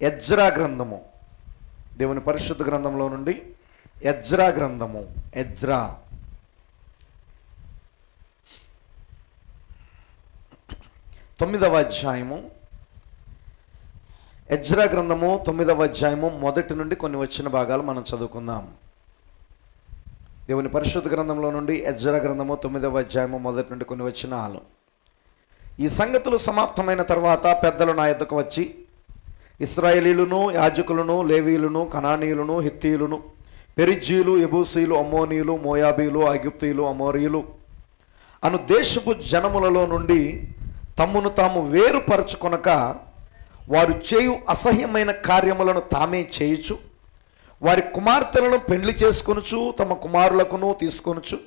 Ezra గ్రంథము, దేవుని పరిశుద్ధ గ్రంథంలో నుండి ఎజ్రా గ్రంథము, ఎజ్రా 9వ అధ్యాయము, ఎజ్రా గ్రంథము 9వ అధ్యాయము మొదటి నుండి కొన్ని వచ్చిన భాగాలు మనం చదువుకుందాం. దేవుని పరిశుద్ధ గ్రంథంలో నుండి ఎజ్రా గ్రంథము 9వ అధ్యాయము మొదటి నుండి కొన్ని వచనాలు. ఈ సంగతులు సమాప్తమైన తర్వాత పెద్దలు నా యొద్దకు వచ్చి, ఇశ్రాయేలీయులను, యాజకులను, లేవీయులను, కనానీయులను, హిత్తీయులను, పెరిజ్జీయులు, యెబూసీయులు, అమ్మోనీయులు, మోయాబీయులు, ఐగుప్తీయులు, అమోరీయులు అను దేశపు జనములలో నుండి తమ్మును తాము వేరుపరచుకొనక వారు చేయు అసహ్యమైన కార్యములను తామే చేయుచు, వారి కుమార్తెలను పెండ్లి చేసుకొనుచు, తమ కుమారులకును తీసుకొనుచు,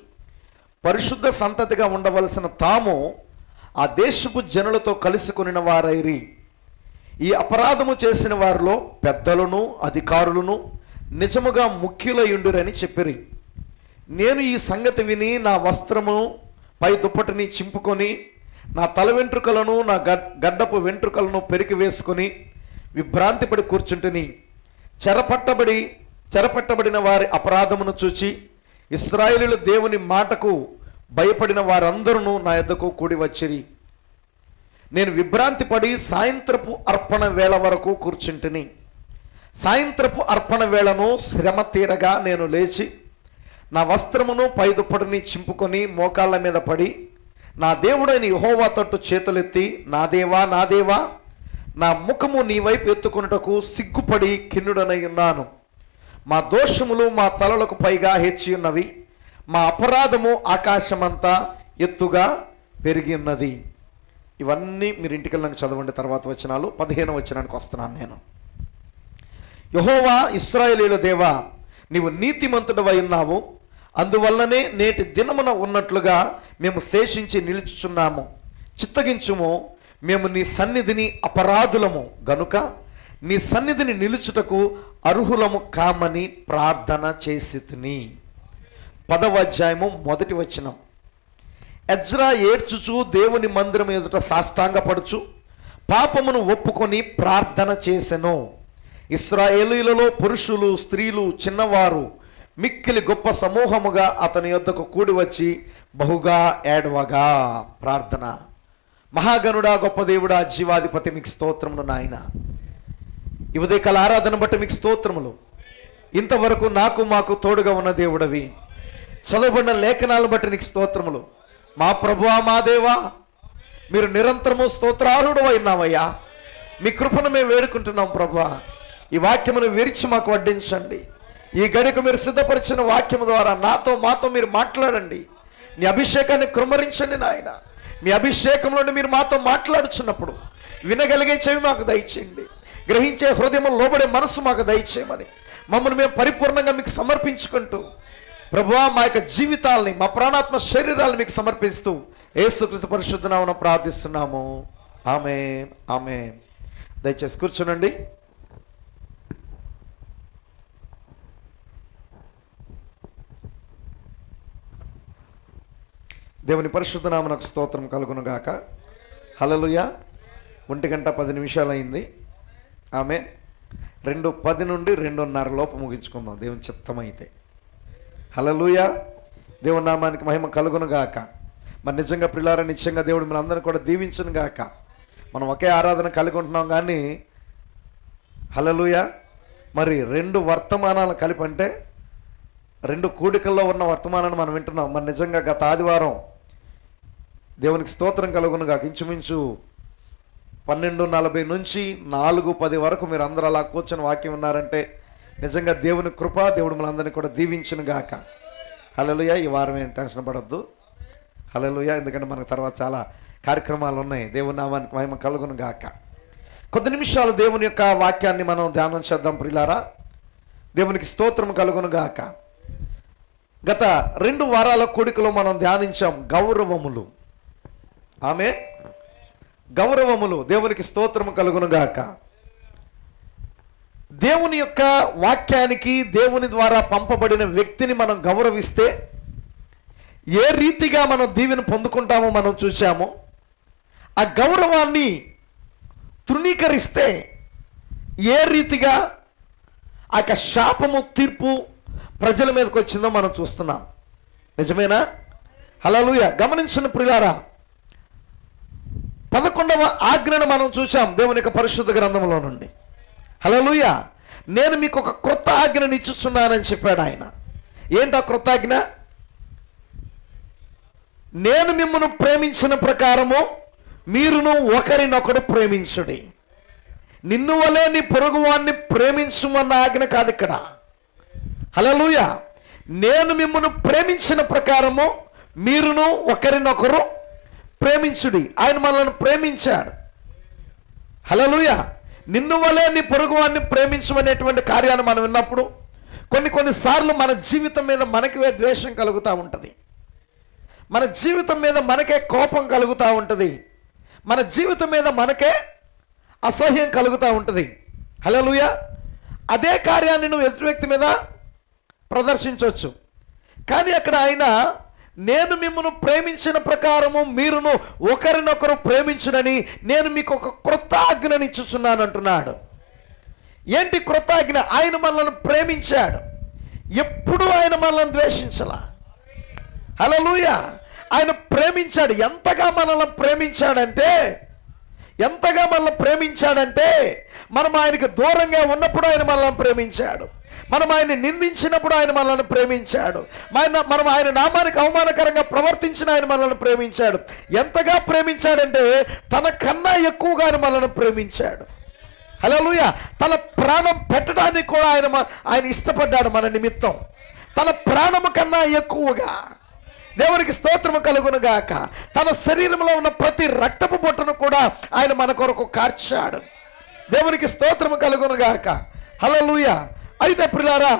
పరిశుద్ధ సంతతిగా ఉండవలసిన తాము ఆ దేశపు జనులతో కలుసుకొనిన వారైరి. ఈ అపరాధము చేసిన వారిలో పెద్దలను అధికారులను నిజముగా ముఖ్యులయుండురని చెప్పిరి. నేను ఈ సంగతి విని నా వస్త్రమును పై దుప్పటిని చింపుకొని, నా తల వెంట్రుకలను, నా గడ్డపు వెంట్రుకలను పెరికి వేసుకొని విభ్రాంతిపడి కూర్చుంటుని, చెరపట్టబడిన వారి అపరాధమును చూచి ఇశ్రాయేలీయుల దేవుని మాటకు భయపడిన వారందరూ నా యొద్దకు కూడి వచ్చిరి. నేను విభ్రాంతి పడి సాయంత్రపు అర్పణ వేళ వరకు కూర్చుంటుని. సాయంత్రపు అర్పణ వేళను శ్రమ తీరగా నేను లేచి నా వస్త్రమును పై దుప్పటిని చింపుకొని మోకాళ్ళ మీద పడి నా దేవుడైన యెహోవా తట్టు చేతులెత్తి, నా దేవా, నా దేవా, నా ముఖము నీ వైపు ఎత్తుకొనుటకు సిగ్గుపడి కిన్నుడనై ఉన్నాను. మా దోషములు మా తలలకు పైగా హెచ్చి ఉన్నవి, మా అపరాధము ఆకాశమంతా ఎత్తుగా పెరిగి ఉన్నది. ఇవన్నీ మీరు ఇంటికి వెళ్ళినాక చదవండి. తర్వాత వచనాలు 15వ వచనానికి వస్తున్నాను నేను. యెహోవా, ఇశ్రాయేలీయుల దేవా, నీవు నీతిమంతుడవై ఉన్నావు, అందువల్లనే నేటి దినమున ఉన్నట్లుగా మేము శేషించి నిలుచుచున్నాము. చిత్తగించుము, మేము నీ సన్నిధిని అపరాధులము గనుక నీ సన్నిధిని నిలుచుటకు అర్హులము కామని ప్రార్థన చేసితిని. 10వ అధ్యాయము 1వ వచనం. ఎజ్రా ఏడ్చుచు దేవుని మందిరం ఎదుట సాష్టాంగపడుచు పాపమును ఒప్పుకొని ప్రార్థన చేసెను. ఇశ్రాయేలీయులలో పురుషులు, స్త్రీలు, చిన్నవారు మిక్కిలి గొప్ప సమూహముగా అతని యొద్దకు కూడి వచ్చి బహుగా ఏడవగా. ప్రార్థన. మహాగణుడా, గొప్ప దేవుడా, జీవాధిపతి, మీకు స్తోత్రములు నాయన. ఈ ఉదయకాల ఆరాధన బట్టి మీకు స్తోత్రములు. ఇంతవరకు నాకు మాకు తోడుగా ఉన్న దేవుడవి, చదవబడిన లేఖనాలను బట్టి నీకు స్తోత్రములు. మా ప్రభువా, మా దేవా, మీరు నిరంతరము స్తోత్రార్హుడు అయినావయ్యా. మీ కృపను మేము వేడుకుంటున్నాం ప్రభువా. ఈ వాక్యమును విరిచి మాకు వడ్డించండి. ఈ గడికి మీరు సిద్ధపరిచిన వాక్యము ద్వారా మాతో మీరు మాట్లాడండి. నీ అభిషేకాన్ని కృమ్మరించండి నాయన. మీ అభిషేకంలోని మీరు మాతో మాట్లాడుచున్నప్పుడు వినగలిగే చెవి మాకు దయచేయండి. గ్రహించే హృదయం, లోబడే మనసు మాకు దయచేయమని మమ్మల్ని మేము పరిపూర్ణంగా మీకు సమర్పించుకుంటూ ప్రభువా, మా యొక్క జీవితాలని, మా ప్రాణాత్మ శరీరాలను మీకు సమర్పిస్తూ యేసుక్రీస్తు పరిశుద్ధ నామమున ప్రార్థిస్తున్నాము. ఆమేన్, ఆమేన్. దయచేసి కూర్చోనండి. దేవుని పరిశుద్ధ నామమునకు స్తోత్రం కలుగును గాక. హల్లెలూయా. 1:10 అయింది. ఆమేన్. 2:10 నుండి 2:30 లోపు ముగించుకుందాం దేవుని చిత్తమైతే. హల్లెలూయా. దేవుని నామానికి మహిమ కలుగును గాక. మరి నిజంగా ప్రియులారా, నిజంగా దేవుడు మన అందరిని కూడా దీవించును గాక. మనం ఒకే ఆరాధన కలిగి ఉంటున్నాం కానీ హల్లెలూయా, మరి 2 వర్తమానాలు కలిపి అంటే 2 కూడికల్లో ఉన్న వర్తమానాన్ని మనం వింటున్నాం. మరి నిజంగా గత ఆదివారం దేవునికి స్తోత్రం కలుగును గాక, ఇంచుమించు 12:40 నుంచి 4:10 వరకు మీరు అందరూ అలా కూర్చొని వాక్యం ఉన్నారంటే నిజంగా దేవుని కృప. దేవుడు మనందరినీ కూడా దీవించును గాక. హల్లెలూయా. ఈ వారం ఏం టెన్షన్ పడొద్దు. హల్లెలూయా. ఎందుకంటే మనకు తర్వాత చాలా కార్యక్రమాలు ఉన్నాయి. దేవుని నామానికి మహిమ కలుగును గాక. కొద్ది నిమిషాలు దేవుని యొక్క వాక్యాన్ని మనం ధ్యానం చేద్దాం ప్రియులారా. దేవునికి స్తోత్రం కలుగును గాక. గత 2 వారాల కూడికలో మనం ధ్యానించాం గౌరవములు. ఆమె గౌరవములు. దేవునికి స్తోత్రము కలుగును గాక. దేవుని యొక్క వాక్యానికి, దేవుని ద్వారా పంపబడిన వ్యక్తిని మనం గౌరవిస్తే ఏ రీతిగా మనం దీవెన పొందుకుంటామో మనం చూసాము. ఆ గౌరవాన్ని తృణీకరిస్తే ఏ రీతిగా ఆ యొక్క శాపము తీర్పు ప్రజల మీదకి వచ్చిందో మనం చూస్తున్నాం. నిజమేనా? హల్లెలూయా. గమనించిన ప్రియులారా, 11వ ఆజ్ఞను మనం చూసాం దేవుని యొక్క పరిశుద్ధ గ్రంథంలో నుండి. హల్లెలూయా. నేను మీకు ఒక క్రొత్త ఆజ్ఞను ఇచ్చుచున్నానని చెప్పాడు ఆయన. ఏంటా క్రొత్త ఆజ్ఞ? నేను మిమ్మల్ని ప్రేమించిన ప్రకారము మీరును ఒకరినొకడు ప్రేమించుడి. నిన్ను వలే నీ పొరుగువాన్ని ప్రేమించుమన్న ఆజ్ఞ కాదు ఇక్కడ. హల్లెలూయా. నేను మిమ్మల్ని ప్రేమించిన ప్రకారము మీరును ఒకరినొకరు ప్రేమించుడి. ఆయన మనల్ని ప్రేమించాడు. హల్లెలూయా. నిన్ను వలే నీ పొరుగువాన్ని ప్రేమించమనేటువంటి కార్యాన్ని మనం విన్నప్పుడు కొన్నిసార్లు మన జీవితం మీద మనకే ద్వేషం కలుగుతూ ఉంటుంది. మన జీవితం మీద మనకే కోపం కలుగుతూ ఉంటుంది. మన జీవితం మీద మనకే అసహ్యం కలుగుతూ ఉంటుంది. హల్లెలూయా. అదే కార్యాన్ని నువ్వు ఎదుటి వ్యక్తి మీద ప్రదర్శించవచ్చు. కానీ అక్కడ ఆయన నేను మిమ్మల్ని ప్రేమించిన ప్రకారము మీరును ఒకరినొకరు ప్రేమించునని నేను మీకు ఒక క్రొత్త ఆజ్ఞను ఇచ్చుచున్నాను అంటున్నాడు. ఏంటి క్రొత్త ఆజ్ఞ? ఆయన మనల్ని ప్రేమించాడు. ఎప్పుడూ ఆయన మనల్ని ద్వేషించలా. హల్లెలూయా. ఆయన ప్రేమించాడు. ఎంతగా మనల్ని ప్రేమించాడంటే మనం ఆయనకు దూరంగా ఉన్నప్పుడు ఆయన మనల్ని ప్రేమించాడు. మనం ఆయన్ని నిందించినప్పుడు ఆయన మనల్ని ప్రేమించాడు. మనం ఆయన నామానికి అవమానకరంగా ప్రవర్తించిన ఆయన మనల్ని ప్రేమించాడు. ఎంతగా ప్రేమించాడంటే తన కన్నా ఎక్కువగా ఆయన మనల్ని ప్రేమించాడు. హల్లెలూయా. తన ప్రాణం పెట్టడానికి కూడా ఆయన ఇష్టపడ్డాడు మన నిమిత్తం. తన ప్రాణము కన్నా ఎక్కువగా. దేవునికి స్తోత్రము కలుగును గాక. తన శరీరంలో ఉన్న ప్రతి రక్తపు బొట్టును కూడా ఆయన మన కొరకు కార్చాడు. దేవునికి స్తోత్రము కలుగును గాక. హల్లెలూయా. అయితే ప్రియులారా,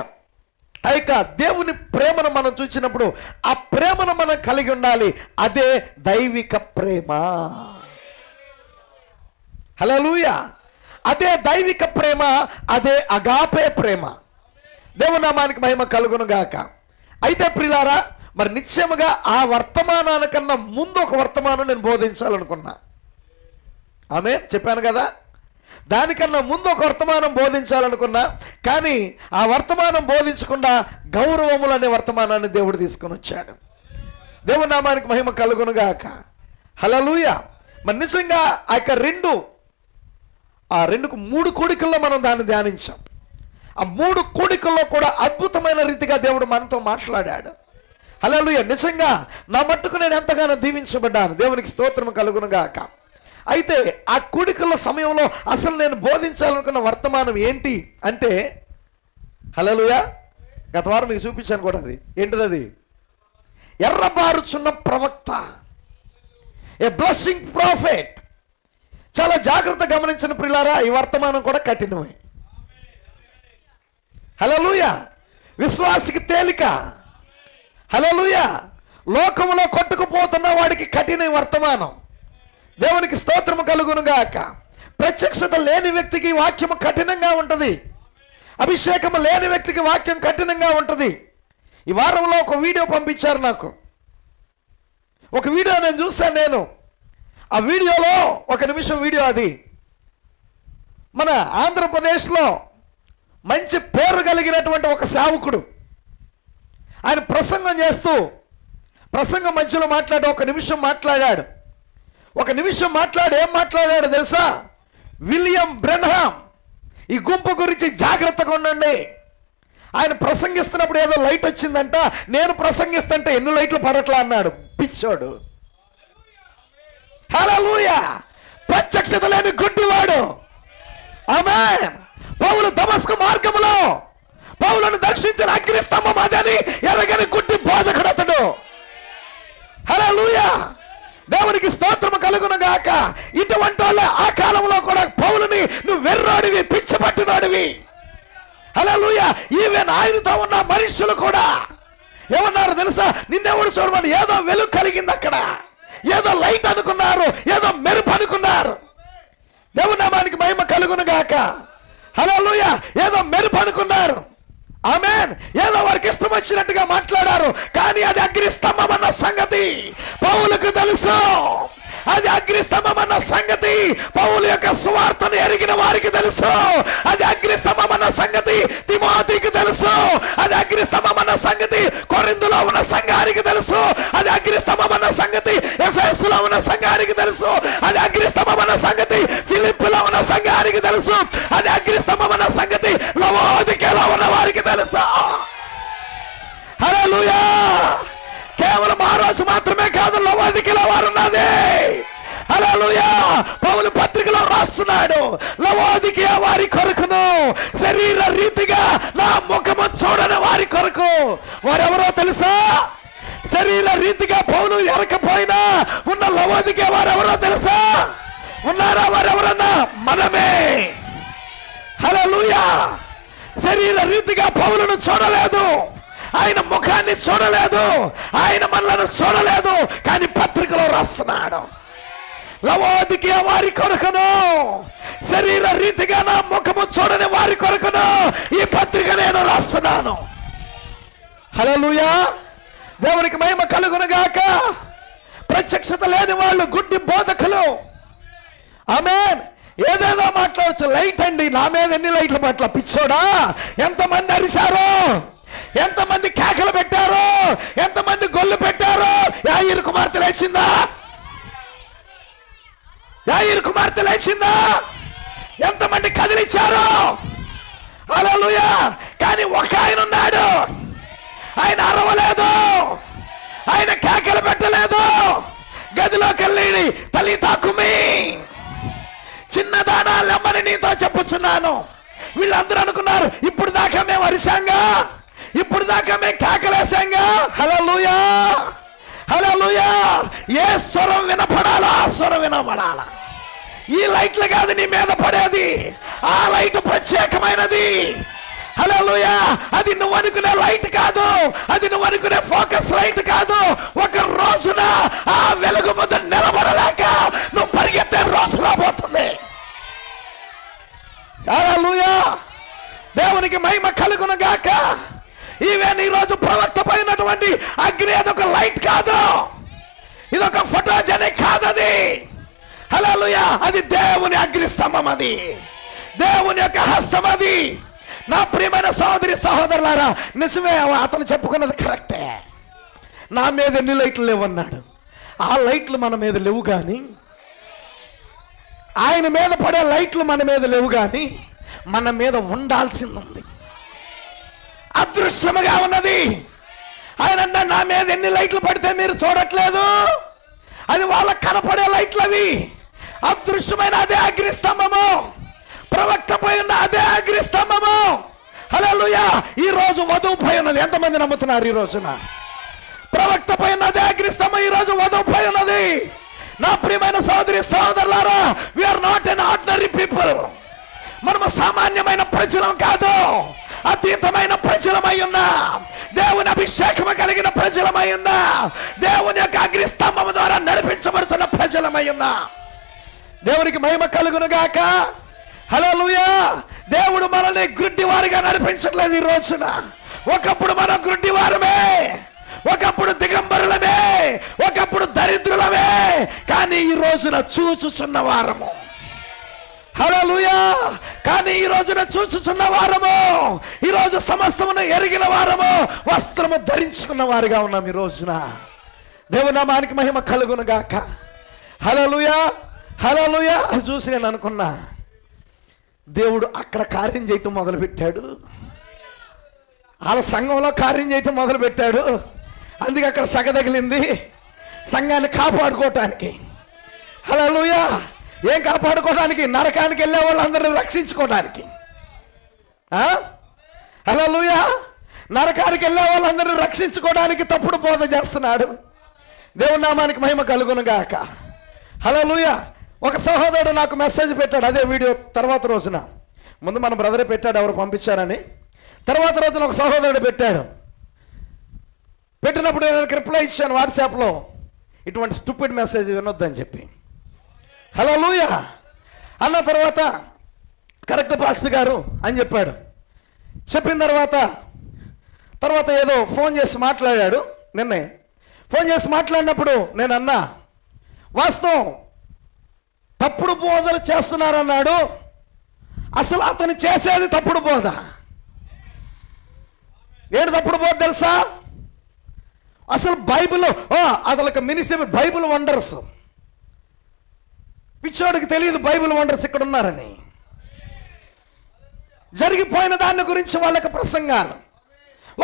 ఆ యొక్క దేవుని ప్రేమను మనం చూసినప్పుడు ఆ ప్రేమను మనం కలిగి ఉండాలి. అదే దైవిక ప్రేమ. హల్లెలూయా. అదే దైవిక ప్రేమ, అదే అగాపే ప్రేమ. దేవుని నామానికి మహిమ కలుగును గాక. అయితే ప్రియులారా, మరి నిశ్చయముగా ఆ వర్తమానానికన్నా ముందు ఒక వర్తమానం నేను బోధించాలనుకున్నా. ఆమె చెప్పాను కదా, దానికన్నా ముందు ఒక వర్తమానం బోధించాలనుకున్నా. కానీ ఆ వర్తమానం బోధించకుండా గౌరవములు అనే వర్తమానాన్ని దేవుడు తీసుకొని వచ్చాడు. దేవుని నామానికి మహిమ కలుగును గాక. హల్లెలూయా. మరి నిజంగా ఆ యొక్క రెండుకు 3 కూడికల్లో మనం దాన్ని ధ్యానించాం. ఆ 3 కూడికల్లో కూడా అద్భుతమైన రీతిగా దేవుడు మనతో మాట్లాడాడు. హల్లెలూయా. నిజంగా నా మట్టుకు నేను ఎంతగానో దీవించబడ్డాను. దేవునికి స్తోత్రం కలుగును గాక. అయితే ఆ కూడికల సమయంలో అసలు నేను బోధించాలనుకున్న వర్తమానం ఏంటి అంటే, హల్లెలూయా, గత వారం మీకు చూపించాను కూడా. అది ఏంటిది? ఎర్రబారుచున్న ప్రవక్త, ఏ బ్లెస్సింగ్ ప్రాఫెట్. చాలా జాగ్రత్త గమనించిన ప్రియులారా, ఈ వర్తమానం కూడా కఠినమే. హల్లెలూయా. విశ్వాసికి తేలిక. హల్లెలూయా. లోకములో కొట్టుకుపోతున్న వాడికి కఠిన వర్తమానం. దేవునికి స్తోత్రము కలుగును గాక. ప్రత్యక్షత లేని వ్యక్తికి వాక్యము కఠినంగా ఉంటుంది. అభిషేకము లేని వ్యక్తికి వాక్యం కఠినంగా ఉంటుంది. ఈ వారంలో ఒక వీడియో పంపించారు నాకు. ఒక వీడియో నేను చూశాను. ఆ వీడియోలో 1 నిమిషం వీడియో. అది మన ఆంధ్రప్రదేశ్లో మంచి పేరు కలిగినటువంటి ఒక సేవకుడు. ఆయన ప్రసంగం చేస్తూ ప్రసంగం మధ్యలో 1 నిమిషం మాట్లాడాడు. 1 నిమిషం ఏం మాట్లాడాడు తెలుసా? విలియం బ్రెన్హామ్ ఈ గుంపు గురించి జాగ్రత్తగా ఉండండి. ఆయన ప్రసంగిస్తున్నప్పుడు ఏదో లైట్ వచ్చిందంట. నేను ప్రసంగిస్తుంటే ఎన్ని లైట్లు పడట్లా అన్నాడు. పిచ్చోడు. హల్లెలూయా. ప్రత్యక్షత లేని గుడ్డివాడు. ఆమేన్. పౌలు దమస్కు మార్గములో పౌలను దర్శించిన అగ్నిస్తంభం అదని ఎరగని గుడ్డి బోధకుడు అతడు. హల్లెలూయా. దేవునికి స్తోత్రము కలుగును గాక. ఇటువంటి వాళ్ళ ఆ కాలంలో కూడా పౌలుని నువ్వు వెర్రోడివి, పిచ్చి పట్టినోడివి. హల్లెలూయా. ఈవెన్ ఆయనతో ఉన్న మనుషులు కూడా ఏమన్నారు తెలుసా? నిన్నెవడు చూడమని. ఏదో వెలుగు కలిగింది అక్కడ. ఏదో లైట్ అనుకున్నారు, ఏదో మెరుపు అనుకున్నారు. దేవుని నామానికి మహిమ కలుగును గాక. హల్లెలూయా. ఏదో మెరుపు అనుకున్నారు. ఆమేన్. ఏదో వారికి ఇష్టం వచ్చినట్టుగా మాట్లాడారు. కానీ అది అగ్నిస్తంభం అన్న సంగతి పౌలుకు తెలుసు. అది అగ్నిస్తంభం అన్న సంగతి పౌలు యొక్క సువార్తను ఎరిగిన వారికి తెలుసు. అది అగ్నిస్తంభం అన్న సంగతి తిమోతికి తెలుసు. అది అగ్నిస్తంభం అన్న సంగతి కొరింథులో ఉన్న సంఘానికి తెలుసు. అది అగ్నిస్తంభం అన్న సంగతి ఎఫెసులో ఉన్న సంఘానికి తెలుసు. అది అగ్నిస్తంభం అన్న సంగతి ఫిలిప్పులో ఉన్న సంఘానికి తెలుసు. అది అగ్నిస్తంభం అన్న సంగతి లవోదికలో ఉన్న వారికి తెలుసు. హల్లెలూయా. కేవలం ఆ రోజు మాత్రమే కాదు, లవోదికలో వారు ఉన్నది. హల్లెలూయా. పౌలు పత్రికలో రాస్తున్నాడు, లవోదికయ వారి కొరకును శరీర రీతిగా నా ముఖము చూడని వారి కొరకు. వారెవరో తెలుసా? శరీర రీతిగా పౌలు ఎరకపోయినా ఉన్న లవోదికయ వారెవరో తెలుసా? ఉన్నారా? వారెవరన్నా మనమే. హల్లెలూయా. శరీర రీతిగా పౌలును చూడలేదు, ఆయన ముఖాన్ని చూడలేదు, ఆయన మనలను చూడలేదు, కానీ పత్రికలో రాస్తున్నాడు, లవోదికయ వారి కొరకును శరీర రీతిగా నా ముఖము చూడని వారి కొరకును ఈ పత్రిక నేను రాస్తున్నాను. హల్లెలూయా. దేవునికి మహిమ కలుగును గాక. ప్రత్యక్షత లేని వాళ్ళు గుడ్డి బోధకులు. ఆమేన్. ఏదేదో మాట్లాడచ్చు. లైట్ అండి, నా మీద ఎన్ని లైట్లు పట్ల పిచ్చోడా. ఎంతమంది అరిశారు, ఎంతమంది కేకలు పెట్టారు, ఎంతమంది గొల్లు పెట్టారు. యాయిరు కుమార్తె లేచిందా? యాయిరు కుమార్తె లేచిందా? ఎంతమంది కదిలిచ్చారు. హల్లెలూయా. కానీ ఒక ఆయన ఉన్నాడు, ఆయన అరవలేదు, ఆయన కేకలు పెట్టలేదు. గదిలోకి వెళ్ళి తల్లి తాకుమి చిన్నదానా లమ్మని నీతో చెప్పుచున్నాను. వీళ్ళందరూ అనుకున్నారు, ఇప్పుడు దాకా మేము అరిశాంగా, ఇప్పుడు దాకా మేము కేకలేసాంగా. హల్లెలూయా. హల్లెలూయా. ఏ స్వరం వినపడాలా ఆ స్వరం వినపడాలా. ఈ లైట్లు కాదు నీ మీద పడేది, ఆ లైట్ ప్రత్యేకమైనది. హల్లెలూయా. అది నువ్వు అనుకునే లైట్ కాదు, అది నువ్వు అనుకునే ఫోకస్ లైట్ కాదు. ఒక రోజున ఆ వెలుగు ముందు నిలబడలేక నువ్వు పరిగెత్తే రోజు రాబోతుంది. హల్లెలూయా. దేవునికి మహిమ కలుగును గాక. ఈవెన్ ఈ రోజు ప్రవక్త పైనటువంటి అగ్ని అదొక లైట్ కాదు, ఇదొక ఫోటోజెనిక్ కాదు. అది హల్లెలూయా. అది దేవుని అగ్ని స్తంభం, అది దేవుని యొక్క హస్తం. అది నా ప్రియమైన సహోదరి సహోదరులారా, నిజమే అతను చెప్పుకున్నది కరెక్టే. నా మీద ఎన్ని లైట్లు లేవన్నాడు, ఆ లైట్లు మన మీద లేవు. కానీ ఆయన మీద పడే లైట్లు మన మీద లేవు, కానీ మన మీద ఉండాల్సింది ఉంది. అదృశ్యముగా ఉన్నది. ఆయన నా మీద ఎన్ని లైట్లు పడితే మీరు చూడట్లేదు, అది వాళ్ళకు కనపడే లైట్లు. అవి అదృశ్యమైన అదే అగ్ని స్తంభము, ప్రవక్తపై ఉన్న అదే అగ్ని స్తంభము. హల్లెలూయా. ఈ రోజు వధువుపై ఉన్నది. ఎంతమంది నమ్ముతున్నారు? ఈ రోజున ప్రవక్తపై ఉన్న అదే అగ్ని స్తంభం ఈ రోజు వధువుపై ఉన్నది. నా ప్రియమైన సోదరి సోదరులారా, we are not an ordinary people. మనము సామాన్యమైన ప్రజలం కాదు, అతీతమైన ప్రజలమై ఉన్నా, దేవుని అభిషేకము కలిగిన ప్రజలమై ఉన్నా, దేవుని యొక్క అగ్ని స్తంభం ద్వారా నడిపించబడుతున్న ప్రజలమై ఉన్నా. దేవునికి మహిమ కలుగును గాక. హల్లెలూయా. దేవుడు మనల్ని గుడ్డి వారిగా నడిపించట్లేదు ఈ రోజున. ఒకప్పుడు మనం గుడ్డి వారమే, ఒకప్పుడు దిగంబరులమే, ఒకప్పుడు దరిద్రులమే, కానీ ఈ రోజున చూచుచున్న వారము. హల్లెలూయా. కానీ ఈ రోజున చూచుచున్న వారము, ఈ రోజు సమస్తమును ఎరిగిన వారము, వస్త్రము ధరించుకున్న వారిగా ఉన్నాం ఈ రోజున. దేవుని నామానికి మహిమ కలుగును గాక. హల్లెలూయా. హల్లెలూయా. అది చూసి నేను అనుకున్నా, దేవుడు అక్కడ కార్యం చేయటం మొదలుపెట్టాడు, వాళ్ళ సంఘంలో కార్యం చేయటం మొదలుపెట్టాడు. అందుకే అక్కడ సగ తగిలింది, సంఘాన్ని కాపాడుకోవటానికి. హల్లెలూయా. ఏం కాపాడుకోవడానికి? నరకానికి వెళ్ళే వాళ్ళందరినీ రక్షించుకోవడానికి. హల్లెలూయా. నరకానికి వెళ్ళే వాళ్ళందరినీ రక్షించుకోవడానికి తప్పుడు బోధ చేస్తున్నాడు. దేవుని నామానికి మహిమ కలుగును గాక. హల్లెలూయా. ఒక సహోదరుడు నాకు మెసేజ్ పెట్టాడు, అదే వీడియో తర్వాత రోజున. ముందు మన బ్రదరే పెట్టాడు, ఎవరు పంపించారని. తర్వాత రోజున ఒక సహోదరుడు పెట్టాడు. పెట్టినప్పుడు నేను రిప్లై ఇచ్చాను వాట్సాప్లో, ఇటువంటి స్టూపిడ్ మెసేజ్ వినొద్దని చెప్పి. హల్లెలూయా. అన్న తర్వాత కరెక్ట్ పాస్టర్ గారు అని చెప్పాడు. చెప్పిన తర్వాత ఏదో ఫోన్ చేసి మాట్లాడాడు. నిన్నే ఫోన్ చేసి మాట్లాడినప్పుడు నేను అన్నా, వాస్తవం, తప్పుడు బోధలు చేస్తున్నారన్నాడు. అసలు అతను చేసేది తప్పుడు బోధ. ఏంటి తప్పుడు బోధ తెలుసా? అసలు బైబిల్ అదొక మినిస్ట్రీ, బైబిల్ వండర్స్. పిచ్చోడికి తెలియదు బైబిల్ వండర్స్ ఇక్కడ ఉన్నారని. జరిగిపోయిన దాని గురించి వాళ్ళకి ప్రసంగాలు.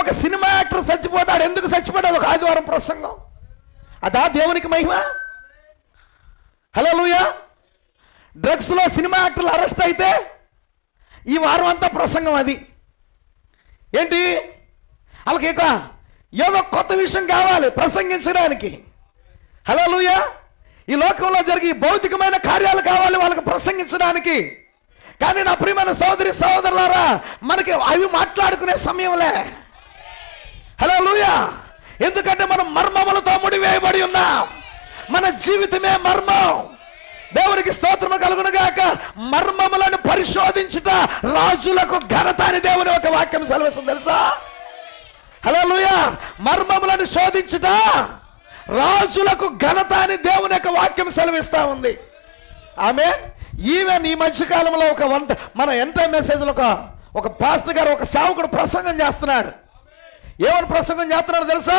ఒక సినిమా యాక్టర్ చచ్చిపోతాడు, ఎందుకు చచ్చిపోతాడు? ఒక ఆదివారం ప్రసంగం. అదా దేవునికి మహిమ? హల్లెలూయా. డ్రగ్స్లో సినిమా యాక్టర్లు అరెస్ట్ అయితే ఈ వారం అంతా ప్రసంగం. అది ఏంటి? వాళ్ళకి ఇక ఏదో కొత్త విషయం కావాలి ప్రసంగించడానికి. హల్లెలూయా. ఈ లోకంలో జరిగే భౌతికమైన కార్యాలు కావాలి వాళ్ళకి ప్రసంగించడానికి. కానీ నా ప్రియమైన సోదరి సోదరులారా, మనకి అవి మాట్లాడుకునే సమయంలే. హల్లెలూయా. ఎందుకంటే మనం మర్మములతో ముడివేయబడి ఉన్నాం. మన జీవితమే మర్మం. దేవునికి స్తోత్రము కలుగును గాక. మర్మములను పరిశోధించుట రాజులకు ఘనత అని దేవుని ఒక వాక్యం సెలవిస్తుంది తెలుసా? హల్లెలూయా. మర్మములను శోధించుట రాజులకు ఘనత అని దేవుని యొక్క వాక్యం సెలవిస్తా ఉంది. ఆమేన్. ఈవెన్ ఈ మధ్యకాలంలో మన ఎంటైర్ మెసేజ్లో ఒక పాస్టర్ గారు, ఒక సేవకుడు ప్రసంగం చేస్తున్నాడు. ఏమని ప్రసంగం చేస్తున్నాడు తెలుసా?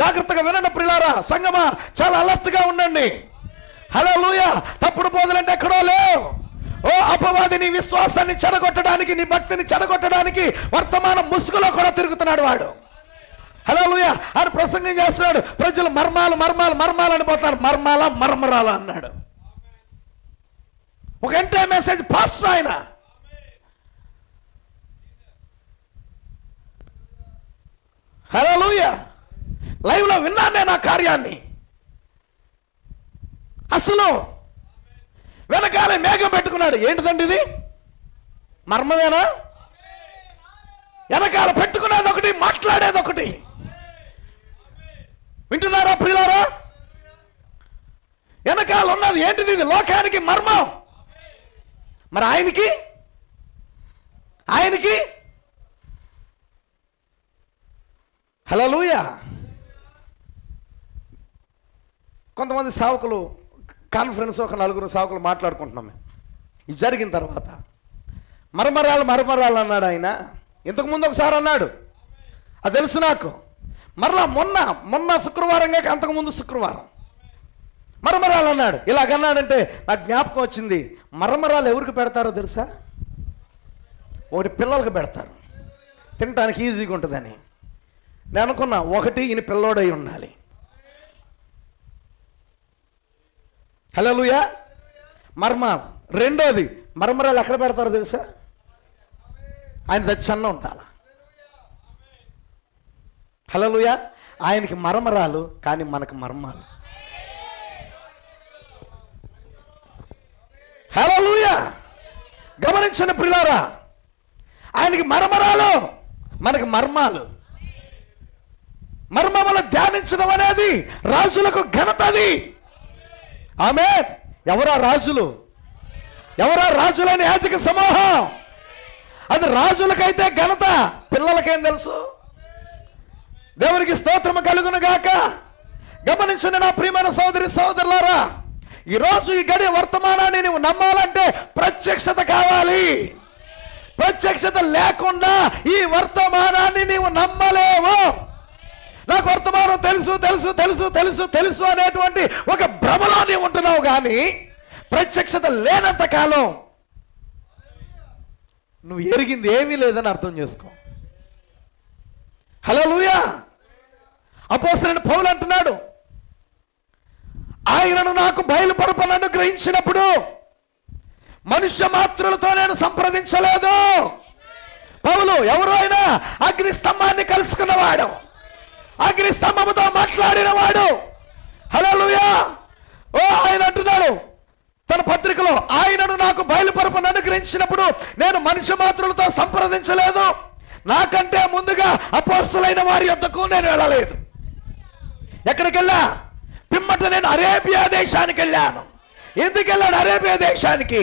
జాగ్రత్తగా వినండి ప్రియులారా, సంగమా చాలా అలర్ట్గా ఉండండి. హల్లెలూయా. తప్పుడు బోధలంటే ఎక్కడో లేవు. అపవాది నీ విశ్వాసాన్ని చెడగొట్టడానికి, నీ భక్తిని చెడగొట్టడానికి వర్తమాన ముసుగులో కూడా తిరుగుతున్నాడు వాడు. హల్లెలూయా. ఆయన ప్రసంగం చేస్తున్నాడు. ప్రజలు మర్మాలు మర్మాలు మర్మాలు అనిపోతున్నారు. మర్మాల మర్మరాల అన్నాడు. ఒక ఎంటైర్ మెసేజ్ పాస్టర్ ఆయన. హల్లెలూయా. లైవ్ లో విన్నాను నేను ఆ కార్యాన్ని. అసలు వెనకాలే మేఘం పెట్టుకున్నాడు. ఏంటిదండి ఇది? మర్మమేనా? వెనకాల పెట్టుకునేది ఒకటి, మాట్లాడేది ఒకటి. వింటున్నారా ప్రియులారా? వెనకాల ఉన్నది ఏంటిది? ఇది లోకానికి మర్మం. మరి ఆయనకి హల్లెలూయా. కొంతమంది సేవకులు కాన్ఫరెన్స్, ఒక నలుగురు సేవకులు మాట్లాడుకుంటున్నాం. ఇది జరిగిన తర్వాత మర్మరాలు అన్నాడు ఆయన. ఇంతకుముందు ఒకసారి అన్నాడు, అది తెలుసు నాకు. మరలా మొన్న శుక్రవారం కాక అంతకుముందు శుక్రవారం మర్మరాలు అన్నాడు. ఇలాగన్నాడంటే నాకు జ్ఞాపకం వచ్చింది. మర్మరాలు ఎవరికి పెడతారో తెలుసా? ఒకటి పిల్లలకు పెడతారు, తినడానికి ఈజీగా ఉంటుందని. నేను అనుకున్నా, ఒకటి ఈయన పిల్లోడై ఉండాలి. హల్లెలూయా. రెండోది మర్మరాలు ఎక్కడ పెడతారో తెలుసా? ఆయన దచ్చన్న ఉండాలి. హల్లెలూయా. ఆయనకి మర్మరాలు, కానీ మనకు మర్మాలు. హల్లెలూయా. గమనించండి ప్రియులారా, ఆయనకి మర్మరాలు, మనకు మర్మాలు. మర్మములు ధ్యానించడం అనేది రాజులకు ఘనతది. ఆమేన్. ఎవరా రాజులు? ఎవరా రాజులని యాజక సమూహం? అది రాజులకైతే ఘనత, పిల్లలకేం తెలుసు? దేవునికి స్తోత్రము కలుగును గాక. గమనించండి నా ప్రియమైన సోదరి సోదరులారా, ఈరోజు ఈ గడి వర్తమానాన్ని నువ్వు నమ్మాలంటే ప్రత్యక్షత కావాలి. ప్రత్యక్షత లేకుండా ఈ వర్తమానాన్ని నీవు నమ్మలేవు. నాకు వర్తమానం తెలుసు తెలుసు తెలుసు తెలుసు తెలుసు అనేటువంటి ఒక భ్రమలో నీవు ఉంటున్నావు. కానీ ప్రత్యక్షత లేనంత కాలం నువ్వు ఎరిగింది ఏమీ లేదని అర్థం చేసుకో. హల్లెలూయా. అపోస్తలుడైన పౌలు అంటున్నాడు, ఆయనను నాకు బయలుపరపనను గ్రహించినప్పుడు మనుష్య మాత్రులతో నేను సంప్రదించలేదు. పౌలు ఎవరు? ఆయన అగ్ని స్తంభాన్ని కలుసుకున్నవాడు, అగ్ని స్తంభముతో మాట్లాడినవాడు. హల్లెలూయా. ఆయన అంటున్నాడు తన పత్రికలో, ఆయనను నాకు బయలుపరపను అనుగ్రహించినప్పుడు నేను మనుష్య మాత్రులతో సంప్రదించలేదు. నాకంటే ముందుగా అపోస్తలులైన వారి యొద్దకు నేను వెళ్ళలేదు. ఎక్కడికి వెళ్ళా? పిమ్మట నేను అరేబియా దేశానికి వెళ్ళాను. ఎందుకు వెళ్ళాడు అరేబియా దేశానికి?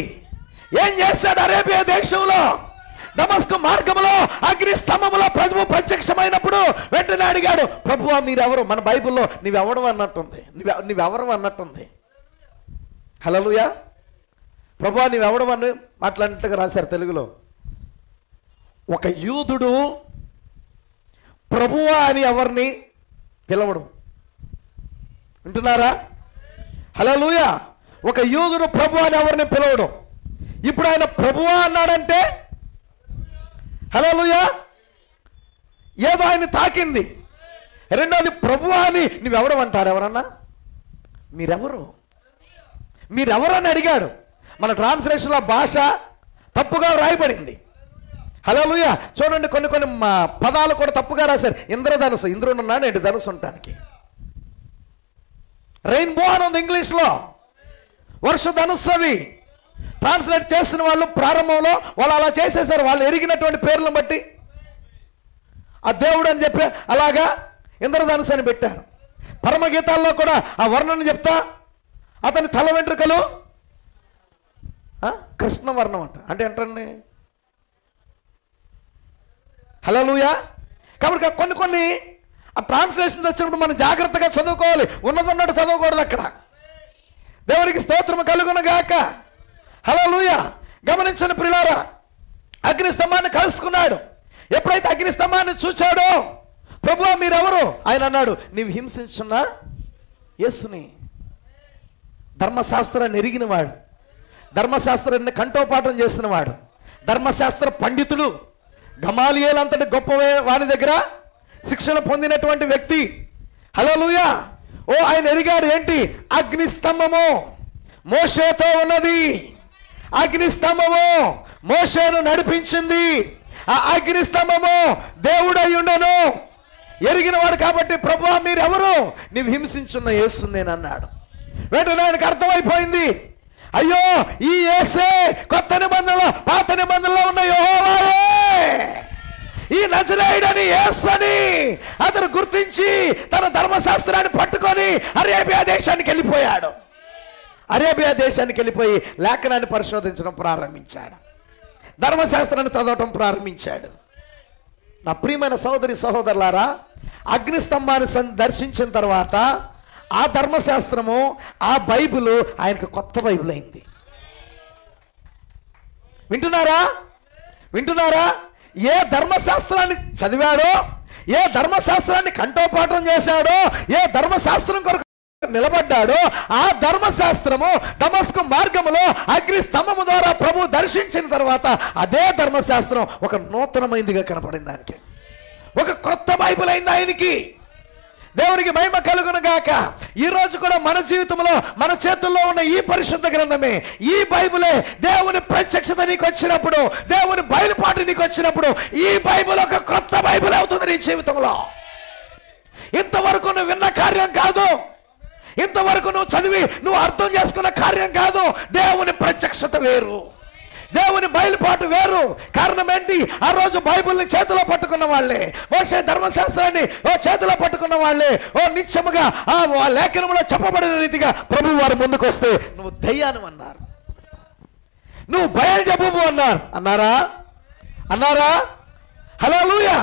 ఏం చేశాడు అరేబియా దేశంలో? దమస్కు మార్గంలో అగ్ని స్తంభంలో ప్రభువు ప్రత్యక్షమైనప్పుడు వెంటనే అడిగాడు, ప్రభువా మీరెవరు? మన బైబిల్లో నువ్వెవరు అన్నట్టుంది. హల్లెలూయా. ప్రభువా నీవెవడమని మాట్లాడినట్టుగా రాశారు తెలుగులో. ఒక యూదుడు ప్రభువా అని ఎవరిని పిలవడం. వింటున్నారా? హల్లెలూయా. ఒక యూదుడు ప్రభువా అని ఎవరిని పిలవడం. ఇప్పుడు ఆయన ప్రభువా అన్నాడంటే హల్లెలూయా ఏదో ఆయన తాకింది. రెండోది ప్రభువా అని నువ్వెవడం అంటారు. ఎవరన్నా మీరెవరు అని అడిగాడు. మన ట్రాన్స్లేషన్లో భాష తప్పుగా రాయబడింది. హల్లెలూయా. చూడండి, కొన్ని పదాలు కూడా తప్పుగా రాశారు. ఇంద్రధనుసు, ఇంద్రుడు ఉన్నాడు ఏంటి ధనుసు ఉండటానికి. రెయిన్బో అని ఉంది ఇంగ్లీష్లో, వర్ష ధనుస్సు. అది ట్రాన్స్లేట్ చేసిన వాళ్ళు ప్రారంభంలో వాళ్ళు అలా చేసేసారు. వాళ్ళు ఎరిగినటువంటి పేర్లను బట్టి ఆ దేవుడు అని చెప్పి అలాగా ఇంద్రధనుసు అని పెట్టారు. పరమగీతాల్లో కూడా ఆ వర్ణన చెప్తా అతని తల వెంట్రుకలు కృష్ణవర్ణం అంట. అంటే ఏంటండి? హల్లెలూయా. కాబట్టి కొన్ని ఆ ట్రాన్స్లేషన్ వచ్చినప్పుడు మనం జాగ్రత్తగా చదువుకోవాలి. ఉన్నట్టు చదవకూడదు. అక్కడ దేవునికి స్తోత్రము కలుగును గాక. హల్లెలూయా. గమనించండి ప్రియులారా, అగ్ని స్తంభాన్ని కలుసుకున్నాడు. ఎప్పుడైతే అగ్ని స్తంభాన్ని చూచాడో, ప్రభువా మీరెవరు? ఆయన అన్నాడు, నీవు హింసించున్న యేసుని. ధర్మశాస్త్రాన్ని ఎరిగినవాడు, ధర్మశాస్త్రాన్ని కంఠోపాఠం చేసినవాడు, ధర్మశాస్త్ర పండితుడు, గమాలియేలు అంతటి గొప్ప వాని దగ్గర శిక్షణ పొందినటువంటి వ్యక్తి. హల్లెలూయా. ఆయన ఎరిగాడు ఏంటి? అగ్ని స్తంభము మోషేతో ఉన్నది. అగ్ని స్తంభము మోషేను నడిపించింది. ఆ అగ్ని స్తంభము దేవుడై ఉండను ఎరిగిన వాడు. కాబట్టి ప్రభువా మీరెవరు? నీవు హింసించున్న యేసు నేను అన్నాడు. వెంటనే ఆయనకు అర్థమైపోయింది, అయ్యో ఈ యేసే కొత్త నిబంధనలో పాత నిబంధనలో ఉన్న యెహోవాయే, ఈ నజరేయుడని యేసని అతను గుర్తించి తన ధర్మశాస్త్రాన్ని పట్టుకొని అరేబియా దేశానికి వెళ్ళిపోయాడు. అరేబియా దేశానికి వెళ్ళిపోయి లేఖనాన్ని పరిశోధించడం ప్రారంభించాడు. ధర్మశాస్త్రాన్ని చదవటం ప్రారంభించాడు. నా ప్రియమైన సహోదరి సహోదరులారా, అగ్నిస్తంభాన్ని దర్శించిన తర్వాత ఆ ధర్మశాస్త్రము, ఆ బైబిల్ ఆయనకు కొత్త బైబిల్ అయింది. వింటున్నారా? ఏ ధర్మశాస్త్రాన్ని చదివాడో, ఏ ధర్మశాస్త్రాన్ని కంఠోపాఠం చేశాడో, ఏ ధర్మశాస్త్రం కొరకు నిలబడ్డాడో, ఆ ధర్మశాస్త్రము దమస్కు మార్గములో అగ్ని స్తంభము ద్వారా ప్రభు దర్శించిన తర్వాత అదే ధర్మశాస్త్రం ఒక నూతనమైందిగా కనపడింది. దానికి ఒక క్రొత్త బైబిల్ అయింది ఆయనకి. దేవునికి మహిమ కలుగును గాక. ఈ రోజు కూడా మన జీవితంలో మన చేతుల్లో ఉన్న ఈ పరిశుద్ధ గ్రంథమే, ఈ బైబిలే దేవుని ప్రత్యక్షత నీకు వచ్చినప్పుడు, దేవుని బయలుపాటు నీకు వచ్చినప్పుడు ఈ బైబిల్ ఒక క్రొత్త బైబిల్ అవుతుంది నీ జీవితంలో. ఇంతవరకు నువ్వు విన్న కార్యం కాదు, ఇంతవరకు నువ్వు చదివి నువ్వు అర్థం చేసుకున్న కార్యం కాదు. దేవుని ప్రత్యక్షత వేరు, దేవుని బయలుపాటు వేరు. కారణం ఏంటి? ఆ రోజు బైబిల్ని చేతిలో పట్టుకున్న వాళ్ళే, మోషే ధర్మశాస్త్రాన్ని చేతిలో పట్టుకున్న వాళ్ళే నిత్యముగా ఆ లేఖనంలో చెప్పబడిన రీతిగా ప్రభు వారు ముందుకు వస్తే నువ్వు దయ్యాను అన్నారు, నువ్వు బయల్జెబూబు అన్నారా? హల్లెలూయా.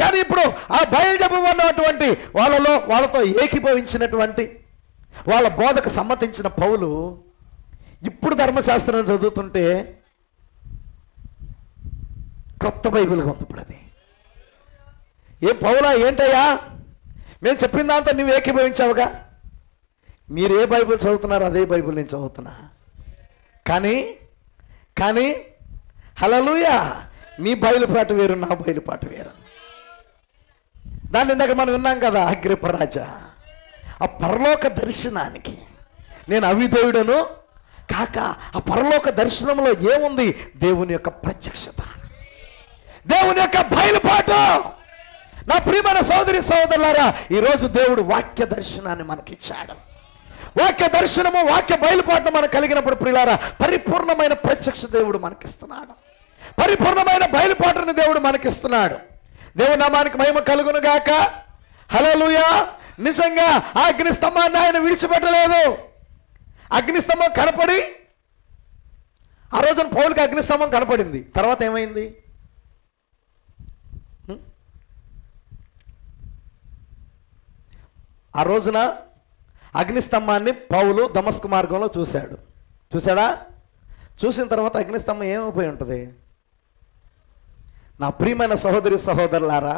కానీ ఇప్పుడు ఆ బయల్జెబూబు అన్నటువంటి వాళ్ళతో ఏకీభవించినటువంటి వాళ్ళ బోధకు సమ్మతించిన పౌలు ఇప్పుడు ధర్మశాస్త్రం చదువుతుంటే క్రొత్త బైబిల్గా ఉంది. ఇప్పుడు అది ఏ పౌలా ఏంటయ్యా మేము చెప్పిన దాంతో నువ్వు ఏకీభవించావుగా. మీరు ఏ బైబిల్ చదువుతున్నారు అదే బైబిల్ నేను చదువుతున్నా. కానీ హల్లెలూయా, మీ బయలుపాటు వేరు, నా బయలుపాటు వేరు. దాన్ని ఇందాక మనం విన్నాం కదా, అగ్రిప్ప రాజా ఆ పరలోక దర్శనానికి నేను అవిధేయుడను కాక. ఆ పరలోక దర్శనంలో ఏముంది? దేవుని యొక్క ప్రత్యక్షత, దేవుని యొక్క బయలుపాటు. నా ప్రియమైన సోదరి సోదరులారా, ఈరోజు దేవుడు వాక్య దర్శనాన్ని మనకిచ్చాడు. వాక్య దర్శనము, వాక్య బయలుపాటు మనకు కలిగినప్పుడు ప్రియులారా పరిపూర్ణమైన ప్రత్యక్ష దేవుడు మనకిస్తున్నాడు, పరిపూర్ణమైన బయలుపాటును దేవుడు మనకిస్తున్నాడు. దేవుని నామానికి మహిమ కలుగును గాక. హల్లెలూయా. నిజంగా ఆ అగ్నిస్తంభాన్ని ఆయన విడిచిపెట్టలేదు. అగ్నిస్తంభం కనపడి ఆ రోజున పౌలుకి అగ్నిస్తంభం కనపడింది. తర్వాత ఏమైంది? ఆ రోజున అగ్నిస్తంభాన్ని పౌలు దమస్కు మార్గంలో చూశాడు. చూసాడా? చూసిన తర్వాత అగ్నిస్తంభం ఏమైపోయి ఉంటుంది? నా ప్రియమైన సహోదరి సహోదరులారా,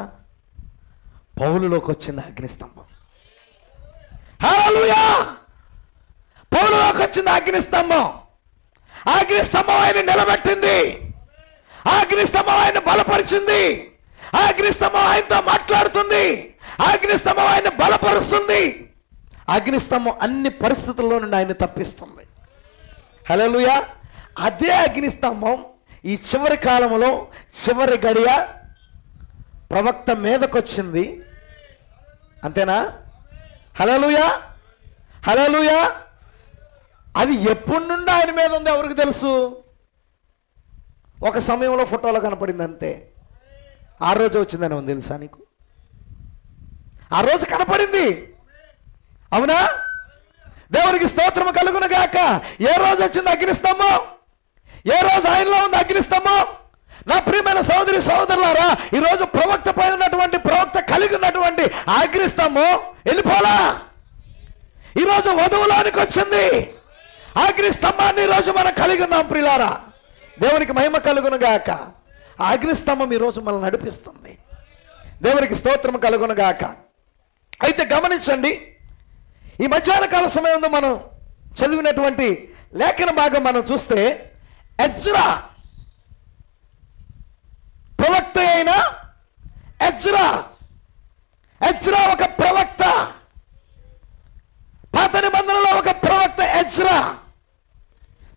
పౌలులోకి వచ్చింది అగ్నిస్తంభం. హల్లెలూయా! పౌలులోకి వచ్చింది అగ్నిస్తంభం. అగ్నిస్తంభం ఆయన నిలబెట్టింది. అగ్నిస్తంభం ఆయన బలపరిచింది. అగ్నిస్తంభం ఆయనతో మాట్లాడుతుంది. అగ్నిస్తంభం ఆయన బలపరుస్తుంది. అగ్నిస్తంభం అన్ని పరిస్థితుల్లో నుండి ఆయన తప్పిస్తుంది. హల్లెలూయా! అదే అగ్నిస్తంభం ఈ చివరి కాలంలో చివరి గడియ ప్రవక్త మీదకొచ్చింది. అంతేనా? హల్లెలూయా! హల్లెలూయా! అది ఎప్పటి నుండి ఆయన మీద ఉంది ఎవరికి తెలుసు? ఒక సమయంలో ఫోటోలో కనపడింది అంతే. ఆ రోజు వచ్చిందని ఉంది తెలుసా నీకు? ఆ రోజు కనపడింది. అవునా? దేవునికి స్తోత్రము కలుగును గాక. ఏ రోజు వచ్చింది అగ్నిస్తంభం? ఏ రోజు ఆయనలో ఉంది అగ్నిస్తంభం? నా ప్రియమైన సహోదరి సహోదరులారా, ఈరోజు ప్రవక్త పై ఉన్నటువంటి, ప్రవక్త కలిగి ఉన్నటువంటి అగ్నిస్తంభం వెళ్ళిపోలా. ఈరోజు వధువులోనికి వచ్చింది అగ్నిస్తంభాన్ని. ఈరోజు మనం కలిగి ఉన్నాం ప్రియులారా. దేవునికి మహిమ కలుగును గాక. ఆ అగ్నిస్తంభం ఈరోజు మనల్ని నడిపిస్తుంది. దేవునికి స్తోత్రం కలుగును గాక. అయితే గమనించండి, ఈ మధ్యాహ్న కాల సమయంలో మనం చదివినటువంటి లేఖన భాగం మనం చూస్తే, ఎజ్రా, ప్రవక్త అయిన ఎజ్రా ఒక ప్రవక్త. పాత నిబంధనలో ఒక ప్రవక్త ఎజ్రా.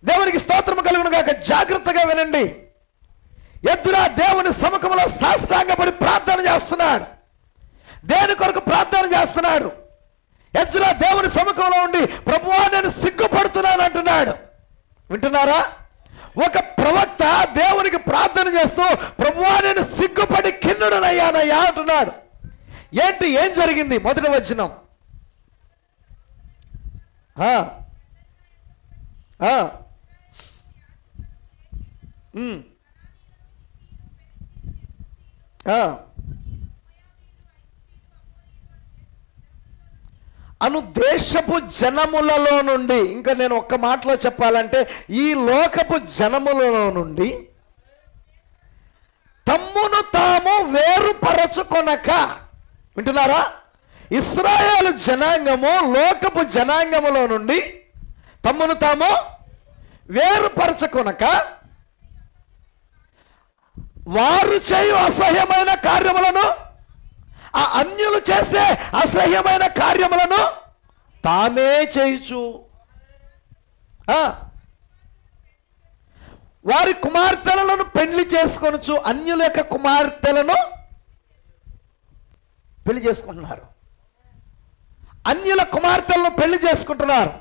దేవునికి స్తోత్రం కలుగును గాక. జాగ్రత్తగా వినండి. ఎజ్రా దేవుని సముఖంలో సాష్టాంగపడి ప్రార్థన చేస్తున్నాడు. దేని కొరకు ప్రార్థన చేస్తున్నాడు? ఎజ్రా దేవుని సముఖంలో ఉండి, ప్రభువా నేను సిగ్గుపడుతున్నాను అంటున్నాడు. వింటున్నారా? ఒక ప్రవక్త దేవునికి ప్రార్థన చేస్తూ, ప్రభువా నేను సిగ్గుపడి కిన్నుడనయ్యానయ్యా అంటున్నాడు. ఏంటి, ఏం జరిగింది? మొదటి వచనం. అను దేశపు జనములలో నుండి, ఇంకా నేను ఒక్క మాటలో చెప్పాలంటే, ఈ లోకపు జనములలో నుండి తమ్మును తాము వేరుపరచుకొనక. వింటున్నారా? ఇశ్రాయేలు జనాంగము లోకపు జనాంగములో నుండి తమ్మును తాము వేరుపరచుకొనక వారు చేయు అసహ్యమైన కార్యములను, ఆ అన్యులు చేసే అసహ్యమైన కార్యములను తామే చేయుచు వారి కుమార్తెలను పెళ్లి చేసుకొనుచు, అన్యుల యొక్క కుమార్తెలను పెళ్లి చేసుకుంటున్నారు. అన్యుల కుమార్తెలను పెళ్లి చేసుకుంటున్నారు.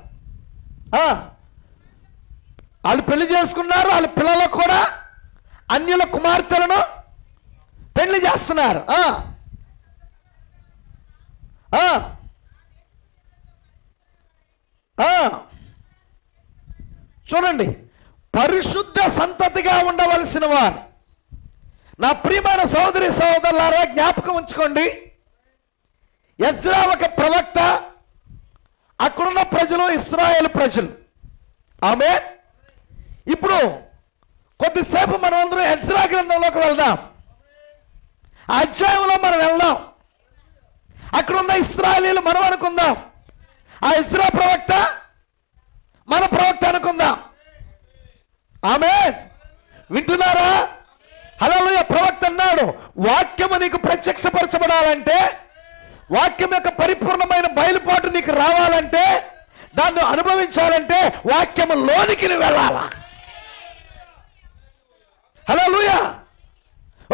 వాళ్ళు పెళ్లి చేసుకున్నారు. వాళ్ళ పిల్లలకు కూడా అన్యుల కుమార్తెలను పెళ్లి చేస్తున్నారు. చూడండి, పరిశుద్ధ సంతతిగా ఉండవలసిన వారు. నా ప్రియమైన సహోదరి సహోదరులారా, జ్ఞాపకం ఉంచుకోండి. ఎజ్రా ఒక ప్రవక్త. అక్కడున్న ప్రజలు ఇశ్రాయేలు ప్రజలు. ఆమేన్. ఇప్పుడు కొద్దిసేపు మనం అందరం ఎజ్రా గ్రంథంలోకి వెళ్దాం. ఆ అధ్యాయంలో మనం వెళ్దాం. అక్కడున్న ఇశ్రాయేలీలు మనం అనుకుందాం. ఆ ఎజ్రా ప్రవక్త మన ప్రవక్త అనుకుందాం. ఆమేన్. వింటున్నారా? హల్లెలూయా. ప్రవక్త అన్నాడు, వాక్యము నీకు ప్రత్యక్షపరచబడాలంటే, వాక్యం యొక్క పరిపూర్ణమైన బయలుపాటు నీకు రావాలంటే, దాన్ని అనుభవించాలంటే వాక్యము లోనికి వెళ్ళాలా. హల్లెలూయా.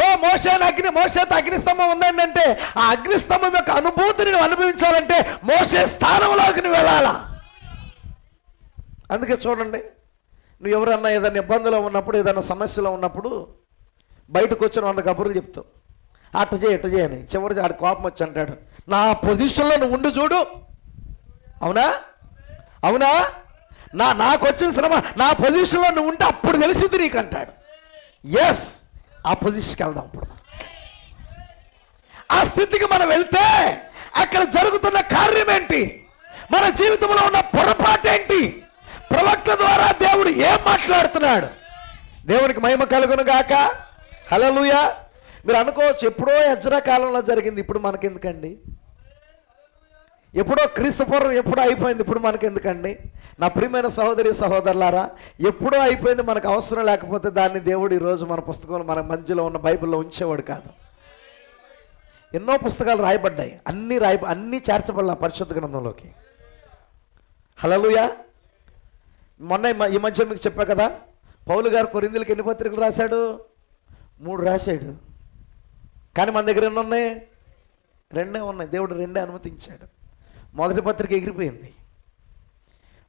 ఓ మోషేతో అగ్నిస్తంభం ఉందండి అంటే, ఆ అగ్నిస్తంభం యొక్క అనుభూతిని నువ్వు అనుభవించాలంటే మోషే స్థానంలోకి నువ్వు వెళ్ళాలా. అందుకే చూడండి, నువ్వు ఎవరన్నా ఏదైనా ఇబ్బందిలో ఉన్నప్పుడు, ఏదైనా సమస్యలో ఉన్నప్పుడు బయటకు వచ్చిన 100 కబుర్లు చెప్తావు. అట్ట చేయని చివరి ఆడి కోపం వచ్చి అంటాడు, నా పొజిషన్లో నువ్వు ఉండి చూడు. అవునా? అవునా? నాకు వచ్చిన శ్రమ నా పొజిషన్లో నువ్వు ఉంటే అప్పుడు తెలిసింది నీకు అంటాడు. ఎస్, ఆ పొజిషన్కి వెళ్దాం. ఇప్పుడు ఆ స్థితికి మనం వెళ్తే అక్కడ జరుగుతున్న కార్యం ఏంటి, మన జీవితంలో ఉన్న పొరపాటు ఏంటి, ప్రవక్త ద్వారా దేవుడు ఏం మాట్లాడుతున్నాడు? దేవునికి మహిమ కలుగును గాక. హల్లెలూయా. మీరు అనుకోవచ్చు, ఎప్పుడో ఎజ్రా కాలంలో జరిగింది, ఇప్పుడు మనకెందుకండి? ఎప్పుడో క్రీస్తు పూర్వం ఎప్పుడో అయిపోయింది, ఇప్పుడు మనకెందుకండి? నా ప్రియమైన సహోదరి సహోదరులారా, ఎప్పుడో అయిపోయింది, మనకు అవసరం లేకపోతే దాన్ని దేవుడు ఈరోజు మన పుస్తకంలో, మన మధ్యలో ఉన్న బైబిల్లో ఉంచేవాడు కాదు. ఎన్నో పుస్తకాలు రాయబడ్డాయి, అన్నీ చేర్చబడాలి పరిశుద్ధ గ్రంథంలోకి. హల్లెలూయా. మొన్న ఈ మధ్య మీకు చెప్పా కదా, పౌలు గారు కొరింథీయులకు ఎన్ని పత్రికలు రాశాడు? 3 రాశాడు. కానీ మన దగ్గర ఎన్ని ఉన్నాయి? 2 ఉన్నాయి. దేవుడు 2 అనుమతించాడు. మొదటి పత్రిక ఎగిరిపోయింది.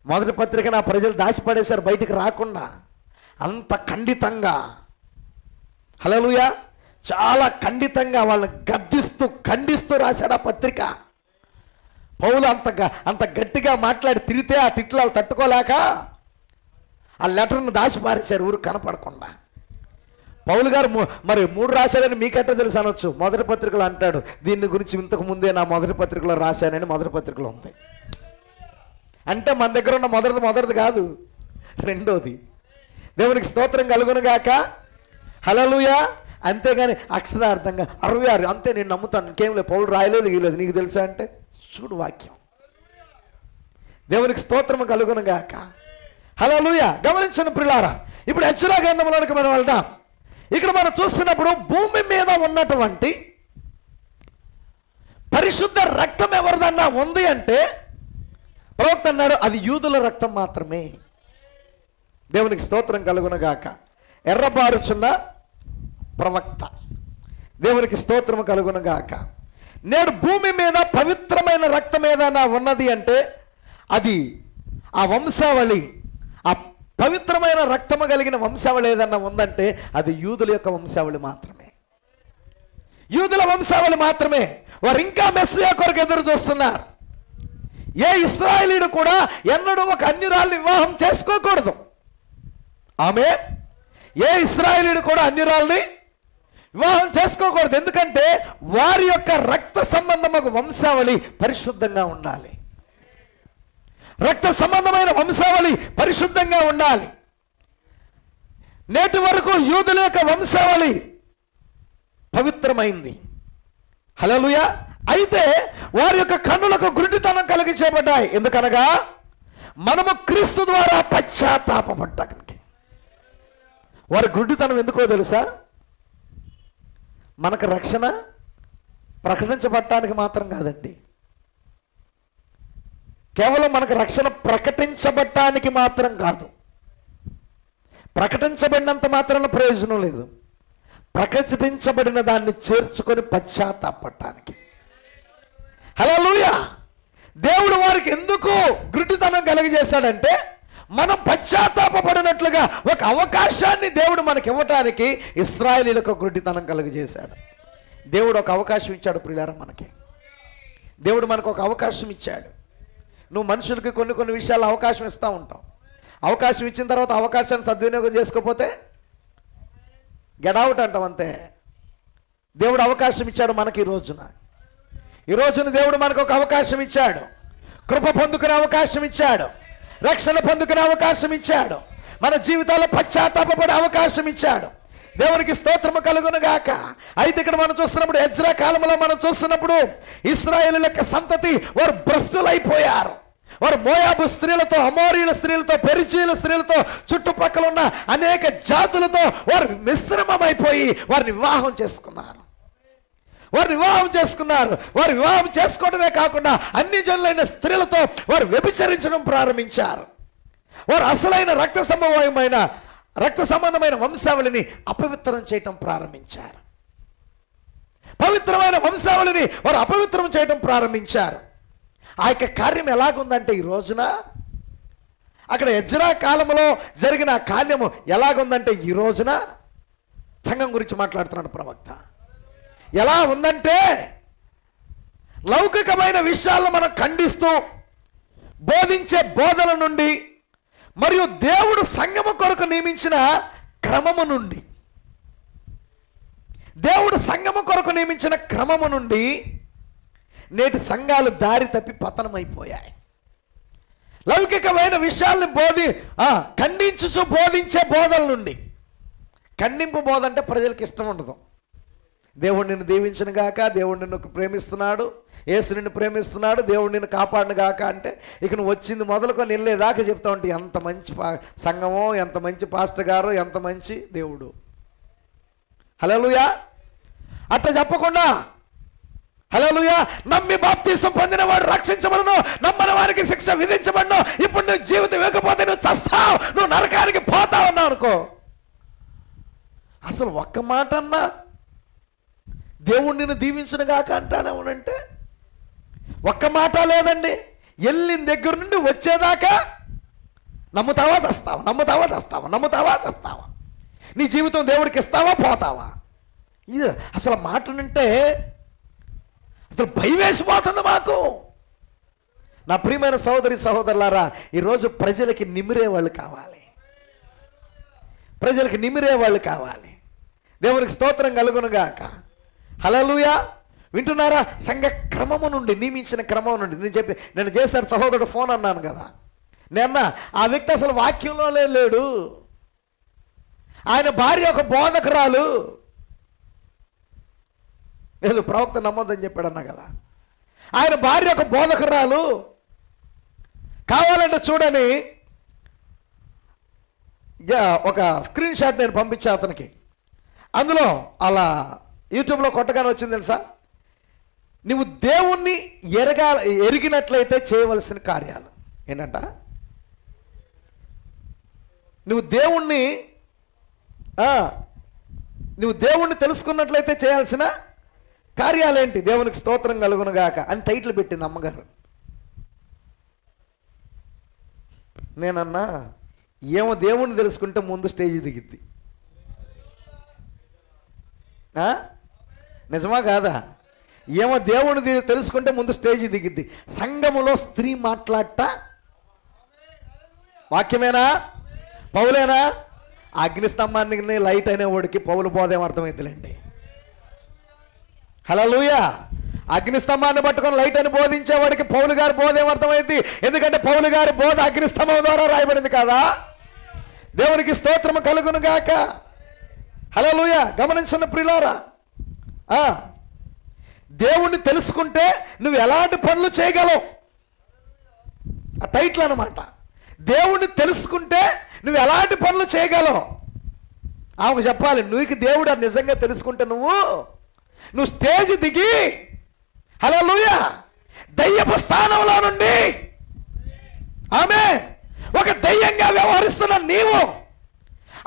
మొదటి పత్రిక నా ప్రజలు దాచిపడేశారు బయటికి రాకుండా, అంత ఖండితంగా. హల్లెలూయా. చాలా ఖండితంగా వాళ్ళని గద్దిస్తూ ఖండిస్తూ రాశాడు ఆ పత్రిక. పౌలు అంత గట్టిగా మాట్లాడి తిరిగితే ఆ తిట్లు తట్టుకోలేక ఆ లెటర్ను దాచిపారేశారు ఊరు కనపడకుండా. పౌలు గారు మరి 3 రాశాడని మీకట్టే తెలుసు అనొచ్చు. మొదటి పత్రికలో అంటాడు, దీని గురించి ఇంతకు ముందే నా మొదటి పత్రికలో రాశానని మొదటి పత్రికలో ఉంది. అంటే మన దగ్గర ఉన్న మొదటిది కాదు, రెండోది. దేవునికి స్తోత్రం కలుగును గాక. హల్లెలూయా. అంతేగాని అక్షరార్థంగా 66 అంతే నేను నమ్ముతాను, ఇంకేం లేదు, పౌలు రాయలేదు గీయలేదు, నీకు తెలుసా అంటే చూడు వాక్యం. దేవునికి స్తోత్రం కలుగును గాక. హల్లెలూయా. గమనించండి ప్రియులారా, ఇప్పుడు యెషయా గ్రంథంలోనికి మనం వెళ్దాం. ఇక్కడ మనం చూస్తున్నప్పుడు భూమి మీద ఉన్నటువంటి పరిశుద్ధ రక్తం ఎవరిదన్నా ఉంది అంటే ప్రవక్త అన్నాడు, అది యూదుల రక్తం మాత్రమే. దేవునికి స్తోత్రం కలుగునగాక. ఎర్రబారుచున్న ప్రవక్త, దేవునికి స్తోత్రం కలుగునగాక. నేడు భూమి మీద పవిత్రమైన రక్తం ఏదైనా ఉన్నది అంటే అది ఆ వంశావళి, ఆ పవిత్రమైన రక్తము కలిగిన వంశావళి ఏదన్నా ఉందంటే అది యూదుల యొక్క వంశావళి మాత్రమే. యూదుల వంశావళి మాత్రమే. వారు ఇంకా మెస్సియా కొరకు ఎదురు చూస్తున్నారు. ఏ ఇశ్రాయేలీయుడు కూడా ఎన్నడూ ఒక అన్యురాల్ని వివాహం చేసుకోకూడదు. ఆమేన్. ఏ ఇశ్రాయేలీయుడు కూడా అన్యురాల్ని వివాహం చేసుకోకూడదు. ఎందుకంటే వారి యొక్క రక్త సంబంధము వంశావళి పరిశుద్ధంగా ఉండాలి. రక్త సంబంధమైన వంశావళి పరిశుద్ధంగా ఉండాలి. నేటి వరకు యూదుల యొక్క వంశావళి పవిత్రమైంది. హల్లెలూయా. అయితే వారి యొక్క కన్నులకు గుడ్డితనం కలిగి చేయబడ్డాయి. ఎందుకనగా మనము క్రీస్తు ద్వారా పశ్చాత్తాపపడ్డానికి. వారి గుడ్డితనం ఎందుకో తెలుసా? మనకు రక్షణ ప్రకటించబడటానికి మాత్రం కాదండి. కేవలం మనకు రక్షణ ప్రకటించబడటానికి మాత్రం కాదు. ప్రకటించబడినంత మాత్రాన ప్రయోజనం లేదు. ప్రకటించబడిన దాన్ని చేర్చుకొని పశ్చాత్తాపడటానికి. హల్లెలూయా. దేవుడు వారికి ఎందుకు గుడ్డితనం కలిగజేశాడంటే మనం పశ్చాత్తాపడినట్లుగా ఒక అవకాశాన్ని దేవుడు మనకి ఇవ్వటానికి ఇశ్రాయేలీయులకు గుడ్డితనం కలిగజేశాడు. దేవుడు ఒక అవకాశం ఇచ్చాడు ప్రియులారా. మనకి దేవుడు మనకు ఒక అవకాశం ఇచ్చాడు. నువ్వు మనుషులకి కొన్ని విషయాలు అవకాశం ఇస్తూ ఉంటావు. అవకాశం ఇచ్చిన తర్వాత అవకాశాన్ని సద్వినియోగం చేసుకోకపోతే గెడౌట్ అంటాం అంతే. దేవుడు అవకాశం ఇచ్చాడు మనకి ఈ రోజున దేవుడు మనకు ఒక అవకాశం ఇచ్చాడు. కృప పొందుకునే అవకాశం ఇచ్చాడు. రక్షణ పొందుకునే అవకాశం ఇచ్చాడు. మన జీవితాల్లో పశ్చాత్తాపపడే అవకాశం ఇచ్చాడు. దేవునికి స్తోత్రము కలుగును గాక. అయితే ఇక్కడ మనం చూస్తున్నప్పుడు ఎజ్రా కాలంలో మనం చూస్తున్నప్పుడు ఇశ్రాయేలీయుల యొక్క సంతతి వారు భ్రష్టులైపోయారు. వారు మోయాబు స్త్రీలతో, అమోరీల స్త్రీలతో, పెరిజీల స్త్రీలతో, చుట్టుపక్కల ఉన్న అనేక జాతులతో వారు మిశ్రమమైపోయి వారిని వివాహం చేసుకున్నారు. వారు వివాహం చేసుకోవడమే కాకుండా అన్ని జనులైన స్త్రీలతో వారు వ్యభిచరించడం ప్రారంభించారు. వారు అసలైన రక్త సంబంధమైన వంశావళిని అపవిత్రం చేయటం ప్రారంభించారు. పవిత్రమైన వంశావళిని వారు అపవిత్రం చేయటం ప్రారంభించారు. ఆ యొక్క కార్యం ఎలాగుందంటే ఈ రోజున అక్కడ ఎజ్రా కాలంలో జరిగిన ఆ కార్యము ఎలాగుందంటే ఈ రోజున సంఘం గురించి మాట్లాడుతున్నాడు ప్రవక్త. ఎలా ఉందంటే లౌకికమైన విషయాలను మనం ఖండిస్తూ బోధించే బోధల నుండి మరియు దేవుడు సంఘము కొరకు నియమించిన క్రమము నుండి నేటి సంఘాలు దారి తప్పి పతనమైపోయాయి. లౌకికమైన విషయాల్ని ఖండించుచు బోధించే బోధల నుండి, ఖండింపు బోధ అంటే ప్రజలకు ఇష్టం ఉండదు. దేవుడు నిన్ను దీవించను గాక, దేవుడు నిన్ను ప్రేమిస్తున్నాడు, యేసు నిన్ను ప్రేమిస్తున్నాడు, దేవుడు నిన్ను కాపాడును గాక అంటే ఇక నువ్వు వచ్చింది మొదలుకొని వెళ్ళేదాకా చెప్తా ఉంటే ఎంత మంచి సంఘమో, ఎంత మంచి పాస్టర్ గారు, ఎంత మంచి దేవుడు. హల్లెలూయా. అట్లా చెప్పకుండా హల్లెలూయా, నమ్మి బాప్తీసం పొందిన వాడు రక్షించబడును, నమ్మని వారికి శిక్ష విధించబడును, ఇప్పుడు నువ్వు జీవితం ఇవ్వకపోతే నువ్వు చస్తావు, నువ్వు నరకానికి పోతావు అన్నావు అనుకో. అసలు ఒక్క మాట అన్నా దేవుడు నిన్ను దీవించును గాక అంటాడేమోనంటే ఒక్క మాట లేదండి. వెళ్ళిన దగ్గర నుండి వచ్చేదాకా నమ్ముతావా తెస్తావా, నమ్ముతావా తెస్తావా, నమ్ముతావా తెస్తావా, నీ జీవితం దేవుడికి ఇస్తావా పోతావా. ఇది అసలు మాటనంటే అసలు భయం వేసిపోతుంది మాకు. నా ప్రియమైన సహోదరి సహోదరులారా, ఈరోజు ప్రజలకి నిమిరేవాళ్ళు కావాలి, ప్రజలకి నిమిరేవాళ్ళు కావాలి. దేవునికి స్తోత్రం కలుగును గాక. హల్లెలూయా. వింటున్నారా? సంఘ క్రమము నుండి, నియమించిన క్రమం నుండి నేను చేశాను సహోదరుడు ఫోన్ అన్నాను కదా, నేను ఆ వ్యక్తి అసలు వాక్యంలో లేడు, ఆయన భార్య ఒక బోధకురాలు, లేదు ప్రవక్త నమ్మొద్దని చెప్పాడన్నా కదా, ఆయన భార్య ఒక బోధకురాలు. కావాలంటే చూడని ఒక స్క్రీన్ షాట్ నేను పంపించా అతనికి. అందులో అలా యూట్యూబ్లో కొట్టగానే వచ్చింది తెలుసా, నువ్వు దేవుణ్ణి ఎరిగినట్లయితే చేయవలసిన కార్యాలు ఏంటంట, నువ్వు దేవుణ్ణి తెలుసుకున్నట్లయితే చేయాల్సిన కార్యాలేంటి, దేవునికి స్తోత్రం కలుగును గాక అని టైటిల్ పెట్టింది అమ్మగారు. నేనన్నా ఏమో దేవుణ్ణి తెలుసుకుంటే ముందు స్టేజ్ దిగిద్ది, నిజమా కాదా? ఏమో దేవుని తెలుసుకుంటే ముందు స్టేజ్ దిగిద్ది. సంఘములో స్త్రీ మాట్లాడట వాక్యమేనా, పౌలేనా? అగ్నిస్తంభాన్ని లైట్ అనే వాడికి పౌలు బోధ ఏం అర్థమైందిలేండి. హల్లెలూయా. అగ్నిస్తంభాన్ని పట్టుకొని లైట్ అని బోధించేవాడికి పౌలు గారి బోధ ఏమర్థమైంది? ఎందుకంటే పౌలు గారి బోధ అగ్నిస్తంభం ద్వారా రాయబడింది కదా. దేవునికి స్తోత్రము కలుగును గాక. హల్లెలూయా. గమనించిన ప్రియులారా, దేవుణ్ణి తెలుసుకుంటే నువ్వు ఎలాంటి పనులు చేయగలవు, ఆ టైటిల్ అన్నమాట. దేవుణ్ణి తెలుసుకుంటే నువ్వు ఎలాంటి పనులు చేయగలవు ఆమెకు చెప్పాలి. నువ్వు దేవుడు నిజంగా తెలుసుకుంటే నువ్వు స్టేజ్ దిగి హల్లెలూయా దయ్యపు స్థానంలో నుండి ఆమె ఒక దయ్యంగా వ్యవహరిస్తున్న నీవు,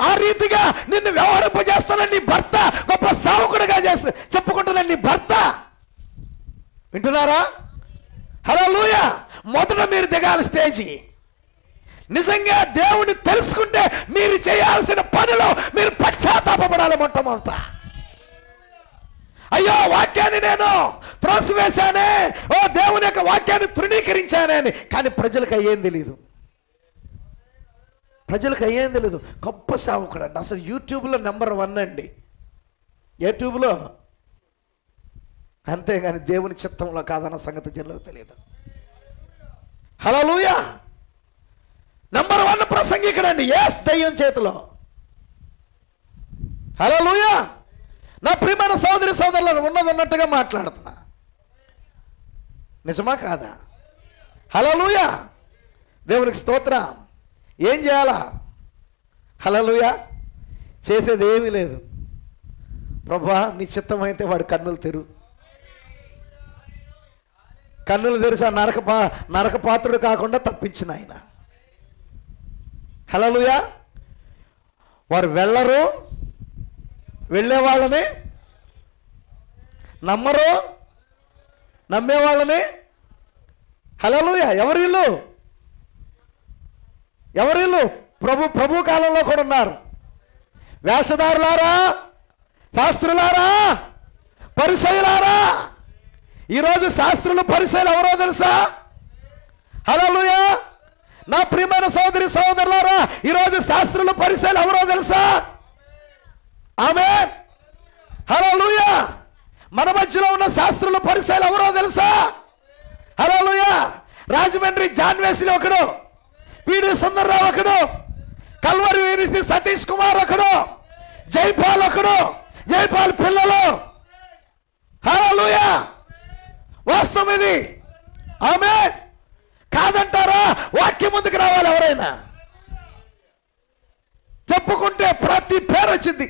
ఆ రీతిగా నిన్ను వ్యవహరింపజేస్తున్న నీ భర్త, గొప్ప సావకుడుగా చెప్పుకుంటున్న నీ భర్త, వింటున్నారా? హల్లెలూయా. మొదట మీరు దిగాలి స్టేజి. నిజంగా దేవుణ్ణి తెలుసుకుంటే మీరు చేయాల్సిన పనిలో మీరు పశ్చాత్తాపపడాలి. మొట్టమొదట అయ్యో వాక్యాన్ని నేను త్రోసివేశానే, ఓ దేవుని యొక్క వాక్యాన్ని తృణీకరించానే అని. కానీ ప్రజలకు అయ్యేం తెలీదు, ప్రజలకు అయ్యేం తెలీదు. గొప్ప సేవకుడు అండి, అసలు యూట్యూబ్లో నెంబర్ 1 అండి, యూట్యూబ్లో. అంతేగాని దేవుని చిత్తంలో కాదన్న సంగతి జనులకు తెలియదు. హల్లెలూయా. నంబర్ 1 ప్రసంగికుడండి, ఎస్ దయ్యం చేతిలో. హల్లెలూయా. నా ప్రియమైన సోదరి సోదరులను ఉన్నది ఉన్నట్టుగా మాట్లాడుతున్నా, నిజమా కాదా? హల్లెలూయా. దేవునికి స్తోత్రం. ఏం చేయాలా? హల్లెలూయా. చేసేది ఏమీ లేదు. ప్రభువా నీ చిత్తం అయితే వాడు కన్నులు తెరువు, కన్నులు తెరిచి ఆ నరక పాత్రుడు కాకుండా తప్పించిన ఆయన. హల్లెలూయా. వారు వెళ్ళరు, వెళ్ళే వాళ్ళని నమ్మరు, నమ్మే వాళ్ళని. హల్లెలూయా. ఎవరిల్లు ప్రభు కాలంలో కూడా ఉన్నారు. వేషధారులారా, శాస్త్రులారా, పరిసయ్యులారా. ఈరోజు శాస్త్రులు పరిసయ్యులు ఎవరో తెలుసా? హల్లెలూయా. నా ప్రియమైన సోదరి సోదరులారా, ఈరోజు శాస్త్రులు పరిసయ్యులు ఎవరో తెలుసా? ఆమేన్. హల్లెలూయా. మన మధ్యలో ఉన్న శాస్త్రులు పరిసయ్యులు ఎవరో తెలుసా? హల్లెలూయా. రాజమండ్రి జాన్ వేసిలో ఒకడు పిడి సుందర్రావు ఒకడు, కల్వరి యూనివర్సిటీ సతీష్ కుమార్ ఒకడు, జైపాల్ ఒకడు, జైపాల్ పిల్లలు. హల్లెలూయా. వాస్తవం ఇది. ఆమేన్. కాదంటారా? వాక్యం ముందుకు రావాలి. ఎవరైనా చెప్పుకుంటే ప్రతి పేరు వచ్చింది.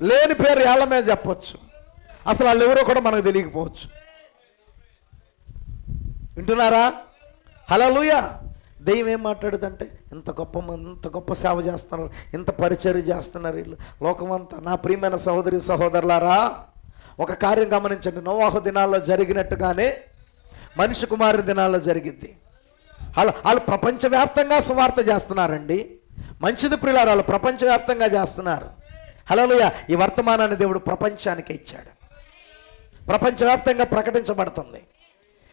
లేని పేరు ఏళ్ల మీద చెప్పొచ్చు. అసలు వాళ్ళు ఎవరో కూడా మనకు తెలియకపోవచ్చు. వింటున్నారా? హల్లెలూయా. దెయ్యం ఏం మాట్లాడుదంటే ఇంత గొప్ప సేవ చేస్తున్నారు, ఇంత పరిచర్య చేస్తున్నారు వీళ్ళు లోకమంతా. నా ప్రియమైన సహోదరి సహోదరులారా, ఒక కార్యం గమనించండి. నోవాహు దినాల్లో జరిగినట్టుగానే మనిషి కుమారుని దినాల్లో జరిగింది. వాళ్ళు ప్రపంచవ్యాప్తంగా సువార్త చేస్తున్నారండి. మంచిది ప్రియులారా, వాళ్ళు ప్రపంచవ్యాప్తంగా చేస్తున్నారు. హల్లెలూయా. ఈ వర్తమానాన్ని దేవుడు ప్రపంచానికి ఇచ్చాడు. ప్రపంచవ్యాప్తంగా ప్రకటించబడుతుంది.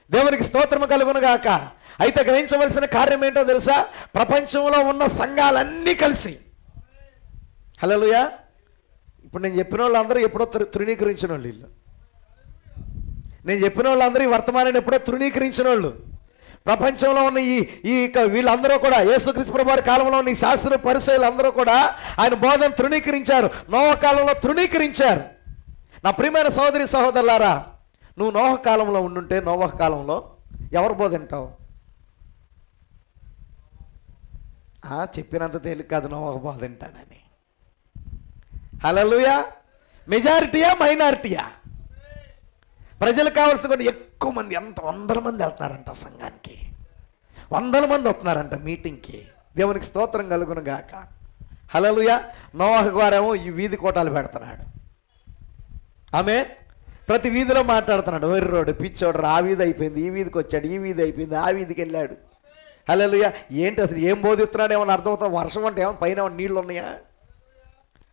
దేవునికి స్తోత్రము కలుగును గాక. అయితే గ్రహించవలసిన కార్యం ఏంటో తెలుసా? ప్రపంచంలో ఉన్న సంఘాలన్నీ కలిసి, హల్లెలూయా. ఇప్పుడు నేను చెప్పిన వాళ్ళందరూ ఎప్పుడో తృణీకరించిన వాళ్ళు. వీళ్ళు నేను చెప్పిన వాళ్ళందరూ ఈ వర్తమానాన్ని ఎప్పుడో తృణీకరించిన వాళ్ళు. ప్రపంచంలో ఉన్న ఈ వీళ్ళందరూ కూడా యేసుక్రీస్తు ప్రభువు వారి కాలంలో ఉన్న ఈ శాస్త్ర పరిసయ్యులు అందరూ కూడా ఆయన బోధన తృణీకరించారు. నోవహు కాలంలో తృణీకరించారు. నా ప్రియమైన సహోదరి సహోదరులారా, నువ్వు నోవహు కాలంలో ఉండుంటే నోవహు కాలంలో ఎవరు బోధ వింటావు? చెప్పినంత తేలిక కాదు నోవహు బోధ వింటానని. హల్లెలూయా. మెజారిటీయా మైనారిటీయా? ప్రజలకు కావాల్సిన కూడా ఎక్కువ మంది, ఎంత 100 మంది వెళ్తున్నారంట సంఘానికి, 100 మంది వస్తున్నారంట మీటింగ్కి. దేవునికి స్తోత్రం కలుగును గాక. హల్లెలూయా. నోవహు గారేమో ఈ వీధి కోటాలు పెడుతున్నాడు. ఆమేన్. ప్రతి వీధిలో మాట్లాడుతున్నాడు. వెర్రోడు, పిచ్చోడు, ఆ వీధి అయిపోయింది, ఈ వీధికి వచ్చాడు, ఈ వీధి అయిపోయింది, ఆ వీధికి వెళ్ళాడు. హల్లెలూయా. ఏంటి అసలు ఏం బోధిస్తున్నాడు ఏమన్నా అర్థమవుతాం? వర్షం అంటే ఏమో పైన నీళ్ళు ఉన్నాయా?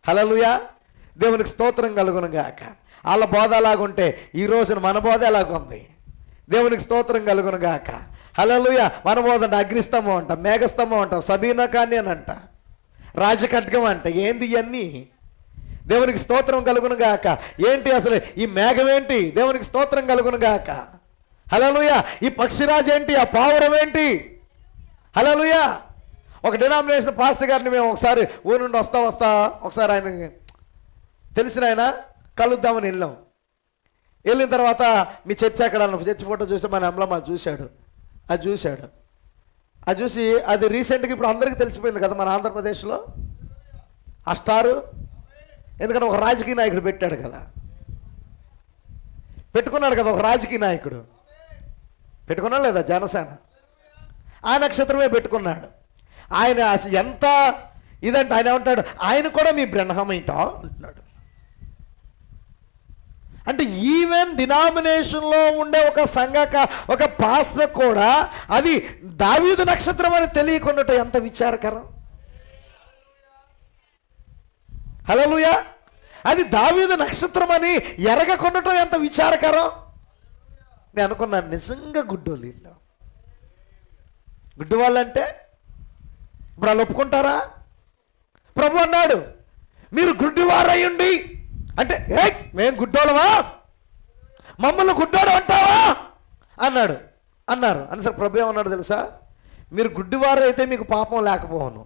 హల్లెలూయా. దేవునికి స్తోత్రం కలుగును గాక. వాళ్ళ బోధ అలాగుంటే ఈ రోజున మన బోధ ఎలాగుంది? దేవునికి స్తోత్రం కలుగును గాక. హల్లెలూయా. మన బోధ అంటే అగ్నిస్తంభం అంట, మేఘస్తంభం అంట, సబీనా కాన్యన్ అంట, రాజఖడ్గం అంట. ఏంది ఇవన్నీ? దేవునికి స్తోత్రం కలుగును గాక. ఏంటి అసలు ఈ మేఘం ఏంటి? దేవునికి స్తోత్రం కలుగును గాక. హల్లెలూయా. ఈ పక్షిరాజు ఏంటి? ఆ పావురం ఏంటి? హల్లెలూయా. ఒక డినామినేషన్ పాస్టర్ గారిని మేము ఒకసారి ఊరి నుండి వస్తా ఒకసారి ఆయన తెలిసిన ఆయన కలుద్దామని వెళ్ళాం. వెళ్ళిన తర్వాత మీ చర్చ్ ఎక్కడ? చర్చ్ ఫోటో చూసి మన అమ్మ చూశాడు. అది చూసి అది రీసెంట్గా ఇప్పుడు అందరికీ తెలిసిపోయింది కదా మన ఆంధ్రప్రదేశ్లో ఆ స్టారు. ఎందుకంటే ఒక రాజకీయ నాయకుడు పెట్టాడు కదా, పెట్టుకున్నాడు కదా, ఒక రాజకీయ నాయకుడు పెట్టుకున్నాడు లేదా? జనసేన ఆ నక్షత్రమే పెట్టుకున్నాడు. ఆయన అసలు ఎంత ఇదంటే ఆయన ఏమంటాడు? ఆయన కూడా మీ బ్రహ్మం ఏంటో అంటున్నాడు. అంటే ఈవెన్ డినామినేషన్లో ఉండే ఒక ఒక పాస్టర్ కూడా అది దావీదు నక్షత్రం అని తెలియకుండా ఎంత విచారకరం. హల్లెలూయా. అది దావీదు నక్షత్రం అని ఎరగకుండటం ఎంత విచారకరం. నేను అనుకున్నాను నిజంగా గుడ్డోళ్ళు వీళ్ళు. గుడ్డి వాళ్ళంటే ఇప్పుడు వాళ్ళు ఒప్పుకుంటారా? ప్రభు అన్నాడు మీరు గుడ్డివారయ్యుండి అంటే మేము గుడ్డోళ్ళమా, మమ్మల్ని గుడ్డోడు అంటావా అన్నారు. అని సార్ ప్రభు ఏమన్నాడు తెలుసా? మీరు గుడ్డివారు అయితే మీకు పాపం లేకపోవను,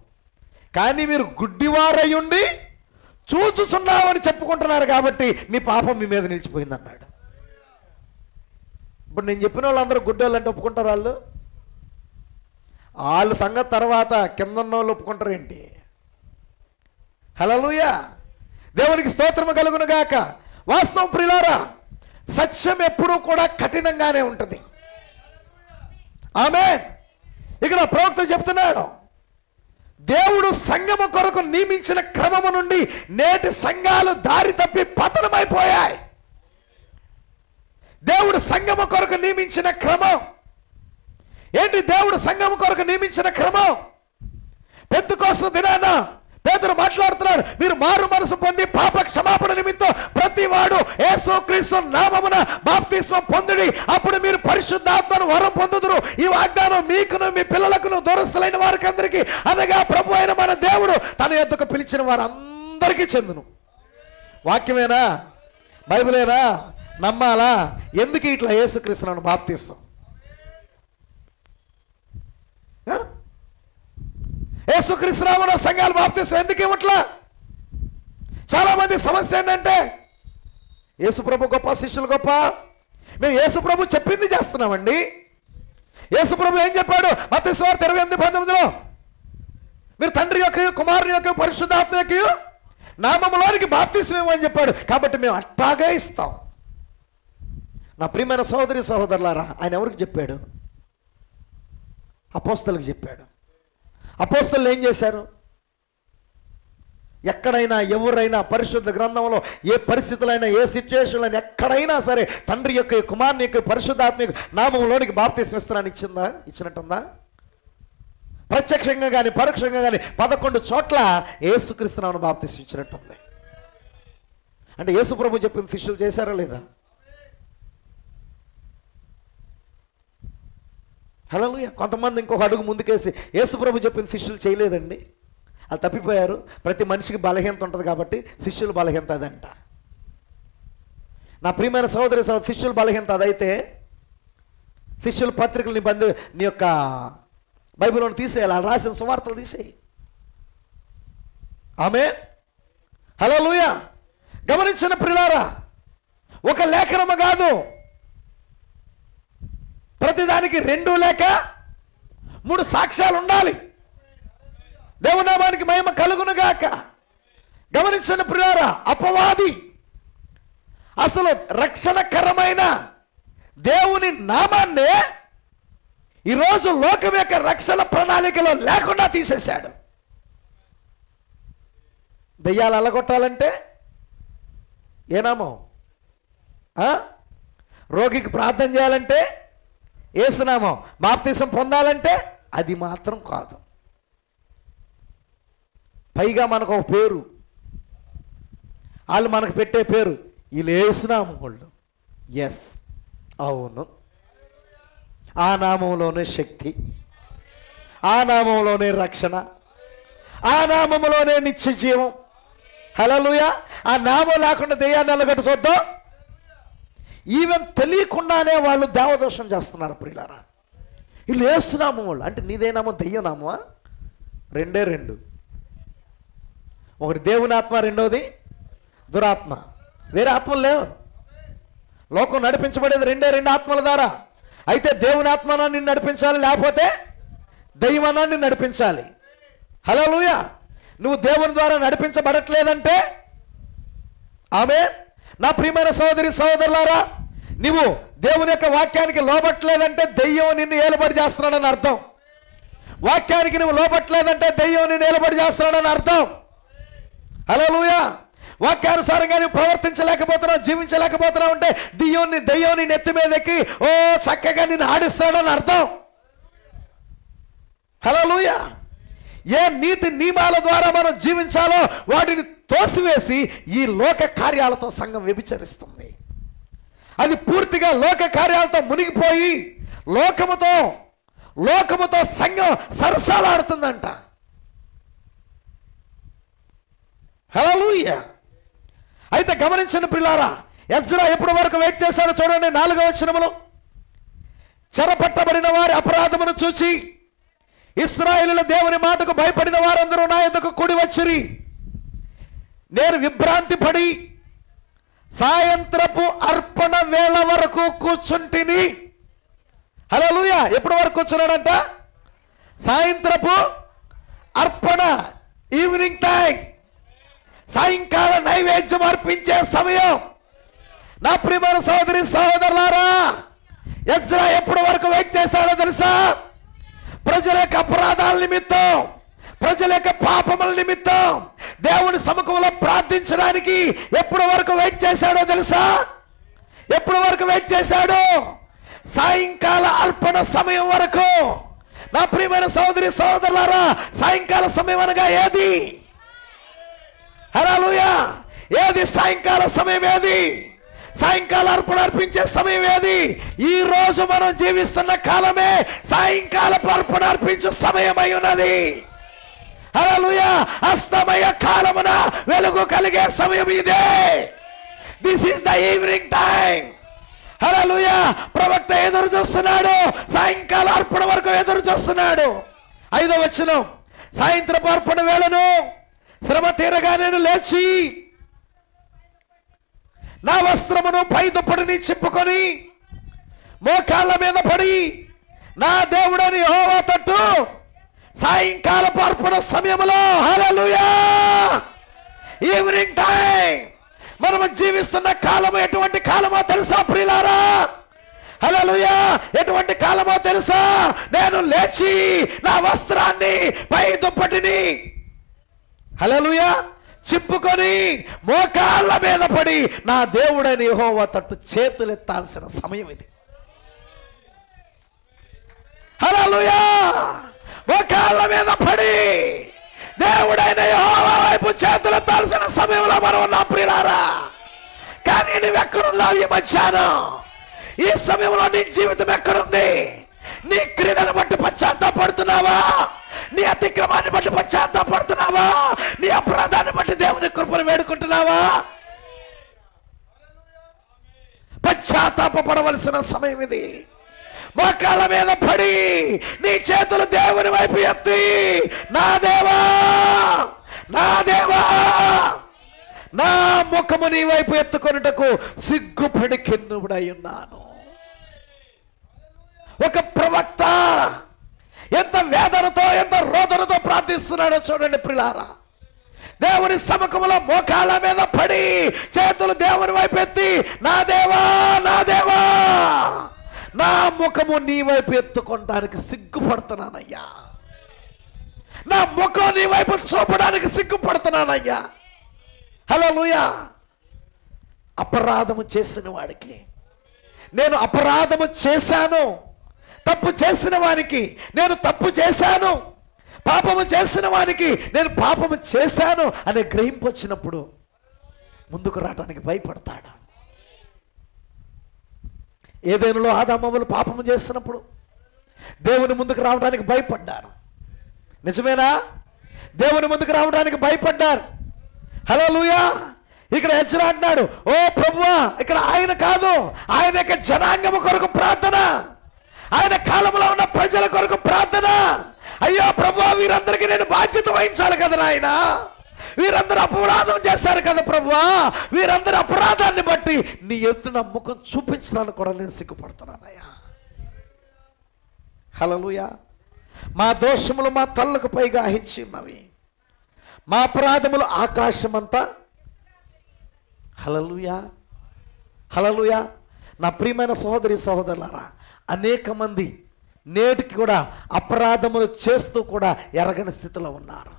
కానీ మీరు గుడ్డివారయ్యుండి చూచుచున్నామని చెప్పుకుంటున్నారు కాబట్టి మీ పాపం మీ మీద నిలిచిపోయింది అన్నాడు. ఇప్పుడు నేను చెప్పిన వాళ్ళందరూ గుడ్డోళ్ళు అంటే ఒప్పుకుంటారు? వాళ్ళు సంగతి తర్వాత కింద ఉన్న వాళ్ళు ఒప్పుకుంటారు ఏంటి? హల్లెలూయా. దేవునికి స్తోత్రము కలుగును గాక. వాస్తవం ప్రియులారా, సత్యం ఎప్పుడూ కూడా కఠినంగానే ఉంటుంది. ఆమేన్. ఇక్కడ ప్రవక్త చెప్తున్నాడు, దేవుడు సంఘము కొరకు నియమించిన క్రమము నుండి నేటి సంఘాలు దారి తప్పి పతనమైపోయాయి. దేవుడు సంఘము కొరకు నియమించిన క్రమం ఏంటి? దేవుడు సంఘము కొరకు నియమించిన క్రమం పెంతెకోస్తు దినాన పేతురు మాట్లాడుతున్నాడు, మీరు మారు మనసు పొంది పాప క్షమాపణ నిమిత్తం ప్రతి వాడు యేసుక్రీస్తు నామమున బాప్తిస్మం పొందుడి, అప్పుడు మీరు పరిశుద్ధాత్మను వరం పొందుదురు. ఈ వాగ్దానం మీకును మీ పిల్లలకును దూరస్తులైన వారికి అందరికీ అనగా ప్రభు అయిన మన దేవుడు తన యొద్దకు పిలిచిన వారందరికీ చెందును. వాక్యమేనా? బైబిలేనా? నమ్మాలా? ఎందుకు ఇట్లా యేసుక్రీస్తును బాప్తిస్తాం? యేసుక్రీస్తు నామమున సంఘాలు బాప్తిసం ఎందుకు ఇవ్వట్లా? చాలా మంది సమస్య ఏంటంటే యేసుప్రభు గొప్ప, శిష్యులు గొప్ప. మేము యేసుప్రభు చెప్పింది చేస్తున్నామండి. యేసుప్రభు ఏం చెప్పాడు? మత్తయి సువార్త 28:19లో మీరు తండ్రి యొక్క, కుమారుని యొక్క, పరిశుద్ధాత్మ యొక్క నామములోనికి బాప్తిసం ఇవ్వమని చెప్పాడు. కాబట్టి మేము అట్టాగే ఇస్తాం. నా ప్రియమైన సహోదరి సహోదరులారా, ఆయన ఎవరికి చెప్పాడు? అపోస్తలులకు చెప్పాడు. అపోస్తలు ఏం చేశారు? ఎక్కడైనా ఎవరైనా పరిశుద్ధ గ్రంథంలో ఏ పరిస్థితులైనా, ఏ సిచ్యువేషన్లో ఎక్కడైనా సరే తండ్రి యొక్క, కుమారుని యొక్క, పరిశుద్ధాత్మ యొక్క నామంలోనికి బాప్తిసం ఇస్తానని ఇచ్చినట్టుందా? ప్రత్యక్షంగా కానీ పరోక్షంగా కానీ 11 చోట్ల యేసుక్రీస్తు నామమున బాప్తిసం ఇచ్చినట్టుంది. అంటే యేసుప్రభు చెప్పిన శిష్యులు చేశారా లేదా? హల్లెలూయా. కొంతమంది ఇంకొక అడుగు ముందుకేసి యేసుప్రభు చెప్పిన శిష్యులు చేయలేదండి, అది తప్పిపోయారు. ప్రతి మనిషికి బలహీనత ఉంటుంది కాబట్టి శిష్యుల బలహీనత అదంట. నా ప్రియమైన సహోదరి సహోదరు, శిష్యుల బలహీనత అదైతే శిష్యుల పత్రికలు నీ యొక్క బైబిల్లోని తీసేయాలి, అలా రాసిన సువార్తలు తీసేయి. ఆమేన్. హల్లెలూయా. గమనించిన ప్రియులారా, ఒక లేఖనము కాదు, ప్రతిదానికి 2 లేక 3 సాక్ష్యాలు ఉండాలి. దేవునామానికి మహిమ కలుగునుగాక. గమనించిన ప్రియులారా, అపవాది అసలు రక్షణకరమైన దేవుని నామాన్నే ఈరోజు లోకం యొక్క రక్షణ ప్రణాళికలో లేకుండా తీసేశాడు. దయ్యాలు అల్లగొట్టాలంటే ఏ నామం? రోగికి ప్రార్థన చేయాలంటే యేసునామం. బాప్తిసం పొందాలంటే అది మాత్రం కాదు. పైగా మనకు ఒక పేరు, వాళ్ళు మనకు పెట్టే పేరు వీళ్ళు యేసునామం వాళ్ళు. ఎస్, అవును. ఆ నామంలోనే శక్తి, ఆ నామంలోనే రక్షణ, ఆ నామంలోనే నిత్య జీవం. హల్లెలూయా. ఆ నామం లేకుండా దెయ్యాన్ని అల్లగట్టు చూద్దాం. ఈవెన్ తెలియకుండానే వాళ్ళు దేవదోషం చేస్తున్నారు ప్రియులారా. వీళ్ళు యేసునామం వాళ్ళు. అంటే నీదేనామో దెయ్యం నామా? 2 ఒకటి దేవుని ఆత్మ, రెండోది దురాత్మ. వేరే ఆత్మలు లేవు. లోకం నడిపించబడేది 2 ఆత్మల ద్వారా. అయితే దేవుని ఆత్మను నిన్ను నడిపించాలి, లేకపోతే దైవాన్ని నిన్ను నడిపించాలి. హల్లెలూయా. నువ్వు దేవుని ద్వారా నడిపించబడట్లేదంటే, ఆమేన్. నా ప్రియమైన సహోదరి సహోదరులారా, నువ్వు దేవుని యొక్క వాక్యానికి లోబట్టలేదంటే దెయ్యం నిన్ను ఏలుబడి చేస్తున్నాడని అర్థం. వాక్యానికి నువ్వు లోబట్టలేదంటే దెయ్యం నిన్ను ఏలుబడి చేస్తున్నాడని అర్థం. హల్లెలూయా. వాక్యానుసారంగా నువ్వు ప్రవర్తించలేకపోతున్నావు, జీవించలేకపోతున్నావు అంటే దెయ్యం నెత్తి మీదకి ఓ చక్కగా నిన్ను ఆడిస్తాడని అర్థం. హల్లెలూయా. ఏ నీతి నియమాల ద్వారా మనం జీవించాలో వాటిని తోసివేసి ఈ లోక కార్యాలతో సంఘం వ్యభిచరిస్తుంది. అది పూర్తిగా లోక కార్యాలతో మునిగిపోయి లోకముతో సంఘం సరసాలాడుతుందంట. హల్లెలూయా. అయితే గమనించిన పిల్లారా, ఎజ్రా ఎప్పటి వరకు వెయిట్ చేశారో చూడండి. 4వ వచనములో, చెరపట్టబడిన వారి అపరాధమును చూచి ఇశ్రాయేలుల దేవుని మాటకు భయపడిన వారందరూ నా యొద్దకు కూడి వచ్చిరి. నేను విభ్రాంతి పడి సాయంత్రపు అర్పణ వేళ వరకు కూర్చుంటిని. హల్లెలూయా. ఎప్పటి వరకు కూర్చున్నాడంట? సాయంత్రపు అర్పణ, ఈవినింగ్ టైం, సాయంకాల నైవేద్యం అర్పించే సమయం. నా ప్రియమైన సహోదరి సహోదరులారా, ఎజ్రా ఎప్పటి వరకు వెయిట్ చేశాడో తెలుసా? ప్రజల యొక్క అపరాధాల నిమిత్తం, ప్రజల యొక్క పాపముల నిమిత్తం దేవుని సముఖంలో ప్రార్థించడానికి ఎప్పటి వరకు వెయిట్ చేశాడో తెలుసా? ఎప్పటి వరకు వెయిట్ చేశాడు? సాయంకాల అర్పణ సమయం వరకు. నా ప్రియమైన సహోదరి సహోదరులారా, సాయంకాల సమయం అనగా ఏది? హల్లెలూయా. ఏది సాయంకాల సమయం? ఏది సాయంకాల అర్పణ అర్పించే సమయం? ఏది? ఈ రోజు మనం జీవిస్తున్న కాలమే సాయంకాల అర్పణ అర్పించే సమయం అయి ఉన్నది. హల్లెలూయా. అస్తమయ కాలమున వెలుగు కలిగే సమయం ఇదే. This is the evening time. Hallelujah. ప్రవక్త ఎదురు చూస్తున్నాడు, సాయంకాల అర్పణ వరకు ఎదురు చూస్తున్నాడు. 5వ వచనం, సాయంత్రపు అర్పణ వేళను శ్రమ తీరగా నేను లేచి నా వస్త్రమును పై దుప్పటిని చింపుకొని మోకాళ్ళ మీద పడి నా దేవుడని యెహోవా తట్టు సాయంకాలపు అర్పణ సమయంలో హల్లెలూయా ఈవినింగ్ టైం మనము జీవిస్తున్న కాలము ఎటువంటి కాలమో తెలుసా ప్రియులారా? హల్లెలూయా ఎటువంటి కాలమో తెలుసా? నేను లేచి నా వస్త్రాన్ని పై దుప్పటిని హల్లెలూయా చింపుకొని మోకాళ్ళ మీద పడి నా దేవుడైన యెహోవా తట్టు చేతులెత్తాల్సిన సమయం ఇది. హల్లెలూయా మోకాళ్ళ మీద పడి దేవుడైన యెహోవా వైపు చేతులెత్తాల్సిన సమయంలో మనం ఉన్నాం ప్రియులారా. కానీ నువ్వు ఎక్కడున్నావు ఈ మధ్యాహ్నం? ఈ సమయంలో నీ జీవితం ఎక్కడుంది? నీ క్రియలను బట్టి పశ్చాత్తాపడుతున్నావా? నీ అతిక్రమాన్ని బట్టి పశ్చాత్తాపడుతున్నావా? నీ అపరాధాన్ని బట్టి దేవుని కృపను వేడుకుంటున్నావా? పశ్చాత్తాపడవలసిన సమయం ఇది. మోకాళ్ళ మీద పడి నీ చేతులు దేవుని వైపు ఎత్తి నా దేవా నా దేవా నా ముఖము నీ వైపు ఎత్తుకొనుటకు సిగ్గుపడి కిన్నుడై ఉన్నాను. ఒక ప్రవక్త ఎంత వేదనతో ఎంత రోదనతో ప్రార్థిస్తున్నాడో చూడండి ప్రియులారా. దేవుని సముఖంలో మోకాళ్ళ మీద పడి చేతులు దేవుని వైపు ఎత్తి నా దేవా నా దేవా నా ముఖము నీ వైపు ఎత్తుకోవడానికి సిగ్గుపడుతున్నానయ్యా. నా ముఖం నీ వైపు చూపడానికి సిగ్గుపడుతున్నానయ్యా. హల్లెలూయా అపరాధము చేసిన వాడికి నేను అపరాధము చేశాను, తప్పు చేసిన వానికి నేను తప్పు చేశాను, పాపము చేసిన వానికి నేను పాపము చేశాను అనే గ్రహింపు వచ్చినప్పుడు ముందుకు రావడానికి భయపడతాడు. ఏదేనులో ఆదామవ్వలు పాపము చేస్తున్నప్పుడు దేవుని ముందుకు రావడానికి భయపడ్డారు. నిజమేనా? దేవుని ముందుకు రావడానికి భయపడ్డారు. హల్లెలూయా ఇక్కడ హెచ్చర అంటున్నాడు, ఓ ప్రభువా ఇక్కడ ఆయన కాదు, ఆయన యొక్క జనాంగము కొరకు ప్రార్థన, ఆయన కాలంలో ఉన్న ప్రజల కొరకు ప్రార్థన. అయ్యో ప్రభువా వీరందరికీ నేను బాధ్యత వహించాలి కదా నాయన, వీరందరూ అపరాధం చేశారు కదా ప్రభువా, వీరందరూ అపరాధాన్ని బట్టి నీ ఎదుట ముఖం చూపించడానికి కూడా నేను సిగ్గుపడుతున్నానయ్యా. హల్లెలూయా మా దోషములు మా తల్లకు పైగా హెచ్చి ఉన్నవి, మా అపరాధములు ఆకాశమంతా. హల్లెలూయా హల్లెలూయా నా ప్రియమైన సహోదరి సహోదరులారా, అనేక మంది నేటికి కూడా అపరాధములు చేస్తూ కూడా ఎరగని స్థితిలో ఉన్నారు,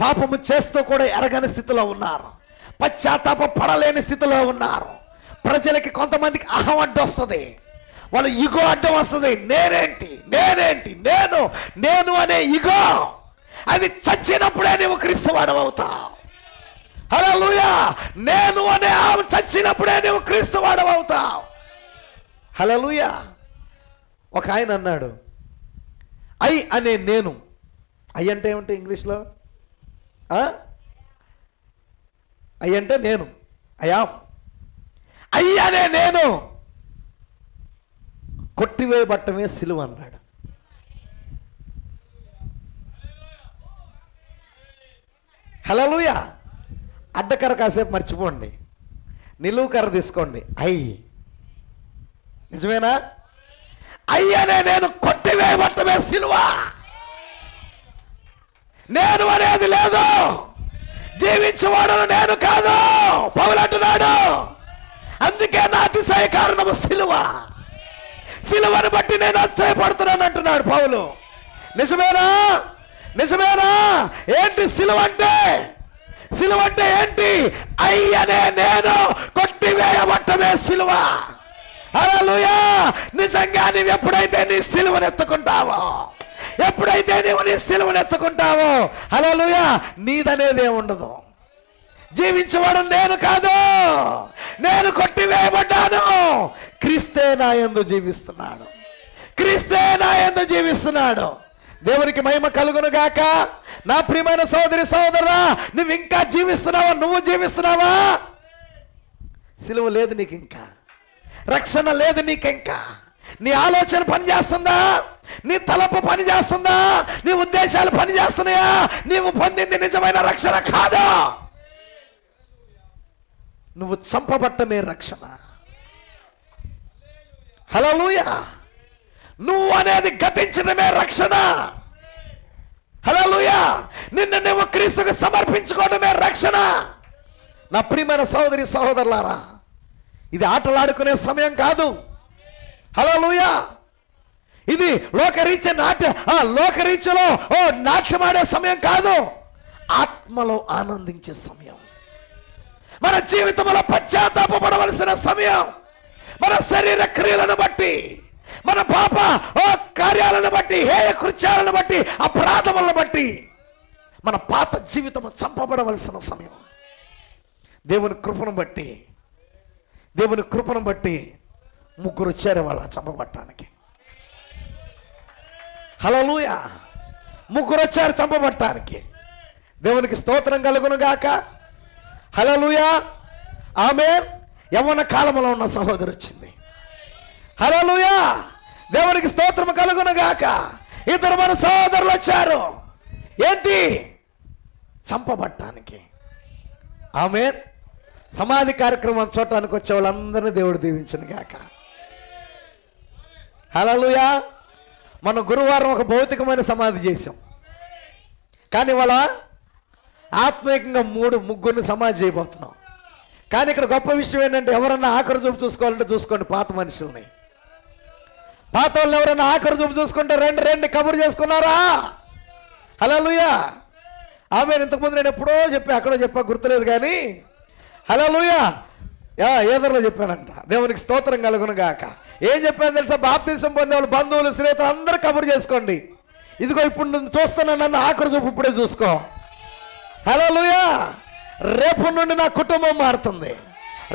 పాపము చేస్తూ కూడా ఎరగని స్థితిలో ఉన్నారు, పశ్చాత్తాప పడలేని స్థితిలో ఉన్నారు. ప్రజలకి కొంతమందికి అహం అడ్డు వస్తుంది, వాళ్ళ ఇగో అడ్డం వస్తుంది. నేనేంటి నేనేంటి నేను నేను అనే ఇగో అది చచ్చినప్పుడే నువ్వు క్రీస్తువాడవు అవుతావు. హల్లెలూయా నేను అనే ఆమె చచ్చినప్పుడే నువ్వు క్రీస్తువాడవు అవుతావు. హల్లెలూయా ఒక ఆయన అన్నాడు, ఐ అనే నేను, ఐ అంటే ఏమిటి ఇంగ్లీష్లో? ఐ అంటే నేను, అయ్యా ఐ అనే నేను కొట్టివేయబట్టమే సిలువ అన్నాడు. హల్లెలూయా అడ్డకర్ర కాసేపు మర్చిపోండి, నిలువు కర్ర తీసుకోండి. ఐ నిజమేనా? ఐ అనే నేను కొట్టివేయబట్టమే సిలువ. నేను అనేది లేదు, జీవించేవాడు నేను కాదు పౌలు అంటున్నాడు. అందుకే నా అతిశయ కారణము సిలువ, సిలువను బట్టి నేను అతిశయపడుతున్నాను అంటున్నాడు పౌలు. నిజమేనా? నిజమేనా? ఏంటి సిలువ అంటే? సిలువ అంటే ఏంటి? ఐ అనే నేను కొట్టివేయబట్టమే సిలువ. హల్లెలూయా నిజంగా నీవు ఎప్పుడైతే నీ సిలువను ఎత్తుకుంటావో, ఎప్పుడైతే నీవు నీ సిలువను ఎత్తుకుంటావో, హల్లెలూయా నీదనేది ఏముండదు. జీవించేవాడు నేను కాదు, నేను కొట్టివేయబడ్డాను. క్రీస్తే నా యందు జీవిస్తున్నాడు, క్రీస్తే నా యందు జీవిస్తున్నాడు. దేవునికి మహిమ కలుగును గాక. నా ప్రియమైన సోదరి సోదరుడా, నువ్వు ఇంకా జీవిస్తున్నావా? నువ్వు జీవిస్తున్నావా? సిలువ లేదు నీకు, ఇంకా రక్షణ లేదు నీకు, ఇంకా నీ ఆలోచన పనిచేస్తుందా? నీ తలపు పనిచేస్తుందా? నీ ఉద్దేశాలు పనిచేస్తున్నాయా? నీవు పొందింది నిజమైన రక్షణ కాదా? నువ్వు చంపబట్టమే రక్షణ. హల్లెలూయా. నువ్వు అనేది గతించడమే రక్షణ. హల్లెలూయా. నిన్ను నువ్వు క్రీస్తుకు సమర్పించుకోవడమే రక్షణ. నా ప్రియమైన సహోదరి సహోదరులారా, ఇది ఆటలాడుకునే సమయం కాదు. హల్లెలూయా. ఇది లోకరీత్యలో నాట్యమాడే సమయం కాదు. ఆత్మలో ఆనందించే సమయం. మన జీవితంలో పశ్చాత్తాపపడవలసిన సమయం. మన శరీర క్రియలను బట్టి, మన పాప కార్యాలను బట్టి, హేయ కృత్యాలను బట్టి, అపరాధములను బట్టి మన పాత జీవితం చంపబడవలసిన సమయం. దేవుని కృపను బట్టి ముగ్గురు వచ్చారు వాళ్ళ చంపబట్టడానికి. హల్లెలూయా. ముగ్గురు వచ్చారు చంపబట్టడానికి. దేవునికి స్తోత్రం కలుగును గాక. హల్లెలూయా. ఆమేన్. యవ్వన కాలంలో ఉన్న సహోదరు వచ్చింది. హల్లెలూయా. దేవునికి స్తోత్రం కలుగును గాక. ఇద్దరు మన సహోదరులు వచ్చారు. ఏంటి? చంపబట్టడానికి. ఆమేన్. సమాధి కార్యక్రమం చూడటానికి వచ్చే వాళ్ళందరినీ దేవుడు దీవించును గాక. హల్లెలూయా. మన గురువారం ఒక భౌతికమైన సమాధి చేశాం, కానీ వాళ్ళ ఆత్మీయంగా ముగ్గురిని సమాధి చేయబోతున్నాం. కానీ ఇక్కడ గొప్ప విషయం ఏంటంటే, ఎవరన్నా ఆఖరి చూపు చూసుకోవాలంటే చూసుకోండి. పాత మనుషుల్ని, పాత వాళ్ళని ఎవరన్నా ఆఖరి చూపు చూసుకుంటే రెండు కబురు చేసుకున్నారా? హల్లెలూయా. ఆమె ఇంతకుముందు నేను ఎప్పుడో అక్కడో గుర్తులేదు కానీ, హల్లెలూయా, ఏదర్లో చెప్పానంట. దేవునికి స్తోత్రం కలుగును గాక. ఏం చెప్పాను తెలుసా? బాప్తిసం పొందే వాళ్ళు, బంధువులు, స్నేహితులు అందరూ కబురు చేసుకోండి. ఇదిగో ఇప్పుడు నువ్వు చూస్తున్నా, నన్ను ఆఖరి చూపు ఇప్పుడే చూసుకో. హల్లెలూయా. రేపు నుండి నా కుటుంబం మారుతుంది.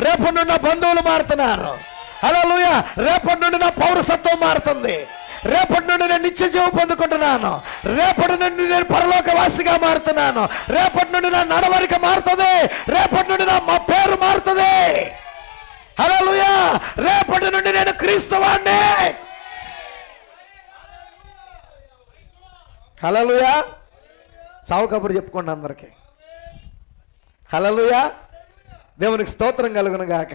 రేపు నుండి నా బంధువులు మారుతున్నారు. హల్లెలూయా. రేపటి నుండి నా పౌరసత్వం మారుతుంది. రేపటి నుండి నేను నిత్య జీవం పొందుకుంటున్నాను. రేపటి నుండి నేను పరలోకవాసిగా మారుతున్నాను. రేపటి నుండి నా నడవడిక మారుతుంది. రేపటి నుండి నా పేరు మారుతుంది. హల్లెలూయా. రేపటి నుండి నేను క్రీస్తువాణ్ణి. హల్లెలూయా. సావు కబురు చెప్పుకోండి అందరికీ. హల్లెలూయా. దేవునికి స్తోత్రం కలుగును గాక.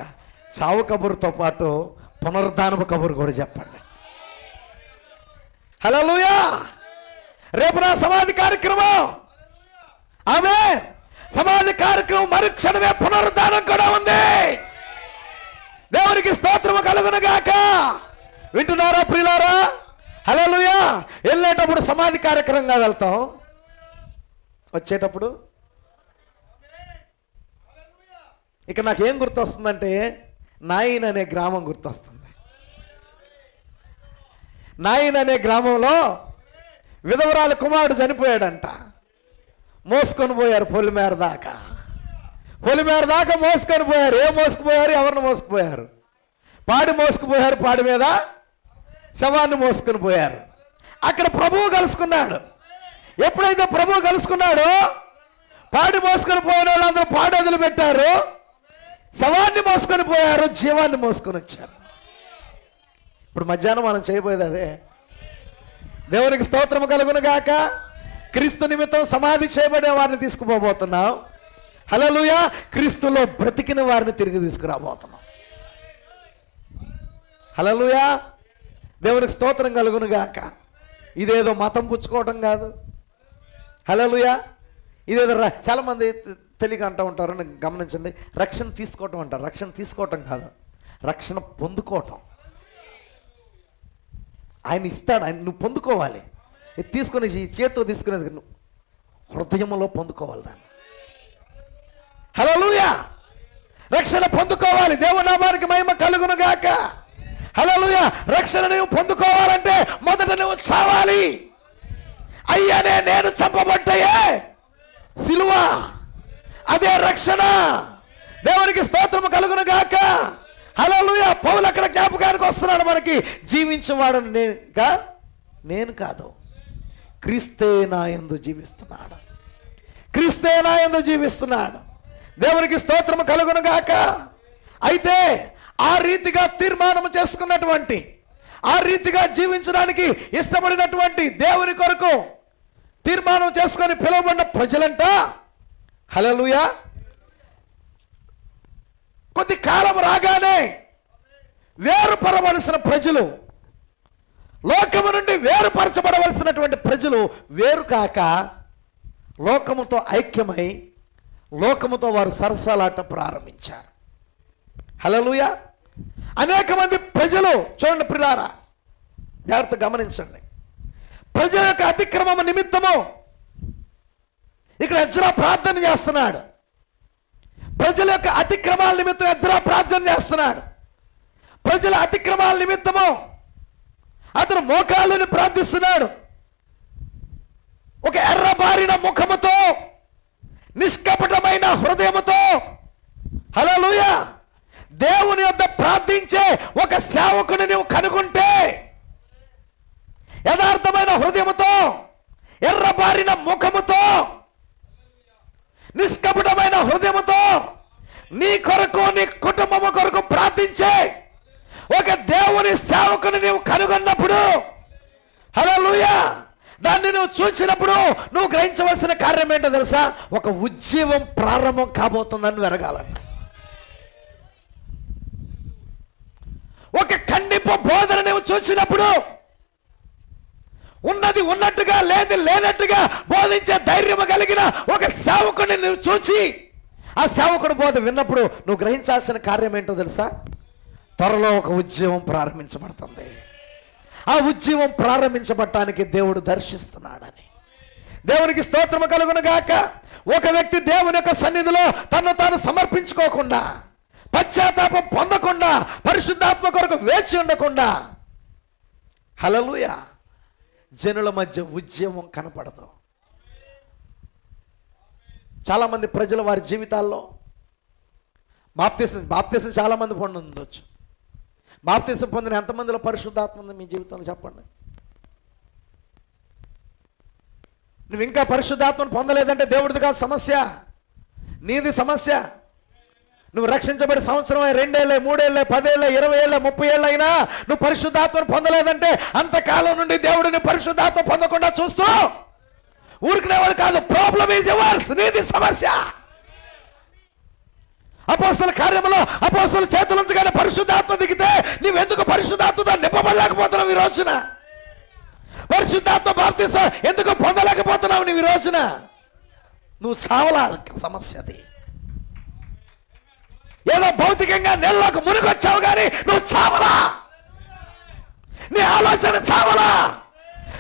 సావు కబురుతో పాటు పునరుద్ధానపు కబురు కూడా చెప్పండి. హల్లెలూయా. రేపు నా సమాధి కార్యక్రమం. ఆమేన్. సమాధి కార్యక్రమం మరుక్షణమే పునరుద్ధానం కూడా ఉంది. దేవునికి స్తోత్రము కలుగును గాక. వింటున్నారా ప్రియులారా? హల్లెలూయా. వెళ్ళేటప్పుడు సమాధి కార్యక్రమంగా వెళ్తాం, వచ్చేటప్పుడు ఇక నాకేం గుర్తొస్తుందంటే, నాయిన్ అనే గ్రామం గుర్తొస్తుంది. నాయిన్ అనే గ్రామంలో విధవరాలు కుమారుడు చనిపోయాడంట. మోసుకొని పోయారు పొలిమేర దాకా. మోసుకొని పోయారు. ఏం మోసుకుపోయారు? ఎవరిని మోసుకుపోయారు? పాడి మోసుకుపోయారు. పాడి మీద శవాన్ని మోసుకొని పోయారు. అక్కడ ప్రభువు కలుసుకున్నాడు. ఎప్పుడైతే ప్రభువు కలుసుకున్నాడో, పాడి మోసుకొని పోయిన వాళ్ళందరూ పాడి వదిలిపెట్టారు, శవాన్ని మోసుకొని పోయారు, జీవాన్ని మోసుకొని వచ్చారు. ఇప్పుడు మధ్యాహ్నం మనం చేయబోయేది అదే. దేవునికి స్తోత్రము కలుగును గాక. క్రీస్తు నిమిత్తం సమాధి చేయబడే వారిని తీసుకుపోబోతున్నాం. హల్లెలూయా. క్రీస్తులో బ్రతికిన వారిని తిరిగి తీసుకురాబోతున్నాం. హల్లెలూయా. దేవునికి స్తోత్రం కలుగును గాక. ఇదేదో మతం పుచ్చుకోవటం కాదు. హల్లెలూయా. ఇదేదో చాలా మంది తెలియక అంటూ ఉంటారు, గమనించండి. రక్షణ తీసుకోవటం అంటారు. రక్షణ తీసుకోవటం కాదు, రక్షణ పొందుకోవటం. ఆయన ఇస్తాడు, ఆయన నువ్వు పొందుకోవాలి. ఇది తీసుకుని ఈ చేతితో తీసుకునేది నువ్వు హృదయంలో పొందుకోవాలి దాన్ని. హల్లెలూయా. రక్షణ పొందుకోవాలి. దేవుని నామానికి మహిమ కలుగును గాక. హల్లెలూయా. రక్షణ నువ్వు పొందుకోవాలంటే మొదట నువ్వు చావాలి. అయ్యనే నేను చంపబడ్డాయే సిలువ, అదే రక్షణ. దేవునికి స్తోత్రము కలుగును గాక. హల్లెలూయా. పౌలు అక్కడ జ్ఞాపకానికి వస్తున్నాడు మనకి. జీవించేవాడు నేను కాదు, క్రీస్తే నా యందు జీవిస్తున్నాడు. క్రీస్తే నా యందు జీవిస్తున్నాడు. దేవునికి స్తోత్రము కలుగును గాక. అయితే ఆ రీతిగా తీర్మానం చేసుకున్నటువంటి, ఆ రీతిగా జీవించడానికి ఇష్టపడినటువంటి దేవుని కొరకు తీర్మానం చేసుకొని పిలువబడిన ప్రజలంట, హల్లెలూయా, కొద్ది కాలం రాగానే వేరుపరవలసిన ప్రజలు, లోకము నుండి వేరుపరచబడవలసినటువంటి ప్రజలు వేరు కాక లోకముతో ఐక్యమై లోకముతో వారు సరసాలాట ప్రారంభించారు. హల్లెలూయా. అనేక మంది ప్రజలు, చూడండి ప్రియులారా, జాగ్రత్తగా గమనించండి, ప్రజల యొక్క అతిక్రమం నిమిత్తము ఇక్కడ ఎజ్రా ప్రార్థన చేస్తున్నాడు. ప్రజల యొక్క అతిక్రమాల నిమిత్తం ఎజ్రా ప్రార్థన చేస్తున్నాడు. ప్రజల అతిక్రమాల నిమిత్తము అతను మోకాళ్ళని ప్రార్థిస్తున్నాడు. ఒక ఎర్రబారిన ముఖముతో, నిష్కపటమైన హృదయముతో, హల్లెలూయా, దేవుని యొద్ద ప్రార్థించే ఒక సేవకుని నువ్వు కనుగొంటే, యథార్థమైన హృదయముతో, ఎర్రబారిన ముఖముతో, నిష్కపటమైన హృదయముతో నీ కొరకు, నీ కుటుంబము కొరకు ప్రార్థించే ఒక దేవుని సేవకుని నువ్వు కనుగొన్నప్పుడు, హల్లెలూయా, దాన్ని నువ్వు చూసినప్పుడు నువ్వు గ్రహించవలసిన కార్యం ఏంటో తెలుసా? ఒక ఉద్యమం ప్రారంభం కాబోతుందని వెరగాలంట. ఒక ఖండింపు బోధన నువ్వు చూసినప్పుడు, ఉన్నది ఉన్నట్టుగా లేని లేనట్టుగా బోధించే ధైర్యం కలిగిన ఒక సేవకుడిని నువ్వు చూసి ఆ సేవకుడు బోధ విన్నప్పుడు నువ్వు గ్రహించాల్సిన కార్యం ఏంటో తెలుసా? త్వరలో ఒక ఉద్యమం ప్రారంభించబడుతుంది. ఆ ఉద్యమం ప్రారంభించబడటానికి దేవుడు దర్శిస్తున్నాడని. దేవునికి స్తోత్రము కలుగును గాక. ఒక వ్యక్తి దేవుని యొక్క సన్నిధిలో తను తాను సమర్పించుకోకుండా, పశ్చాత్తాపం పొందకుండా, పరిశుద్ధాత్మ కొరకు వేచి ఉండకుండా, హల్లెలూయా, జనుల మధ్య ఉద్యమం కనపడదు. చాలామంది ప్రజలు వారి జీవితాల్లో బాప్తిసం చాలామంది పొందొచ్చు. బాప్తిసం పొందిన ఎంతమందిలో పరిశుద్ధాత్మ ఉంది మీ జీవితంలో చెప్పండి. నువ్వు ఇంకా పరిశుద్ధాత్మను పొందలేదంటే దేవుడిది కాదు సమస్య, నీది సమస్య. నువ్వు రక్షించబడి సంవత్సరం 2 ఏళ్ళే, 3 ఏళ్ళే, 10 ఏళ్ళే, 20 ఏళ్ళే, 30 ఏళ్ళు అయినా నువ్వు పరిశుద్ధాత్మను పొందలేదంటే అంతకాలం నుండి దేవుడిని పరిశుద్ధాత్మ పొందకుండా చూస్తూ ఊరుకునేవాడు కాదు. ప్రాబ్లం ఈజ్ యువర్స్, నీది సమస్య. అపోస్తల కార్యములో అపోస్తల చేతులుంచగానే పరిశుద్ధాత్మ దిగితే నీవెందుకు పరిశుద్ధాత్మతో నింపబడలేకపోతున్నావు ఈ రోజున? పరిశుద్ధాత్మ బాప్తిసం ఎందుకు పొందలేకపోతున్నావు నీవు ఈ రోజున? నువ్వు చావలా సమస్య అది. ఏదో భౌతికంగా నెలలోకి మునిగొచ్చావు కానీ నువ్వు చావలా. నీ ఆలోచన చావలా,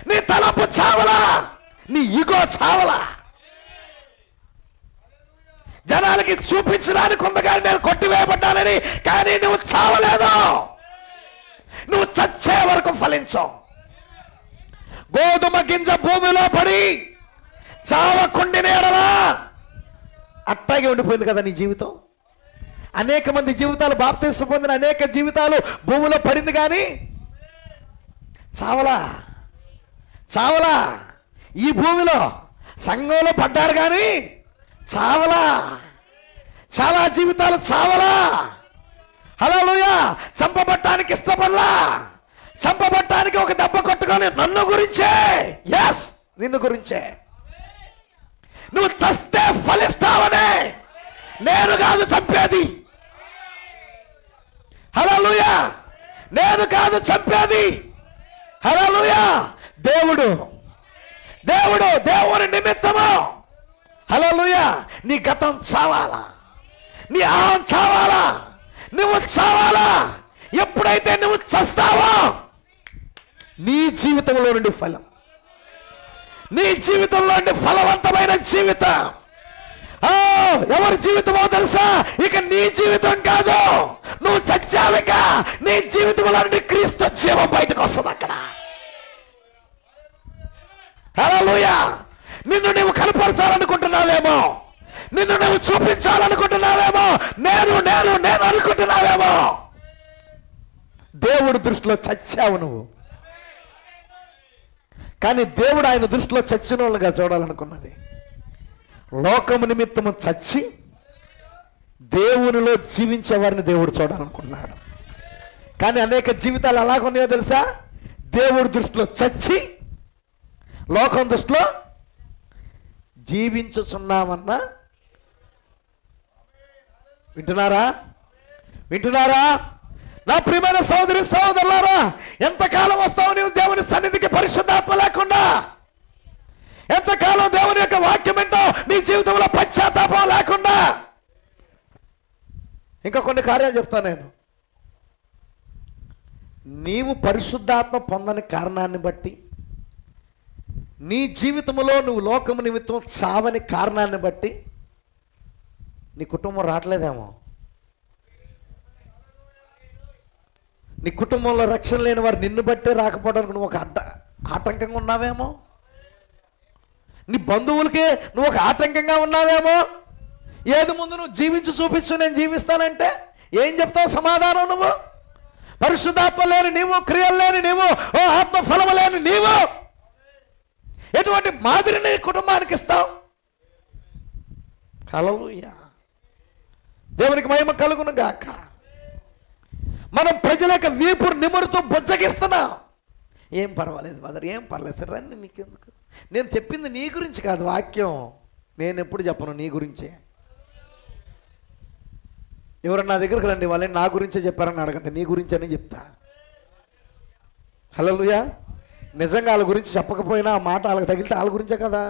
నీ తలపు చావలా, నీ ఈగో చావలా. జనాలకి చూపించడానికి ఉంది కానీ నేను కొట్టివేయబడ్డానని, కానీ నువ్వు చావలేదు. నువ్వు చచ్చే వరకు ఫలించవు. గోధుమ గింజ భూమిలో పడి చావకుండిన ఎడలా అట్టాగే ఉండిపోయింది కదా నీ జీవితం. అనేక మంది జీవితాలు, బాప్తిసం పొందిన అనేక జీవితాలు భూమిలో పడింది కానీ చావలా. చావలా. ఈ భూమిలో సంఘంలో పడ్డారు కానీ చావలా. చాలా జీవితాలు చావలా. హల్లెలూయా. చంపబట్టానికి ఇష్టపడలా. చంపబట్టానికి ఒక దెబ్బ కొట్టుకొని నన్ను గురించే, ఎస్ నిన్ను గురించే. నువ్వు చస్తే ఫలిస్తావనే, నేను కాదు చంపేది. హల్లెలూయా. నేను కాదు చంపేది. హల్లెలూయా. దేవుడు, దేవుడు, దేవుని నిమిత్తము, హల్లెలూయా, నీ గతం చావాలా, నీ ఆహం చావాలా, నువ్వు చావాలా. ఎప్పుడైతే నువ్వు చస్తావో నీ జీవితంలో నుండి ఫలం, నీ జీవితంలో నుండి ఫలవంతమైన జీవితం. ఎవరి జీవితమో తెలుసా? ఇక నీ జీవితం కాదు, నువ్వు చచ్చావిక. నీ జీవితంలో నుండి క్రీస్తు జీవం బయటకు వస్తుంది అక్కడ. హల్లెలూయా. నిన్ను నువ్వు కనపరచాలనుకుంటున్నావేమో, నిన్ను నువ్వు చూపించాలనుకుంటున్నావేమో, నేను నేను నేను అనుకుంటున్నావేమో. దేవుడి దృష్టిలో చచ్చావు నువ్వు, కానీ దేవుడు ఆయన దృష్టిలో చచ్చిన వాళ్ళుగా చూడాలనుకున్నది. లోకము నిమిత్తము చచ్చి దేవునిలో జీవించే వారిని దేవుడు చూడాలనుకున్నాడు. కానీ అనేక జీవితాలు ఎలాగున్నాయో తెలుసా? దేవుడి దృష్టిలో చచ్చి లోకం దృష్టిలో జీవించుచున్నామన్నా. వింటున్నారా? వింటున్నారా? నా ప్రియమైన సోదరి సోదరులారా, ఎంతకాలం వస్తావు నీవు దేవుని సన్నిధికి పరిశుద్ధాత్మ లేకుండా? ఎంతకాలం దేవుని యొక్క వాక్యం ఏంటో నీ జీవితంలో పశ్చాత్తాపం లేకుండా? ఇంకా కొన్ని కార్యాలు చెప్తాను నేను. నీవు పరిశుద్ధాత్మ పొందని కారణాన్ని బట్టి, నీ జీవితంలో నువ్వు లోకము నిమిత్తం చావని కారణాన్ని బట్టి నీ కుటుంబం రావట్లేదేమో. నీ కుటుంబంలో రక్షణ లేని వారు నిన్ను బట్టే రాకపోవడానికి నువ్వు ఒక ఆటంకంగా ఉన్నావేమో. నీ బంధువులకే నువ్వు ఒక ఆటంకంగా ఉన్నావేమో. ఏది ముందు నువ్వు జీవించి చూపించు, నేను జీవిస్తానంటే ఏం చెప్తావు సమాధానం? నువ్వు పరిశుద్ధాత్మ లేని నీవు, క్రియలు లేని నీవు, ఓ ఆత్మ ఫలము లేని నీవు ఎటువంటి మాదిరిని కుటుంబానికి ఇస్తావు? హల్లెలూయా, దేవునికి మహిమ కలుగును గాక. మనం ప్రజల యొక్క వీపు నిమురుతూ బుజ్జగిస్తున్నాం. ఏం పర్వాలేదు మదర్, ఏం పర్లేదు సార్, రండి, నీకెందుకు? నేను చెప్పింది నీ గురించి కాదు వాక్యం. నేను ఎప్పుడు చెప్పను నీ గురించే. ఎవరన్నా నా దగ్గరికి రండి, వాళ్ళని నా గురించే చెప్పారని అడగండి, నీ గురించి అని చెప్తా. హల్లెలూయా. నిజంగా వాళ్ళ గురించి చెప్పకపోయినా ఆ మాట వాళ్ళకి తగిలితే వాళ్ళ గురించే కదా.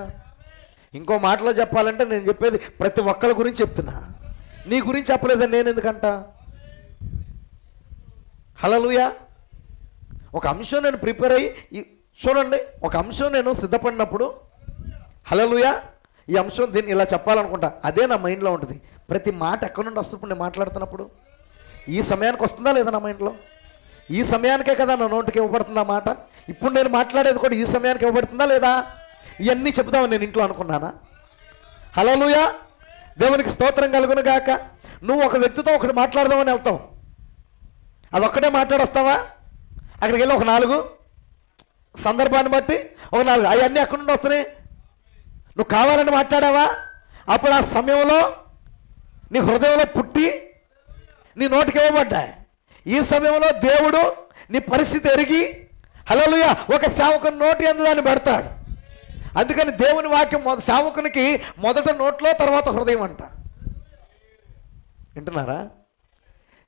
ఇంకో మాటలో చెప్పాలంటే నేను చెప్పేది ప్రతి ఒక్కళ్ళ గురించి చెప్తున్నా, నీ గురించి చెప్పలేదని నేను ఎందుకంట? హల్లెలూయా. ఒక అంశం నేను ప్రిపేర్ అయ్యి చూడండి, ఒక అంశం నేను సిద్ధపడినప్పుడు, హల్లెలూయా, ఈ అంశం దీన్ని ఇలా చెప్పాలనుకుంటా, అదే నా మైండ్లో ఉంటుంది. ప్రతి మాట ఎక్కడి నుండి వస్తుంది? నేను మాట్లాడుతున్నప్పుడు ఈ సమయానికి వస్తుందా లేదా నా మైండ్లో? ఈ సమయానికే కదా నా నోటికి ఇవ్వబడుతుందా మాట? ఇప్పుడు నేను మాట్లాడేది కూడా ఈ సమయానికి ఇవ్వబడుతుందా లేదా? ఇవన్నీ చెప్తామని నేను ఇంట్లో అనుకున్నానా? హల్లెలూయా, దేవునికి స్తోత్రం కలుగును గాక. నువ్వు ఒక వ్యక్తితో ఒకటి మాట్లాడదామని వెళ్తావు, అదొక్కటే మాట్లాడొస్తావా? అక్కడికి వెళ్ళి ఒక 4 సందర్భాన్ని బట్టి ఒక 4 అవన్నీ ఎక్కడి నుండి వస్తున్నాయి? నువ్వు కావాలని మాట్లాడావా? అప్పుడు ఆ సమయంలో నీ హృదయంలో పుట్టి నీ నోటికి ఇవ్వబడ్డాయి. ఈ సమయంలో దేవుడు నీ పరిస్థితి ఎరిగి, హల్లెలూయా, ఒక సేవకుని నోటి యందు దాన్ని పెడతాడు. అందుకని దేవుని వాక్యం సేవకునికి మొదట నోట్లో, తర్వాత హృదయం అంట. వింటున్నారా?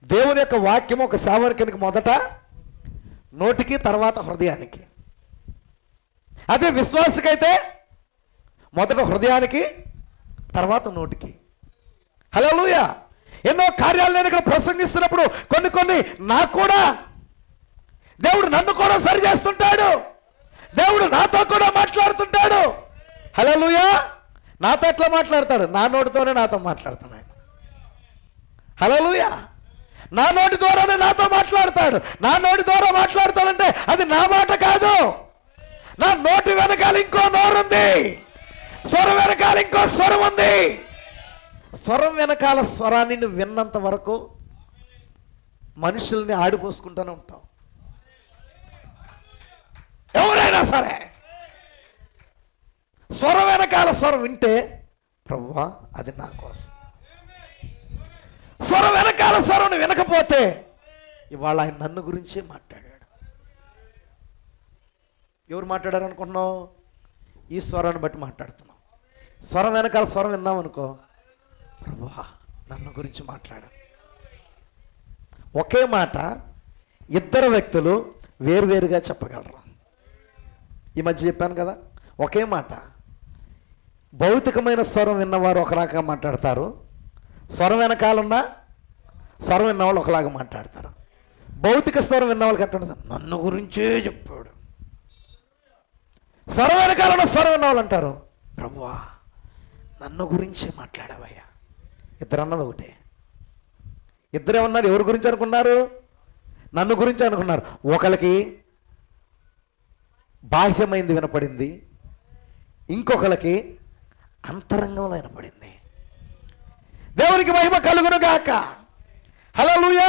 దేవుని యొక్క వాక్యం ఒక సేవకునికి మొదట నోటికి, తర్వాత హృదయానికి. అదే విశ్వాసకైతే మొదట హృదయానికి, తర్వాత నోటికి. హల్లెలూయా. ఎన్నో కార్యాలు నేను ఇక్కడ ప్రసంగిస్తున్నప్పుడు కొన్ని నాకు కూడా దేవుడు నన్ను కూడా సరి చేస్తుంటాడు. దేవుడు నాతో కూడా మాట్లాడుతుంటాడు. హల్లెలూయా. నాతో ఎట్లా మాట్లాడతాడు? నా నోటితోనే నాతో మాట్లాడుతాడు ఆయన. హల్లెలూయా. నా నోటి ద్వారానే నాతో మాట్లాడతాడు. నా నోటి ద్వారా మాట్లాడతాడంటే అది నా మాట కాదు. నా నోటి వెనకాల ఇంకో నోరుంది, స్వరం వెనకాల ఇంకో స్వరం ఉంది. స్వరం వెనకాల స్వరాన్ని నువ్వు విన్నంత వరకు మనుషుల్ని ఆడిపోసుకుంటూనే ఉంటావు. ఎవరైనా సరే స్వరం వెనకాల స్వరం వింటే, ప్రభువా అది నా కోసం. స్వరం వెనకాల స్వరం వినకపోతే, ఇవాళ ఆయన నన్ను గురించే మాట్లాడాడు. ఎవరు మాట్లాడారు అనుకుంటున్నావు? ఈ స్వరాన్ని బట్టి మాట్లాడుతున్నావు. స్వరం వెనకాల స్వరం విన్నాం అనుకో, ప్రభువా నన్ను గురించి మాట్లాడు. ఒకే మాట ఇద్దరు వ్యక్తులు వేరువేరుగా చెప్పగలరు. ఈ మధ్య చెప్పాను కదా, ఒకే మాట భౌతికమైన స్వరం విన్నవారు ఒకలాగా మాట్లాడతారు, స్వరం వెనకాలన్న స్వరం విన్నవాళ్ళు ఒకలాగా మాట్లాడతారు. భౌతిక స్వరం విన్నవాళ్ళకి ఎట్లా? నన్ను గురించే చెప్పాడు. స్వరం వెనకాలన్న స్వరం విన్నవాళ్ళు అంటారు, ప్రభువా నన్ను గురించే మాట్లాడావయ్యా. ఇద్దరు అన్నది ఒకటే. ఇద్దరే ఉన్నారు. ఎవరి గురించి అనుకున్నారు? నన్ను గురించి అనుకున్నారు. ఒకరికి బాహ్యమైంది వినపడింది, ఇంకొకరికి అంతరంగంలో వినపడింది. దేవునికి మహిమ కలుగును గాక. హల్లెలూయా.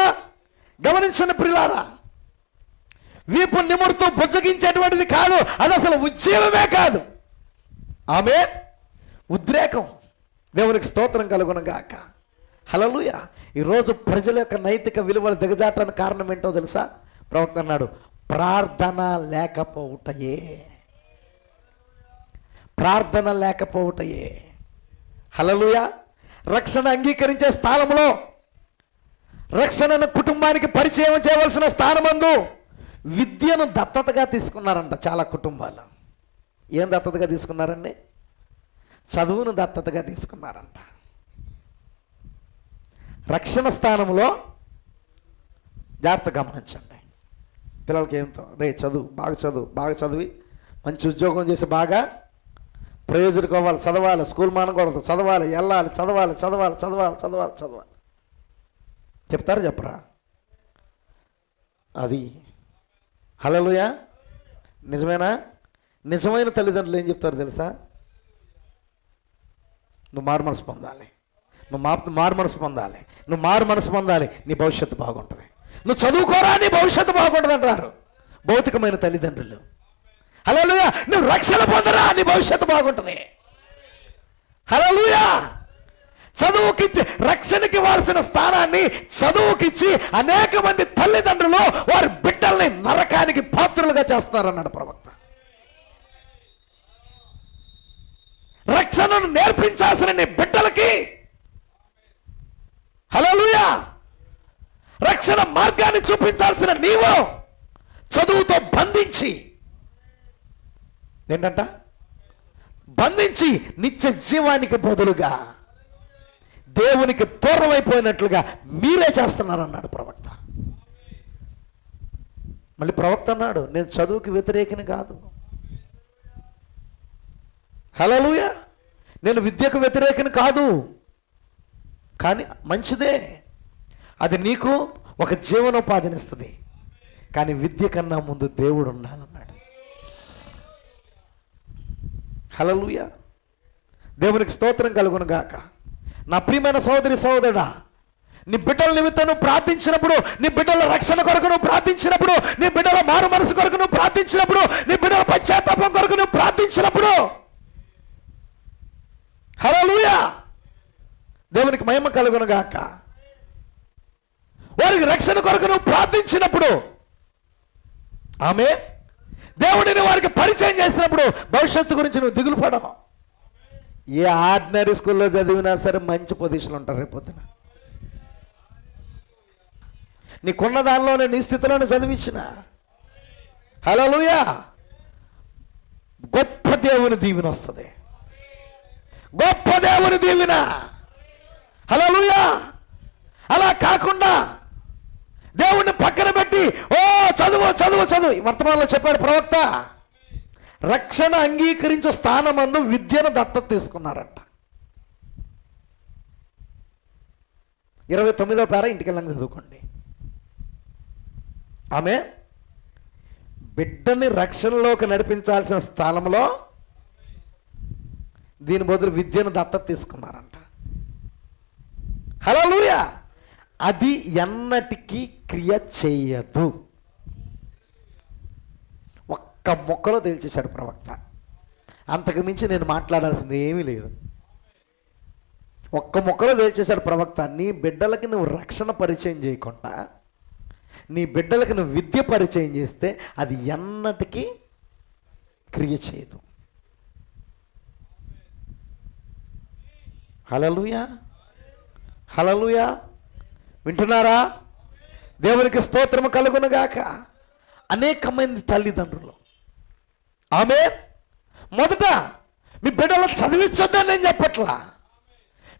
గమనించండి ప్రియులారా, వీపు నిమురుతూ బుజ్జగించేటువంటిది కాదు, అది అసలు ఉద్యమమే కాదు. ఆమె ఉద్రేకం. దేవునికి స్తోత్రం కలుగును గాక. హల్లెలూయా. ఈరోజు ప్రజల యొక్క నైతిక విలువలు దిగజాటానికి కారణం ఏంటో తెలుసా? ప్రవక్త అన్నాడు, ప్రార్థన లేకపోవుటయే. ప్రార్థన లేకపోవుటయే. హల్లెలూయా. రక్షణ అంగీకరించే స్థానంలో, రక్షణను కుటుంబానికి పరిచయం చేయవలసిన స్థానమందు విద్యను దత్తతగా తీసుకున్నారంట చాలా కుటుంబాలు. ఏం దత్తతగా తీసుకున్నారండి? చదువును దత్తతగా తీసుకున్నారంట. రక్షణ స్థానంలో జాగ్రత్త గమనించండి. పిల్లలకి ఏంతో చదువు, బాగా చదివి మంచి ఉద్యోగం చేసి బాగా ప్రయోజనం అవ్వాలి, చదవాలి, స్కూల్ మానకూడదు, చదవాలి, వెళ్ళాలి, చదవాలి. చెప్తారా చెప్పరా? అది హల్లెలూయా. నిజమేనా? నిజమైన తల్లిదండ్రులు ఏం చెప్తారు తెలుసా? నువ్వు మారు మనసు పొందాలి, నువ్వు మారు మనసు పొందాలి, నీ భవిష్యత్తు బాగుంటుంది, నువ్వు చదువుకోరా నీ భవిష్యత్తు బాగుంటుంది అంటారు భౌతికమైన తల్లిదండ్రులు. హల్లెలూయా. నువ్వు రక్షణ పొందరా నీ భవిష్యత్తు బాగుంటుంది. హల్లెలూయా. చదువుకిచ్చి, రక్షణకి ఇవ్వాల్సిన స్థానాన్ని చదువుకిచ్చి అనేక మంది తల్లిదండ్రులు వారి బిడ్డల్ని నరకానికి పాత్రలుగా చేస్తున్నారన్నాడు ప్రవక్త. రక్షణను నేర్పించాల్సిన నీ బిడ్డలకి, హల్లెలూయా, రక్షణ మార్గాన్ని చూపించాల్సిన నీవు చదువుతో బంధించి ఏంటంట? బంధించి నిత్య జీవానికి బదులుగా దేవునికి దూరం అయిపోయినట్లుగా మీరే చేస్తున్నారన్నాడు ప్రవక్త. మళ్ళీ ప్రవక్త అన్నాడు, నేను చదువుకి వ్యతిరేకిని కాదు. హల్లెలూయా. నేను విద్యకు వ్యతిరేకిని కాదు, కానీ మంచిదే, అది నీకు ఒక జీవనోపాధినిస్తుంది. కానీ విద్య కన్నా ముందు దేవుడు ఉండాలన్నాడు. హల్లెలూయా. దేవునికి స్తోత్రం కలుగును గాక. నా ప్రియమైన సహోదరి సహోదరుడా, నీ బిడ్డల నిమిత్తం నువ్వు ప్రార్థించినప్పుడు, నీ బిడ్డల రక్షణ కొరకు నువ్వు ప్రార్థించినప్పుడు, నీ బిడ్డల మారు మనసు కొరకు నువ్వు ప్రార్థించినప్పుడు, నీ బిడ్డల పశ్చాత్తాపం కొరకు నువ్వు ప్రార్థించినప్పుడు, హల్లెలూయా, దేవునికి మహిమ కలుగును గాక. వారికి రక్షణ కొరకు నువ్వు ప్రార్థించినప్పుడు, ఆమేన్, దేవుడిని వారికి పరిచయం చేసినప్పుడు భవిష్యత్తు గురించి నువ్వు దిగులు పడవు. ఏ ఆర్డినరీ స్కూల్లో చదివినా సరే మంచి పొజిషన్ ఉంటారు రేపొద్దున. నీకున్న దానిలోనే నీ స్థితిలోనే చదివించిన, హల్లెలూయా, గొప్ప దేవుని దీవెన వస్తుంది. గొప్ప దేవుని దీవెన. హల్లెలూయా. అలా కాకుండా దేవుణ్ణి పక్కన పెట్టి చదువు వర్తమానంలో చెప్పాడు ప్రవక్త, రక్షణ అంగీకరించే స్థానమందు విద్యను దత్తత తీసుకున్నారంట. 29వ పేర ఇంటికి వెళ్ళంగా చదువుకోండి. ఆమె బిడ్డని రక్షణలోకి నడిపించాల్సిన స్థానంలో దీని బదులు విద్యను దత్తత తీసుకున్నారంట. హల్లెలూయా. అది ఎన్నటికీ క్రియ చేయదు. ఒక్క మొక్కలో తేల్చేశాడు ప్రవక్త. అంతకు మించి నేను మాట్లాడాల్సింది ఏమీ లేదు. ఒక్క మొక్కలో తేల్చేశాడు ప్రవక్త. నీ బిడ్డలకి నువ్వు రక్షణ పరిచయం చేయకుండా, నీ బిడ్డలకి నువ్వు విద్య పరిచయం చేస్తే అది ఎన్నటికీ క్రియ చేయదు. హల్లెలూయా. హల్లెలూయా. వింటున్నారా? దేవునికి స్తోత్రము కలుగును గాక. అనేక మంది తల్లిదండ్రులు ఆమేన్, మొదట మీ బిడ్డలు చదివించొద్దని నేను చెప్పట్లా,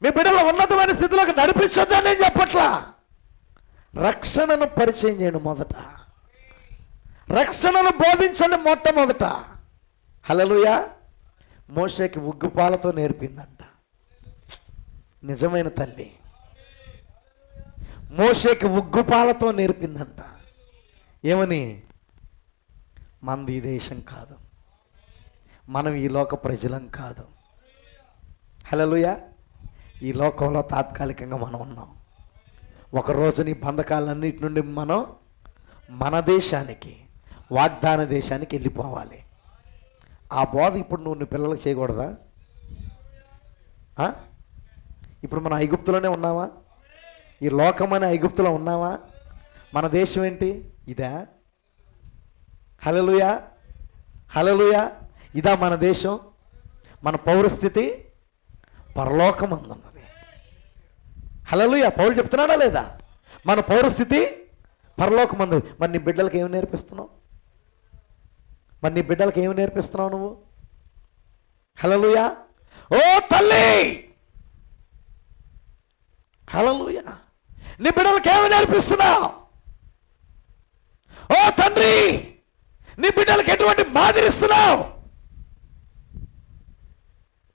మీ బిడ్డలు ఉన్నతమైన స్థితిలోకి నడిపించొద్దని నేను చెప్పట్లా. రక్షణను పరిచయం చేయండి మొదట, రక్షణను బోధించండి మొట్టమొదట. హల్లెలూయా. మోషేకి ఉగ్గుపాలతో నేర్పిందంట నిజమైన తల్లి. మోషేకి ఉగ్గుపాలతో నేర్పిందంట. ఏమని? మనది ఈ దేశం కాదు, మనం ఈ లోక ప్రజలం కాదు. హల్లెలూయా. ఈ లోకంలో తాత్కాలికంగా మనం ఉన్నాం. ఒకరోజు నీ బంధకాలన్నిటి నుండి మనం మన దేశానికి, వాగ్దాన దేశానికి వెళ్ళిపోవాలి. ఆ బోధ ఇప్పుడు నువ్వు నీ పిల్లలకు చేయకూడదా? ఇప్పుడు మనం ఐగుప్తులోనే ఉన్నావా? ఈ లోకమనే ఐగుప్తులో ఉన్నావా? మన దేశం ఏంటి? ఇదా? హల్లెలూయా, హల్లెలూయా. ఇదా మన దేశం? మన పౌరస్థితి పరలోకమందున్నది. హల్లెలూయా. పౌలు చెప్తున్నాడా లేదా? మన పౌరస్థితి పరలోకమందు. మరి నీ బిడ్డలకు ఏమి నేర్పిస్తున్నావు? మరి నీ బిడ్డలకు ఏమి నేర్పిస్తున్నావు నువ్వు? హల్లెలూయా. ఓ తల్లి, హల్లెలూయా, నీ బిడ్డలకు ఏమి నేర్పిస్తున్నావు? ఓ తండ్రి, నీ బిడ్డలకు ఎటువంటి మాదిరిస్తున్నావు?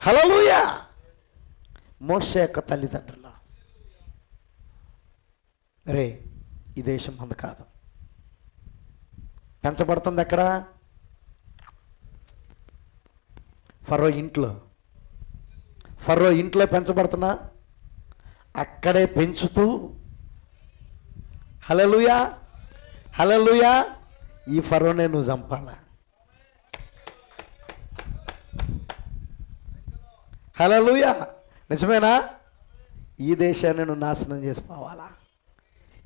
హల్లెలూయా. మోషే యొక్క తల్లిదండ్రులు, రే ఈ దేశం మంది కాదు. పెంచబడుతుంది ఎక్కడ? ఫరో ఇంట్లో. ఫరో ఇంట్లో పెంచబడుతున్నా అక్కడే పెంచుతూ, హల్లెలూయా, హల్లెలూయా, ఈ ఫరోనే నువ్వు చంపాలా. హల్లెలూయా. నిజమేనా? ఈ దేశాన్ని నువ్వు నాశనం చేసిపోవాలా?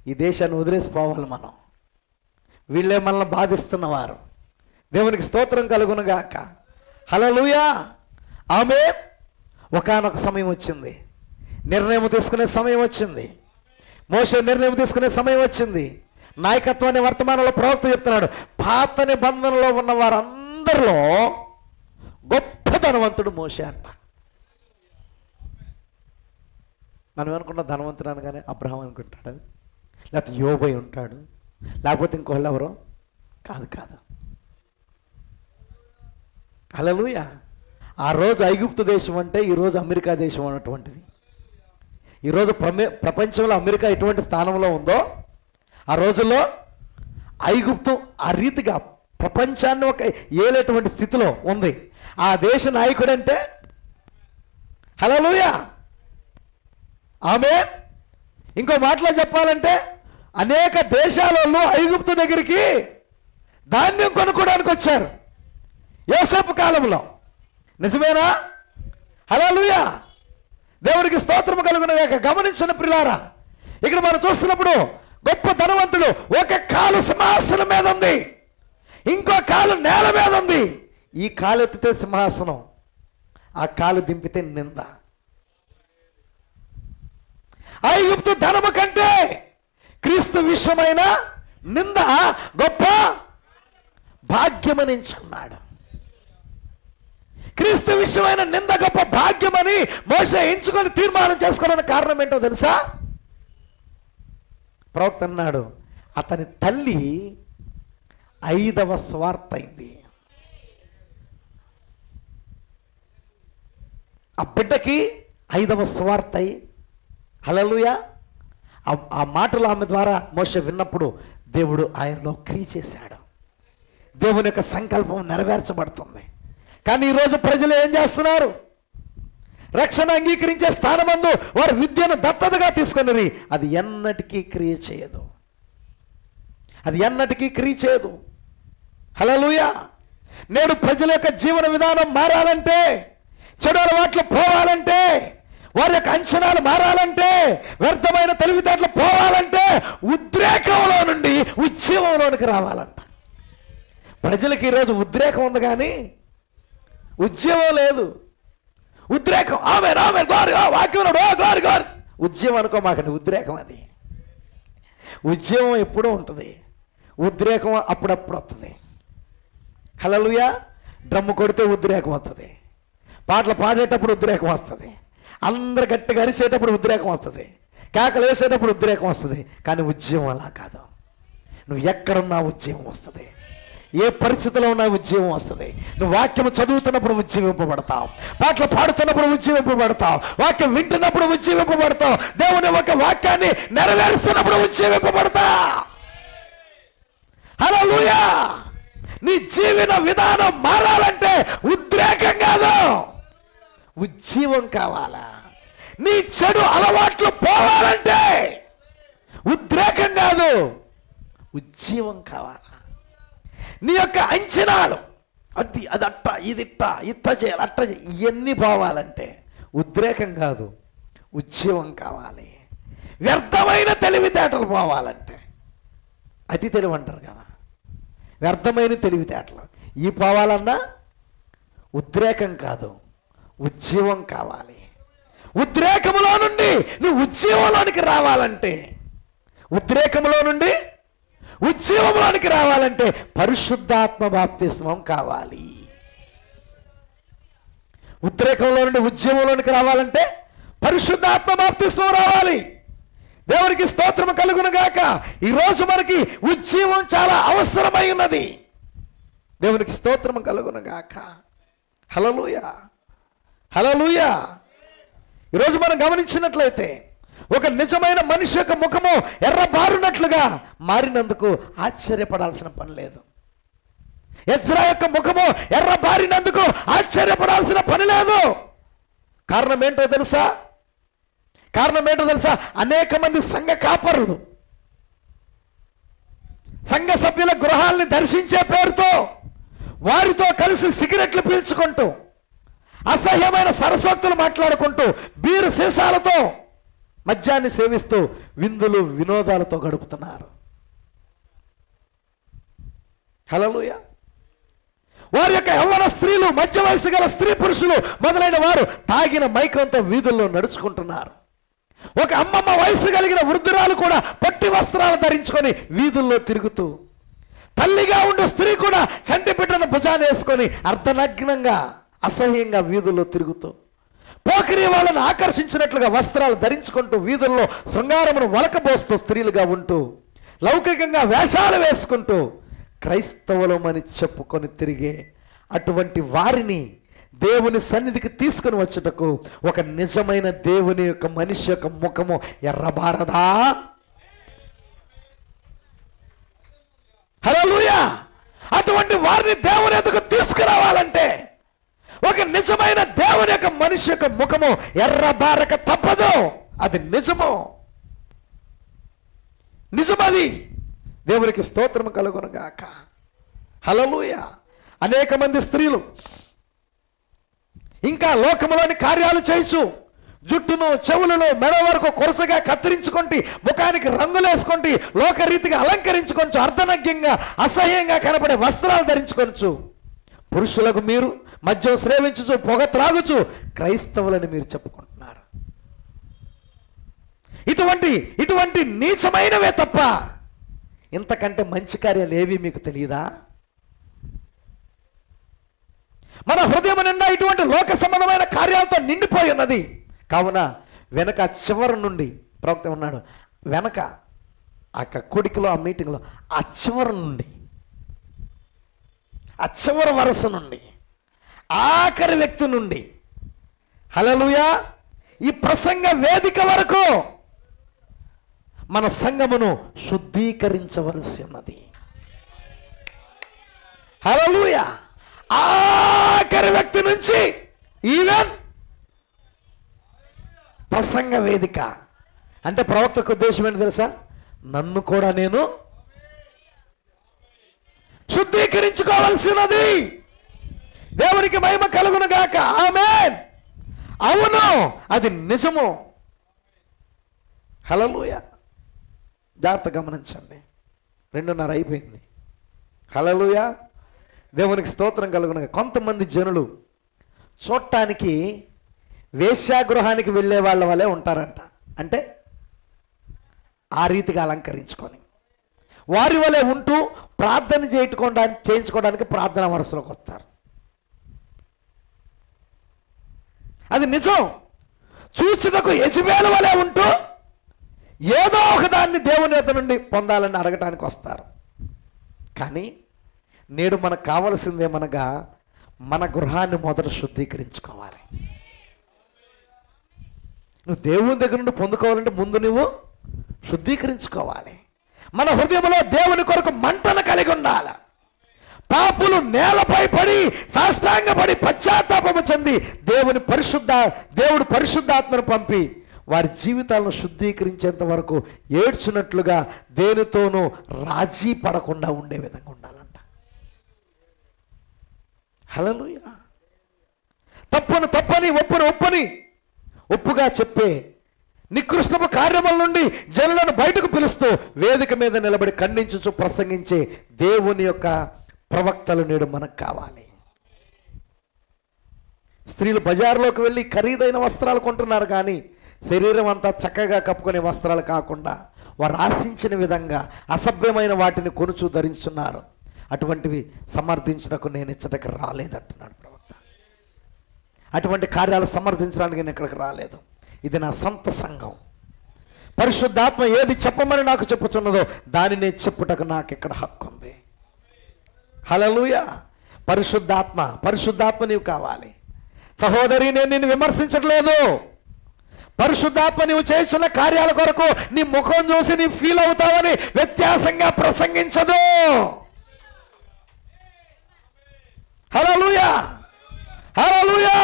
ఈ దేశాన్ని వదిలేసిపోవాలి మనం. వీళ్ళే మనల్ని బాధిస్తున్నవారు. దేవునికి స్తోత్రం కలుగునుగాక. హల్లెలూయా, ఆమేన్. ఒకానొక సమయం వచ్చింది, నిర్ణయం తీసుకునే సమయం వచ్చింది. మోషే నిర్ణయం తీసుకునే సమయం వచ్చింది. నాయకత్వాన్ని వర్తమానంలో ప్రవక్త చెప్తున్నాడు, పాత నిబంధనలో ఉన్న వారందరిలో గొప్ప ధనవంతుడు మోషే అంట. మనం అనుకున్న ధనవంతుడు అనగానే అబ్రహాం అనుకుంటాడు, లేకపోతే యోబై ఉంటాడు, లేకపోతే ఇంకోళ్ళు ఎవరో కాదు. కాదు. హల్లెలూయా. ఆ రోజు ఐగుప్తు దేశం అంటే ఈరోజు అమెరికా దేశం అన్నటువంటిది. ఈరోజు ప్రపంచంలో అమెరికా ఎటువంటి స్థానంలో ఉందో ఆ రోజుల్లో ఐగుప్తు ఆ రీతిగా ప్రపంచాన్ని ఒక ఏలేటువంటి స్థితిలో ఉంది. ఆ దేశ నాయకుడు అంటే హల్లెలూయా, ఆమేన్. ఇంకో మాటలో చెప్పాలంటే అనేక దేశాలలో ఐగుప్తు దగ్గరికి ధాన్యం కొనుక్కోవడానికి వచ్చారు యోసేపు కాలంలో. నిజమేనా? హల్లెలూయా. దేవునికి స్తోత్రము కలుగునుగాక. గమనించిన ప్రియులారా, ఇక్కడ మనం చూస్తున్నప్పుడు గొప్ప ధనవంతుడు ఒక కాలు సింహాసనం మీద ఉంది, ఇంకో కాలు నేల మీద ఉంది. ఈ కాలు ఎత్తితే సింహాసనం, ఆ కాలు దింపితే నింద. ఐగుప్తు ధనము కంటే క్రీస్తు విషయమైన నింద గొప్ప భాగ్యమని ఎంచుకున్నాడు. క్రీస్తు విషయమైన నింద గొప్ప భాగ్యమని మోషే ఎంచుకొని తీర్మానం చేసుకోవడానికి కారణం ఏంటో తెలుసా? ప్రవక్త అన్నాడు, అతని తల్లి 5వ స్వార్థ అయింది. ఆ బిడ్డకి 5వ స్వార్థ అయి, హల్లెలూయా, ఆ మాటలు ఆమె ద్వారా మోషే విన్నప్పుడు దేవుడు ఆయనలో క్రియ చేశాడు. దేవుని యొక్క సంకల్పం నెరవేర్చబడుతుంది. కానీ ఈరోజు ప్రజలు ఏం చేస్తున్నారు? రక్షణ అంగీకరించే స్థానమందు వారు విద్యను దత్తతగా తీసుకుని అది ఎన్నటికీ క్రియ చేయదు. అది ఎన్నటికీ క్రియ చేయదు. హల్లెలూయా. నేడు ప్రజల యొక్క జీవన విధానం మారాలంటే, చెడు అలవాట్లు పోవాలంటే, వారి యొక్క అంచనాలు మారాలంటే, వ్యర్థమైన తెలివితేటలు పోవాలంటే ఉద్రేకంలో నుండి ఉద్యమంలోనికి రావాలంట. ప్రజలకి ఈరోజు ఉద్రేకం ఉంది కానీ ఉద్యమం లేదు. ఉద్రేకం ఆమె రామె గోరు వాక్యం గోరు గోరు ఉద్యమం అనుకోమాకండి, ఉద్రేకం అది. ఉద్యమం ఎప్పుడూ ఉంటుంది, ఉద్రేకం అప్పుడప్పుడు వస్తుంది. హల్లెలూయా. డ్రమ్ము కొడితే ఉద్రేకం వస్తుంది, పాటలు పాడేటప్పుడు ఉద్రేకం వస్తుంది, అందరు గట్టిగా అరిసేటప్పుడు ఉద్రేకం వస్తుంది, కేకలు వేసేటప్పుడు ఉద్రేకం వస్తుంది. కానీ ఉద్యమం అలా కాదు. నువ్వు ఎక్కడున్నా ఉద్యమం వస్తుంది, ఏ పరిస్థితిలో ఉన్నా ఉద్యమం వస్తుంది. నువ్వు వాక్యం చదువుతున్నప్పుడు ఉజ్జీవింపబడతావు, పాటలు పాడుతున్నప్పుడు ఉజ్జీవింపబడతావు, వాక్యం వింటున్నప్పుడు ఉజ్జీవింపబడతావు, దేవుని ఒక వాక్యాన్ని నెరవేరుస్తున్నప్పుడు ఉజ్జీవింపబడతావు. హల్లెలూయా. నీ జీవన విధానం మారాలంటే ఉద్రేకం కాదు, ఉజ్జీవం కావాలా. నీ చెడు అలవాట్లు పోవాలంటే ఉద్రేకం కాదు, ఉజ్జీవం కావాలా. నీ యొక్క అంచనాలు అది అట్ట ఇది ఇట్ట చేయాలి అట్ట ఇవన్నీ పోవాలంటే ఉద్రేకం కాదు, ఉజ్జీవం కావాలి. వ్యర్థమైన తెలివితేటలు పోవాలంటే, అతి తెలివి అంటారు కదా, వ్యర్థమైన తెలివితేటలు ఈ పోవాలన్నా ఉద్రేకం కాదు, ఉజ్జీవం కావాలి. ఉద్రేకములో నుండి నువ్వు ఉజ్జీవంలోనికి రావాలంటే, ఉద్రేకములో నుండి ఉజ్జీవంలోనికి రావాలంటే పరిశుద్ధాత్మ బాప్తిస్మం కావాలి. ఉద్రేకంలో నుండి ఉజ్జీవంలోనికి రావాలంటే పరిశుద్ధాత్మ బాప్తిస్మం రావాలి. దేవునికి స్తోత్రము కలుగును గాక. ఈరోజు మనకి ఉజ్జీవం చాలా అవసరమై ఉన్నది. దేవునికి స్తోత్రము కలుగును గాక. హల్లెలూయా, హల్లెలూయా. ఈరోజు మనం గమనించినట్లయితే ఒక నిజమైన మనిషి యొక్క ముఖము ఎర్రబారునట్లుగా మారినందుకు ఆశ్చర్యపడాల్సిన పని లేదు. ఎజ్రా యొక్క ముఖము ఎర్రబారినందుకు ఆశ్చర్యపడాల్సిన పని లేదు. కారణం ఏంటో తెలుసా? కారణం ఏంటో తెలుసా? అనేక మంది సంఘ కాపరులు సంఘ సభ్యుల గృహాల్ని దర్శించే పేరుతో వారితో కలిసి సిగరెట్లు పీల్చుకుంటూ, అసహ్యమైన సరస్వతులు మాట్లాడుకుంటూ, బీరు సీసాలతో మద్యాన్ని సేవిస్తూ విందులు వినోదాలతో గడుపుతున్నారు. హల్లెలూయా. వారి యొక్క యవ్వన స్త్రీలు, మధ్య వయసు గల స్త్రీ పురుషులు మొదలైన వారు తాగిన మైకంతో వీధుల్లో నడుచుకుంటున్నారు. ఒక అమ్మమ్మ వయసు కలిగిన వృద్ధురాలు కూడా పట్టి వస్త్రాలు ధరించుకొని వీధుల్లో తిరుగుతూ, తల్లిగా ఉండే స్త్రీ కూడా చంటి బిడ్డను భుజాన్ని వేసుకొని అర్ధనగ్నంగా అసహ్యంగా వీధుల్లో తిరుగుతూ, పోకిరి వాళ్ళను ఆకర్షించినట్లుగా వస్త్రాలు ధరించుకుంటూ వీధుల్లో శృంగారమును వలకబోస్తూ స్త్రీలుగా ఉంటూ, లౌకికంగా వేషాలు వేసుకుంటూ క్రైస్తవులమని చెప్పుకొని తిరిగే అటువంటి వారిని దేవుని సన్నిధికి తీసుకుని వచ్చుటకు ఒక నిజమైన దేవుని యొక్క మనిషి యొక్క ముఖము ఎర్రబారదా? హల్లెలూయా. అటువంటి వారిని దేవుని ఎదుగు తీసుకురావాలంటే ఒక నిజమైన దేవుని యొక్క మనిషి యొక్క ముఖము ఎర్రబారక తప్పదు. అది నిజము, నిజమది. దేవునికి స్తోత్రము కలుగును గాక. హల్లెలూయా. అనేక మంది స్త్రీలు ఇంకా లోకములోని కార్యాలు చేయొచ్చు, జుట్టును చెవులను మెడ వరకు కొరసగా కత్తిరించుకుంటే, ముఖానికి రంగులేసుకుంటే, లోకరీతిగా అలంకరించుకోవచ్చు, అర్ధనగ్యంగా అసహ్యంగా కనపడే వస్త్రాలు ధరించుకోవచ్చు. పురుషులకు మీరు మద్యం సేవించుచు, పొగ త్రాగుచు క్రైస్తవులని మీరు చెప్పుకుంటున్నారు. ఇటువంటి నీచమైనవే తప్ప ఇంతకంటే మంచి కార్యాలు ఏవి మీకు తెలియదా? మన హృదయం నిండా ఇటువంటి లోక సంబంధమైన కార్యాలతో నిండిపోయి ఉన్నది. కావున వెనక చివరి నుండి ప్రవక్త ఉన్నాడు, వెనక ఆ కూడికలో, ఆ మీటింగ్లో ఆ చివరి నుండి, ఆ చివరి వరుస నుండి, ఆఖరి వ్యక్తి నుండి, హల్లెలూయా, ఈ ప్రసంగ వేదిక వరకు మన సంఘమును శుద్ధీకరించవలసి ఉన్నది. హల్లెలూయా. ఆఖరి వ్యక్తి నుంచి ఈవెన్ ప్రసంగ వేదిక అంటే ప్రవక్తకు ఉద్దేశం ఏంటి తెలుసా? నన్ను కూడా నేను శుద్ధీకరించుకోవలసినది. దేవునికి మహిమ కలుగును గాక. ఆమేన్. అవును, అది నిజము. హల్లెలూయా. జాగ్రత్త గమనించండి. 2:30 అయిపోయింది. హల్లెలూయా. దేవునికి స్తోత్రం కలుగును. కొంతమంది జనులు చూడటానికి వేశ్యాగృహానికి వెళ్ళే వాళ్ళ వలె ఉంటారంట. అంటే ఆ రీతిగా అలంకరించుకొని వారి వలె ఉంటూ ప్రార్థన చేయించుకోవడానికి ప్రార్థన వరుసలోకి వస్తారు. అది నిజం. చూచుటకు యెజబెలు వలె ఉంటూ ఏదో ఒకదాన్ని దేవుని యొద్ద నుండి పొందాలని అడగటానికి వస్తారు. కానీ నేడు మనకు కావలసిందేమనగా మన గృహాన్ని మొదట శుద్ధీకరించుకోవాలి. నువ్వు దేవుని దగ్గర నుండి పొందుకోవాలంటే ముందు నువ్వు శుద్ధీకరించుకోవాలి. మన హృదయంలో దేవుని కొరకు మంటను కలిగి ఉండాలి. పాపులు నేలపై పడి సాష్టాంగపడి పశ్చాత్తాపము చెంది దేవుడు పరిశుద్ధాత్మను పంపి వారి జీవితాలను శుద్ధీకరించేంత వరకు ఏడ్చున్నట్లుగా దేనితోనూ రాజీ పడకుండా ఉండే విధంగా ఉండాలంట. హల్లెలూయా. తప్పని ఒప్పుని ఒప్పుగా చెప్పే నికృష్టపు కార్యముల నుండి జనులను బయటకు పిలుస్తూ వేదిక మీద నిలబడి ఖండించుచు ప్రసంగించే దేవుని యొక్క ప్రవక్తలు నేడు మనకు కావాలి. స్త్రీలు బజార్లోకి వెళ్ళి ఖరీదైన వస్త్రాలు కొంటున్నారు, కానీ శరీరం అంతా చక్కగా కప్పుకునే వస్త్రాలు కాకుండా వారు ఆశించిన విధంగా అసభ్యమైన వాటిని కొనుచు ధరించున్నారు. అటువంటివి సమర్థించడానికి నేను ఇచ్చటకి రాలేదంటున్నాడు ప్రవక్త. అటువంటి కార్యాలు సమర్థించడానికి నేను ఇక్కడికి రాలేదు. ఇది నా సొంత సంఘం. పరిశుద్ధాత్మ ఏది చెప్పమని నాకు చెప్పుచున్నదో దానినే చెప్పుటకు నాకు ఇక్కడ హక్కు ఉంది. హల్లెలూయా. పరిశుద్ధాత్మ నీవు కావాలి. సహోదరి, నేను నిన్ను విమర్శించట్లేదు. పరిశుద్ధాత్మ నీవు చేస్తున్న కార్యాల కొరకు నీ ముఖం చూసి నీ ఫీల్ అవుతావని వ్యత్యాసంగా ప్రసంగించదు. హల్లెలూయా, హల్లెలూయా.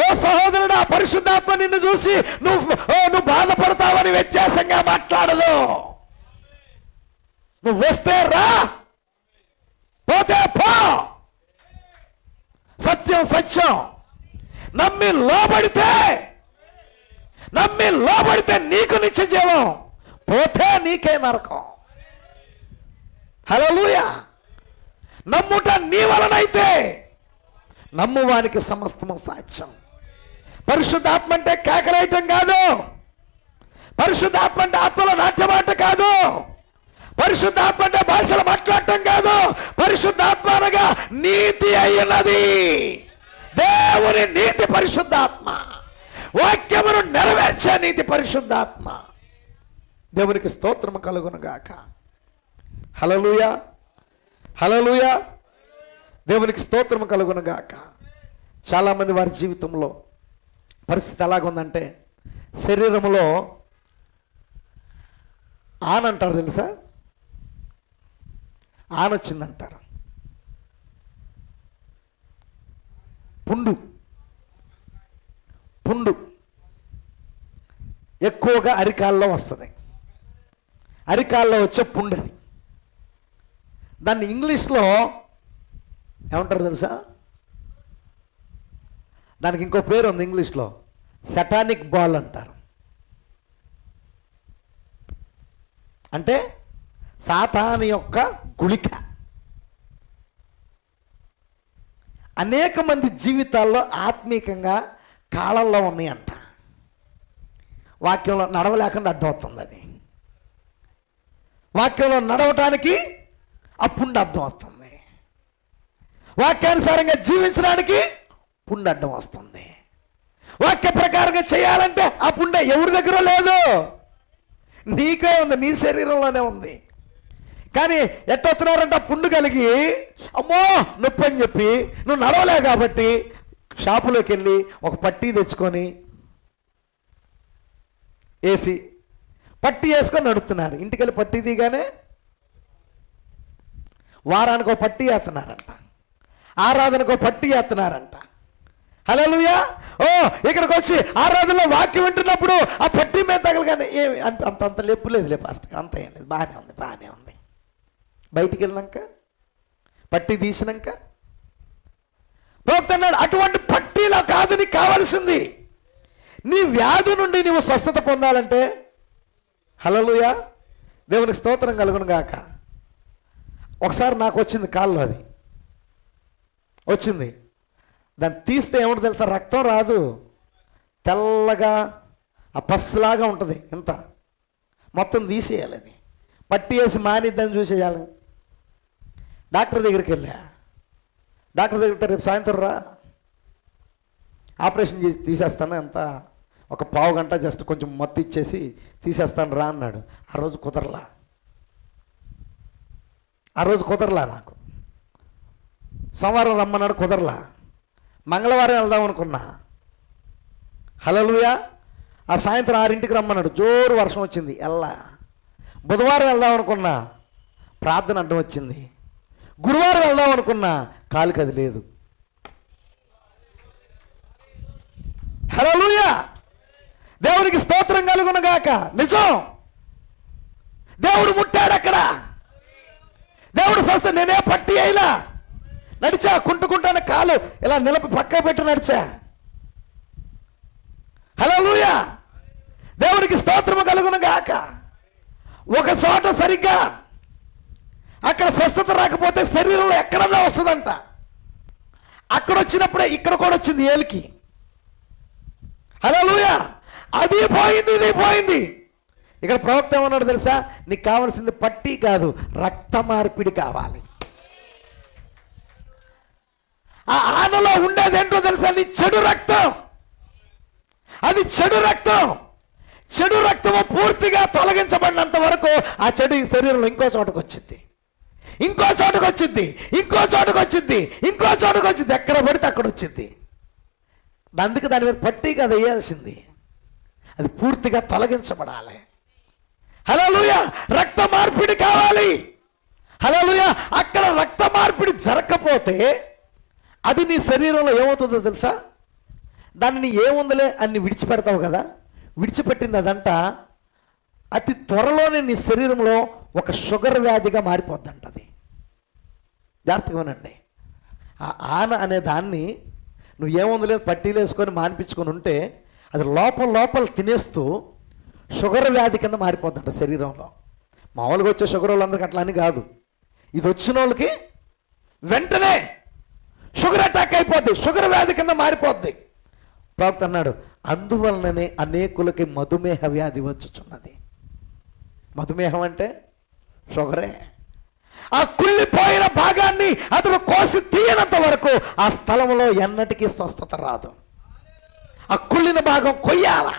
ఓ సహోదరుడా, పరిశుద్ధాత్మ నిన్ను చూసి నువ్వు బాధపడతావని వ్యత్యాసంగా మాట్లాడదు. నువ్వు వస్తే రా, పోతే పో. సత్యం సత్యం. నమ్మి లోబడితే నీకు నిత్య జీవం, పోతే నీకే నరకం. హల్లెలూయా. నమ్ముట నీ వలనైతే నమ్మువానికి సమస్తము సాధ్యం. పరిశుద్ధాత్మ అంటే కేకలేయటం కాదు. పరిశుద్ధాత్మ అంటే ఆత్మలో నాట్యమాట కాదు. పరిశుద్ధాత్మ అంటే భాషలు మాట్లాడటం కాదు. పరిశుద్ధాత్మ అనగా నీతి అయినది. దేవుని నీతి పరిశుద్ధాత్మ. వాక్యమును నెరవేర్చే నీతి పరిశుద్ధాత్మ. దేవునికి స్తోత్రము కలుగును గాక. హల్లెలూయా, హల్లెలూయా. దేవునికి స్తోత్రము కలుగును గాక. చాలామంది వారి జీవితంలో పరిస్థితి ఎలాగుందంటే, శరీరంలో ఆనంటారు తెలుసా, ఆనొచ్చిందంటారు. పుండు ఎక్కువగా అరికాల్లో వస్తుంది. అరికాల్లో వచ్చే పుండు అది. దాన్ని ఇంగ్లీష్లో ఏమంటారు తెలుసా? దానికి ఇంకో పేరు ఉంది ఇంగ్లీష్లో, సెటానిక్ బాల్ అంటారు. అంటే సాతాను యొక్క గుళిక. అనేక మంది జీవితాల్లో ఆత్మీకంగా కాళ్ళల్లో ఉన్నాయంట. వాక్యంలో నడవలేకుండా అర్థమవుతుంది. అది వాక్యంలో నడవటానికి ఆ పుండు అర్థం వస్తుంది. వాక్యానుసారంగా జీవించడానికి పుండు అడ్డం వస్తుంది. వాక్య ప్రకారంగా చేయాలంటే ఆ పుండె ఎవరి దగ్గర లేదు, నీకే ఉంది, నీ శరీరంలోనే ఉంది. కానీ ఎట్టొస్తున్నారంటే ఆ పుండు కలిగి అమ్మో నొప్పి అని చెప్పి నువ్వు నడవలే కాబట్టి షాపులోకి వెళ్ళి ఒక పట్టీ తెచ్చుకొని వేసి పట్టీ వేసుకొని నడుస్తున్నారు. ఇంటికి వెళ్ళి పట్టీ దిగానే వారానికి ఒక పట్టీ వేస్తున్నారంట, ఆరాధనకు పట్టీ వేస్తున్నారంట. హల్లెలూయా. ఓ ఇక్కడికి వచ్చి ఆరాధనలో వాక్యం వింటున్నప్పుడు ఆ పట్టీ మీద తగలగానే ఏమి అంత లేపు లేదులే పాస్టర్, అంత ఏం లేదు, బాగానే ఉంది. బయటికి వెళ్ళినాక పట్టీ తీసినాక పోతున్నాడు. అటువంటి పట్టీలో కాదు నీకు కావాల్సింది. నీ వ్యాధి నుండి నీవు స్వస్థత పొందాలంటే, హల్లెలూయా, దేవునికి స్తోత్రం కలుగును గాక. ఒకసారి నాకు వచ్చింది, కాల్లో అది వచ్చింది. దాన్ని తీస్తే ఏమిటి తెలుసా? రక్తం రాదు, తెల్లగా ఆ పస్సులాగా ఉంటుంది. ఇంత మొత్తం తీసేయాలి. అది పట్టి వేసి మానిద్దని చూసేయాలి. డాక్టర్ దగ్గరికి వెళ్ళా. డాక్టర్ దగ్గర రేపు సాయంత్రం రా, ఆపరేషన్ చేసి తీసేస్తాను, ఎంత ఒక పావు గంట జస్ట్ కొంచెం మత్తు ఇచ్చేసి తీసేస్తాను రా అన్నాడు. ఆ రోజు కుదరలా నాకు. సోమవారం రమ్మన్నాడు, కుదరలా. మంగళవారం వెళ్దాం అనుకున్నా. హల్లెలూయా. ఆ సాయంత్రం 6ంటికి రమ్మన్నాడు, జోరు వర్షం వచ్చింది, ఎల్లా. బుధవారం వెళ్దాం అనుకున్నా, ప్రార్థన అడ్డం వచ్చింది. గురువారం వెళ్దాం అనుకున్నా, కాలుకి అది లేదు. హల్లెలూయా. దేవునికి స్తోత్రం కలుగును గాక. నిజం, దేవుడు ముట్టాడు అక్కడ. దేవుడు స్వస్థ. నేనే పట్టి అయినా నడిచా, కుంటుకుంటాను, కాలు ఇలా నిలపి పక్క పెట్టి నడిచా. హల్లెలూయా. దేవునికి స్తోత్రము కలుగును గాక. ఒక చోట సరిగ్గా అక్కడ స్వస్థత రాకపోతే శరీరంలో ఎక్కడన్నా వస్తుందంట. అక్కడ వచ్చినప్పుడే ఇక్కడ కూడా వచ్చింది ఏలికి. హల్లెలూయా. అది పోయింది, ఇది పోయింది. ఇక్కడ ప్రవక్త ఏమన్నాడు తెలుసా? నీకు కావాల్సింది పట్టి కాదు, రక్త మార్పిడి కావాలి. ఆ ఆనలో ఉండేది ఏంటో తెలుసా? నీ చెడు రక్తం. అది చెడు రక్తం. చెడు రక్తము పూర్తిగా తొలగించబడినంత వరకు ఆ చెడు ఈ శరీరంలో ఇంకో చోటకు వచ్చింది, ఇంకో చోటకు వచ్చింది, ఇంకో చోటకు వచ్చింది, ఇంకో చోటకు వచ్చింది. ఎక్కడ పడితే అక్కడ వచ్చింది. అందుకే దాని మీద పట్టి కదా వేయాల్సింది. అది పూర్తిగా తొలగించబడాలి. హల్లెలూయా. రక్త మార్పిడి కావాలి. హల్లెలూయా. అక్కడ రక్త మార్పిడి జరగకపోతే అది నీ శరీరంలో ఏమవుతుందో తెలుసా? దాన్ని ఏముందిలే అని విడిచిపెడతావు కదా. విడిచిపెట్టింది అదంట అతి త్వరలోనే నీ శరీరంలో ఒక షుగర్ వ్యాధిగా మారిపోద్దంట. అది జాగ్రత్తగా వినండి. ఆ ఆన అనే దాన్ని నువ్వు ఏముందిలే పట్టీలు వేసుకొని మానిపించుకొని ఉంటే అది లోపల తినేస్తూ షుగర్ వ్యాధి కింద మారిపోద్దంట శరీరంలో. మామూలుగా వచ్చే షుగర్ వాళ్ళందరికీ అట్లా అని కాదు. ఇది వచ్చిన వాళ్ళకి వెంటనే షుగర్ అటాక్ అయిపోద్ది, షుగర్ వ్యాధి కింద మారిపోద్ది. ప్రవక్త అన్నాడు, అందువలననే అనేకులకి మధుమేహ వ్యాధి వచ్చుచున్నది. మధుమేహం అంటే షుగరే. ఆ కుళ్ళిపోయిన భాగాన్ని అతను కోసి తీయనంత వరకు ఆ స్థలంలో ఎన్నటికీ స్వస్థత రాదు. ఆ కుళ్ళిన భాగం కొయ్యాలా,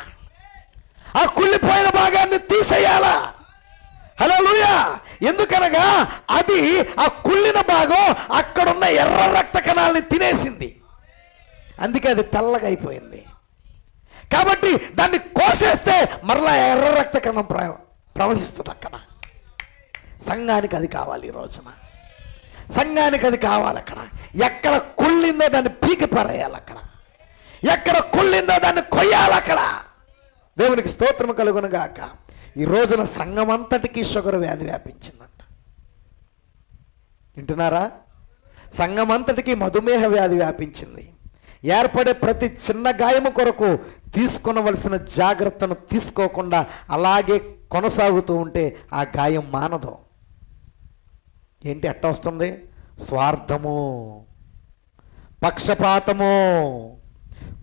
ఆ కుళ్ళిపోయిన భాగాన్ని తీసేయాలా. హల్లెలూయా. ఎందుకనగా అది ఆ కుళ్ళిన భాగం అక్కడున్న ఎర్ర రక్త కణాలని తినేసింది. అందుకే అది తెల్లగా అయిపోయింది. కాబట్టి దాన్ని కోసేస్తే మరలా ఎర్ర రక్త కణం ప్రవహిస్తుంది అక్కడ. సంఘానికి అది కావాలి. ఈ రోజున సంఘానికి అది కావాలి. అక్కడ ఎక్కడ కుళ్ళిందో దాన్ని పీకి పారేయాలి. అక్కడ ఎక్కడ కుళ్ళిందో దాన్ని కొయ్యాలి. అక్కడ దేవునికి స్తోత్రం కలుగును గాక. ఈ రోజున సంఘం అంతటికీ షుగర్ వ్యాధి వ్యాపించిందంట. వింటున్నారా? సంఘం అంతటికీ మధుమేహ వ్యాధి వ్యాపించింది. ఏర్పడే ప్రతి చిన్న గాయము కొరకు తీసుకొనవలసిన జాగ్రత్తను తీసుకోకుండా అలాగే కొనసాగుతూ ఉంటే ఆ గాయం మానదు. ఏంటి ఎట్ట వస్తుంది? స్వార్థము, పక్షపాతము,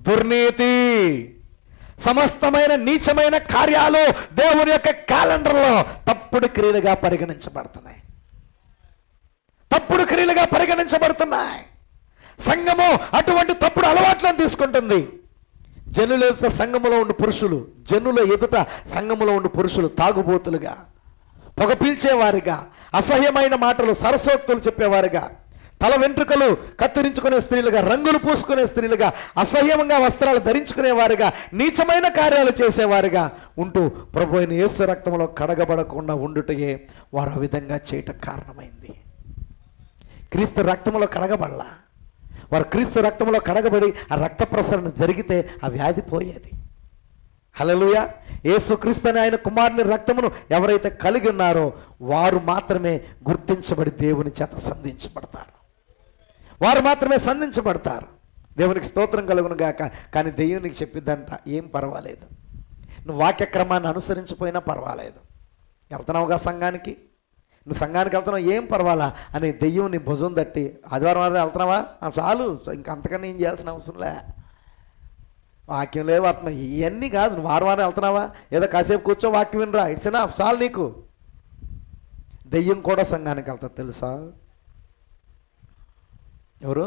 దుర్నీతి, సమస్తమైన నీచమైన కార్యాలు దేవుని యొక్క క్యాలెండర్లో తప్పుడు క్రియలుగా పరిగణించబడుతున్నాయి. తప్పుడు క్రియలుగా పరిగణించబడుతున్నాయి. సంఘము అటువంటి తప్పుడు అలవాట్లను తీసుకుంటుంది. జనుల ఎదుట సంఘములో ఉండి పురుషులు, జనుల ఎదుట సంఘములో ఉండి పురుషులు తాగుబోతులుగా, పొగ పీల్చేవారిగా, అసహ్యమైన మాటలు సరసోక్తులు చెప్పేవారుగా, తల వెంట్రుకలు కత్తిరించుకునే స్త్రీలుగా, రంగులు పూసుకునే స్త్రీలుగా, అసహ్యంగా వస్త్రాలు ధరించుకునేవారుగా, నీచమైన కార్యాలు చేసేవారుగా ఉంటూ ప్రభు అయిన యేసు రక్తంలో కడగబడకుండా ఉండుటయే వారు ఆ విధంగా చేయటం కారణమైంది. క్రీస్తు రక్తంలో కడగబడలా. వారు క్రీస్తు రక్తంలో కడగబడి ఆ రక్త ప్రసరణ జరిగితే ఆ వ్యాధి పోయేది. హల్లెలూయా. యేసుక్రీస్తు అనే ఆయన కుమారుని రక్తమును ఎవరైతే కలిగి ఉన్నారో వారు మాత్రమే గుర్తించబడి దేవుని చేత సంధించబడతారు. వారు మాత్రమే సంధించబడతారు. దేవునికి స్తోత్రం కలుగును గాక. కానీ దెయ్యం నీకు చెప్పిద్దంట, ఏం పర్వాలేదు, నువ్వు వాక్యక్రమాన్ని అనుసరించిపోయినా పర్వాలేదు, వెళ్తున్నావుగా సంఘానికి, నువ్వు సంఘానికి వెళ్తున్నావు, ఏం పర్వాలా అని దెయ్యం నీ భుజం తట్టి, ఆదివారం వెళ్తున్నావా, చాలు, ఇంకంతకన్నా ఏం చేయాల్సిన అవసరంలే, వాక్యం లేవు అట్లా ఇవన్నీ కాదు, నువ్వు వారం వెళ్తున్నావా, ఏదో కాసేపు కూర్చో వాక్యం వినరా, ఇట్స్ ఎనఫ్, చాలు నీకు. దెయ్యం కూడా సంఘానికి వెళ్తుంది తెలుసా? ఎవరు?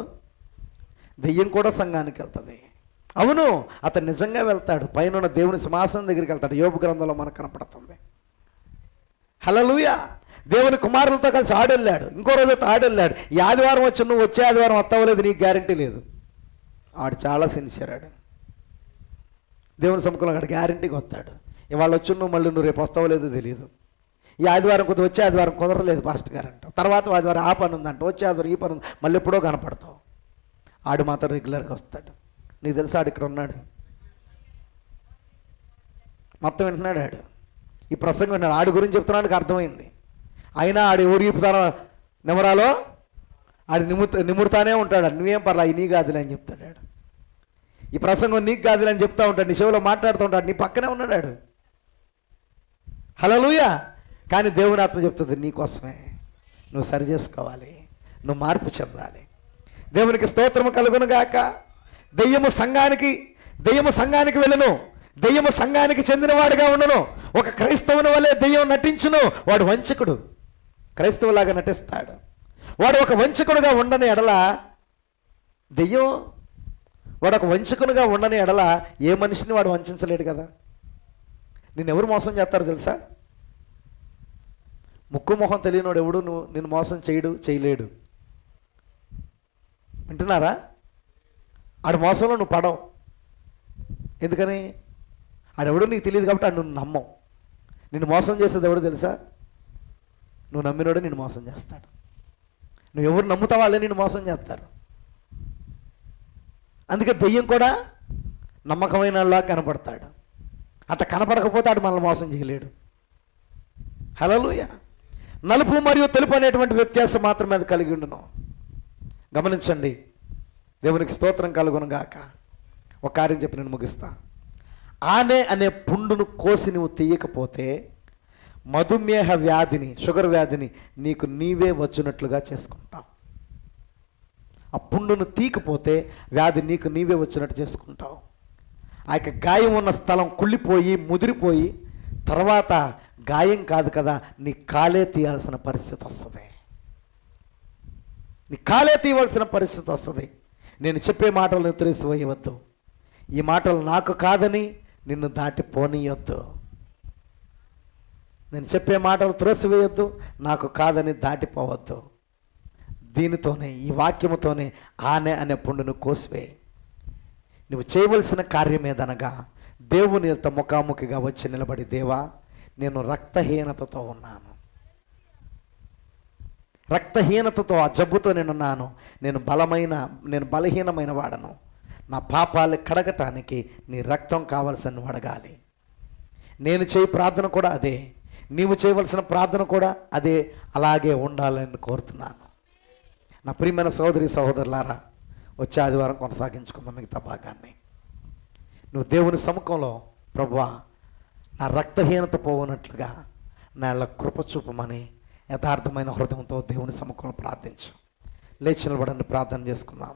దెయ్యం కూడా సంఘానికి వెళ్తుంది. అవును, అతను నిజంగా వెళ్తాడు. పైన దేవుని సింహాసనం దగ్గరికి వెళ్తాడు. యోబు గ్రంథంలో మనకు కనపడుతుంది. హల్లెలూయా. దేవుని కుమారులతో కలిసి ఆడెళ్ళాడు. ఇంకో రోజుతో ఆడెళ్ళాడు. ఈ ఆదివారం వచ్చి నువ్వు వచ్చే ఆదివారం వస్తావలేదు నీకు గ్యారంటీ లేదు. ఆడు చాలా సిన్సియర్. ఆడు దేవుని సముఖంలో ఆడు గ్యారంటీకి వస్తాడు. ఇవాళ వచ్చి నువ్వు మళ్ళీ నువ్వు రేపు వస్తావలేదో తెలియదు. ఈ ఆదివారం కొద్దిగా వచ్చే ఆదివారం కుదరలేదు పాస్టర్ గారు అంటావు. తర్వాత ఆదివారం ఆ పని ఉందంట, వచ్చే ఆదివారం ఈ పని ఉంది, మళ్ళీ ఎప్పుడో కనపడతావు. ఆడు మాత్రం రెగ్యులర్గా వస్తాడు. నీకు తెలుసా ఆడు ఇక్కడ ఉన్నాడు, మొత్తం వింటున్నాడు. ఆడు ఈ ప్రసంగం విన్నాడు. ఆడి గురించి చెప్తున్నాడు, అర్థమైంది. అయినా ఆడు ఎవరు ఇప్పుతారో నిమరాలో ఆడు నిమురుతానే ఉంటాడు. నువ్వేం పర్లా, నీ కాదులే అని చెప్తాడు. ఆడు ఈ ప్రసంగం నీకు కాదులే అని చెప్తా ఉంటాడు. నీ చెవిలో మాట్లాడుతూ ఉంటాడు. నీ పక్కనే ఉన్నాడు. ఆడు హల్లెలూయా. కానీ దేవుని ఆత్మ చెప్తుంది నీకోసమే, నువ్వు సరి చేసుకోవాలి, నువ్వు మార్పు చెందాలి. దేవునికి స్తోత్రము కలుగును గాక. దెయ్యము సంఘానికి వెళ్ళను, దెయ్యము సంఘానికి చెందినవాడుగా ఉండను. ఒక క్రైస్తవుని వలె దెయ్యం నటించును, వాడు వంచకుడు, క్రైస్తవులాగా నటిస్తాడు. వాడు ఒక వంచకుడుగా ఉండని ఎడల దెయ్యం, వాడు ఒక వంచకునిగా ఉండని ఎడల ఏ మనిషిని వాడు వంచలేడు కదా. నిన్నెవరు మోసం చేస్తారో తెలుసా? ముక్కు మొహం తెలియనోడు ఎవడు నిన్ను మోసం చేయలేడు. వింటున్నారా? ఆడు మోసంలో నువ్వు పడవు. ఎందుకని? ఆడెవడో నీకు తెలియదు కాబట్టి ఆడు నువ్వు నమ్మవు. నిన్ను మోసం చేసేది ఎవడో తెలుసా? నువ్వు నమ్మినోడు నిన్ను మోసం చేస్తాడు. నువ్వు ఎవరు నమ్ముతావు వాళ్ళే నిన్ను మోసం చేస్తారు. అందుకే దెయ్యం కూడా నమ్మకమైన వాళ్ళ కనపడతాడు. అట్లా కనపడకపోతే ఆడు మనల్ని మోసం చేయలేడు. హల్లెలూయా. నలుపు మరియు తెలుపు అనేటువంటి వ్యత్యాసం మాత్రమే అది కలిగి ఉండును. గమనించండి. దేవునికి స్తోత్రం కలుగును గాక. ఒక కార్యం చెప్పి నేను ముగిస్తా. ఆనే అనే పుండును కోసి నువ్వు తీయకపోతే మధుమేహ వ్యాధిని, షుగర్ వ్యాధిని నీకు నీవే వచ్చినట్లుగా చేసుకుంటావు. ఆ పుండును తీయకపోతే వ్యాధి నీకు నీవే వచ్చినట్టు చేసుకుంటావు. ఆ యొక్క గాయం ఉన్న స్థలం కుళ్ళిపోయి ముదిరిపోయి తర్వాత గాయం కాదు కదా, నీ కాలే తీయాల్సిన పరిస్థితి వస్తుంది. నీ కాలే తీయవలసిన పరిస్థితి వస్తుంది. నేను చెప్పే మాటలను త్రోసివేయవద్దు. ఈ మాటలు నాకు కాదని నిన్ను దాటి పోనీయొద్దు. నేను చెప్పే మాటలు త్రోసివేయొద్దు, నాకు కాదని దాటిపోవద్దు. దీనితోనే, ఈ వాక్యముతోనే ఆనే అనే పుండును కోసివే. నువ్వు చేయవలసిన కార్యం ఏదనగా దేవుని యొక్క ముఖాముఖిగా వచ్చి నిలబడి, దేవా నేను రక్తహీనతతో ఉన్నాను, రక్తహీనతతో ఆ జబ్బుతో నేనున్నాను, నేను బలహీనమైన వాడను, నా పాపాలు కడగటానికి నీ రక్తం కావాల్సిన అడగాలి. నేను చేయి ప్రార్థన కూడా అదే, నీవు చేయవలసిన ప్రార్థన కూడా అదే, అలాగే ఉండాలని కోరుతున్నాను. నా ప్రియమైన సహోదరి సహోదరులారా, వచ్చే ఆదివారం కొనసాగించుకుందాం మిగతా భాగాన్ని. నువ్వు దేవుని సముఖంలో, ప్రభువా నా రక్తహీనత పోవునట్లుగా నాళ్ళ కృప చూపమని యథార్థమైన హృదయంతో దేవుని సముఖంలో ప్రార్థించు. లేచి నిలబడండి, ప్రార్థన చేసుకుందాం.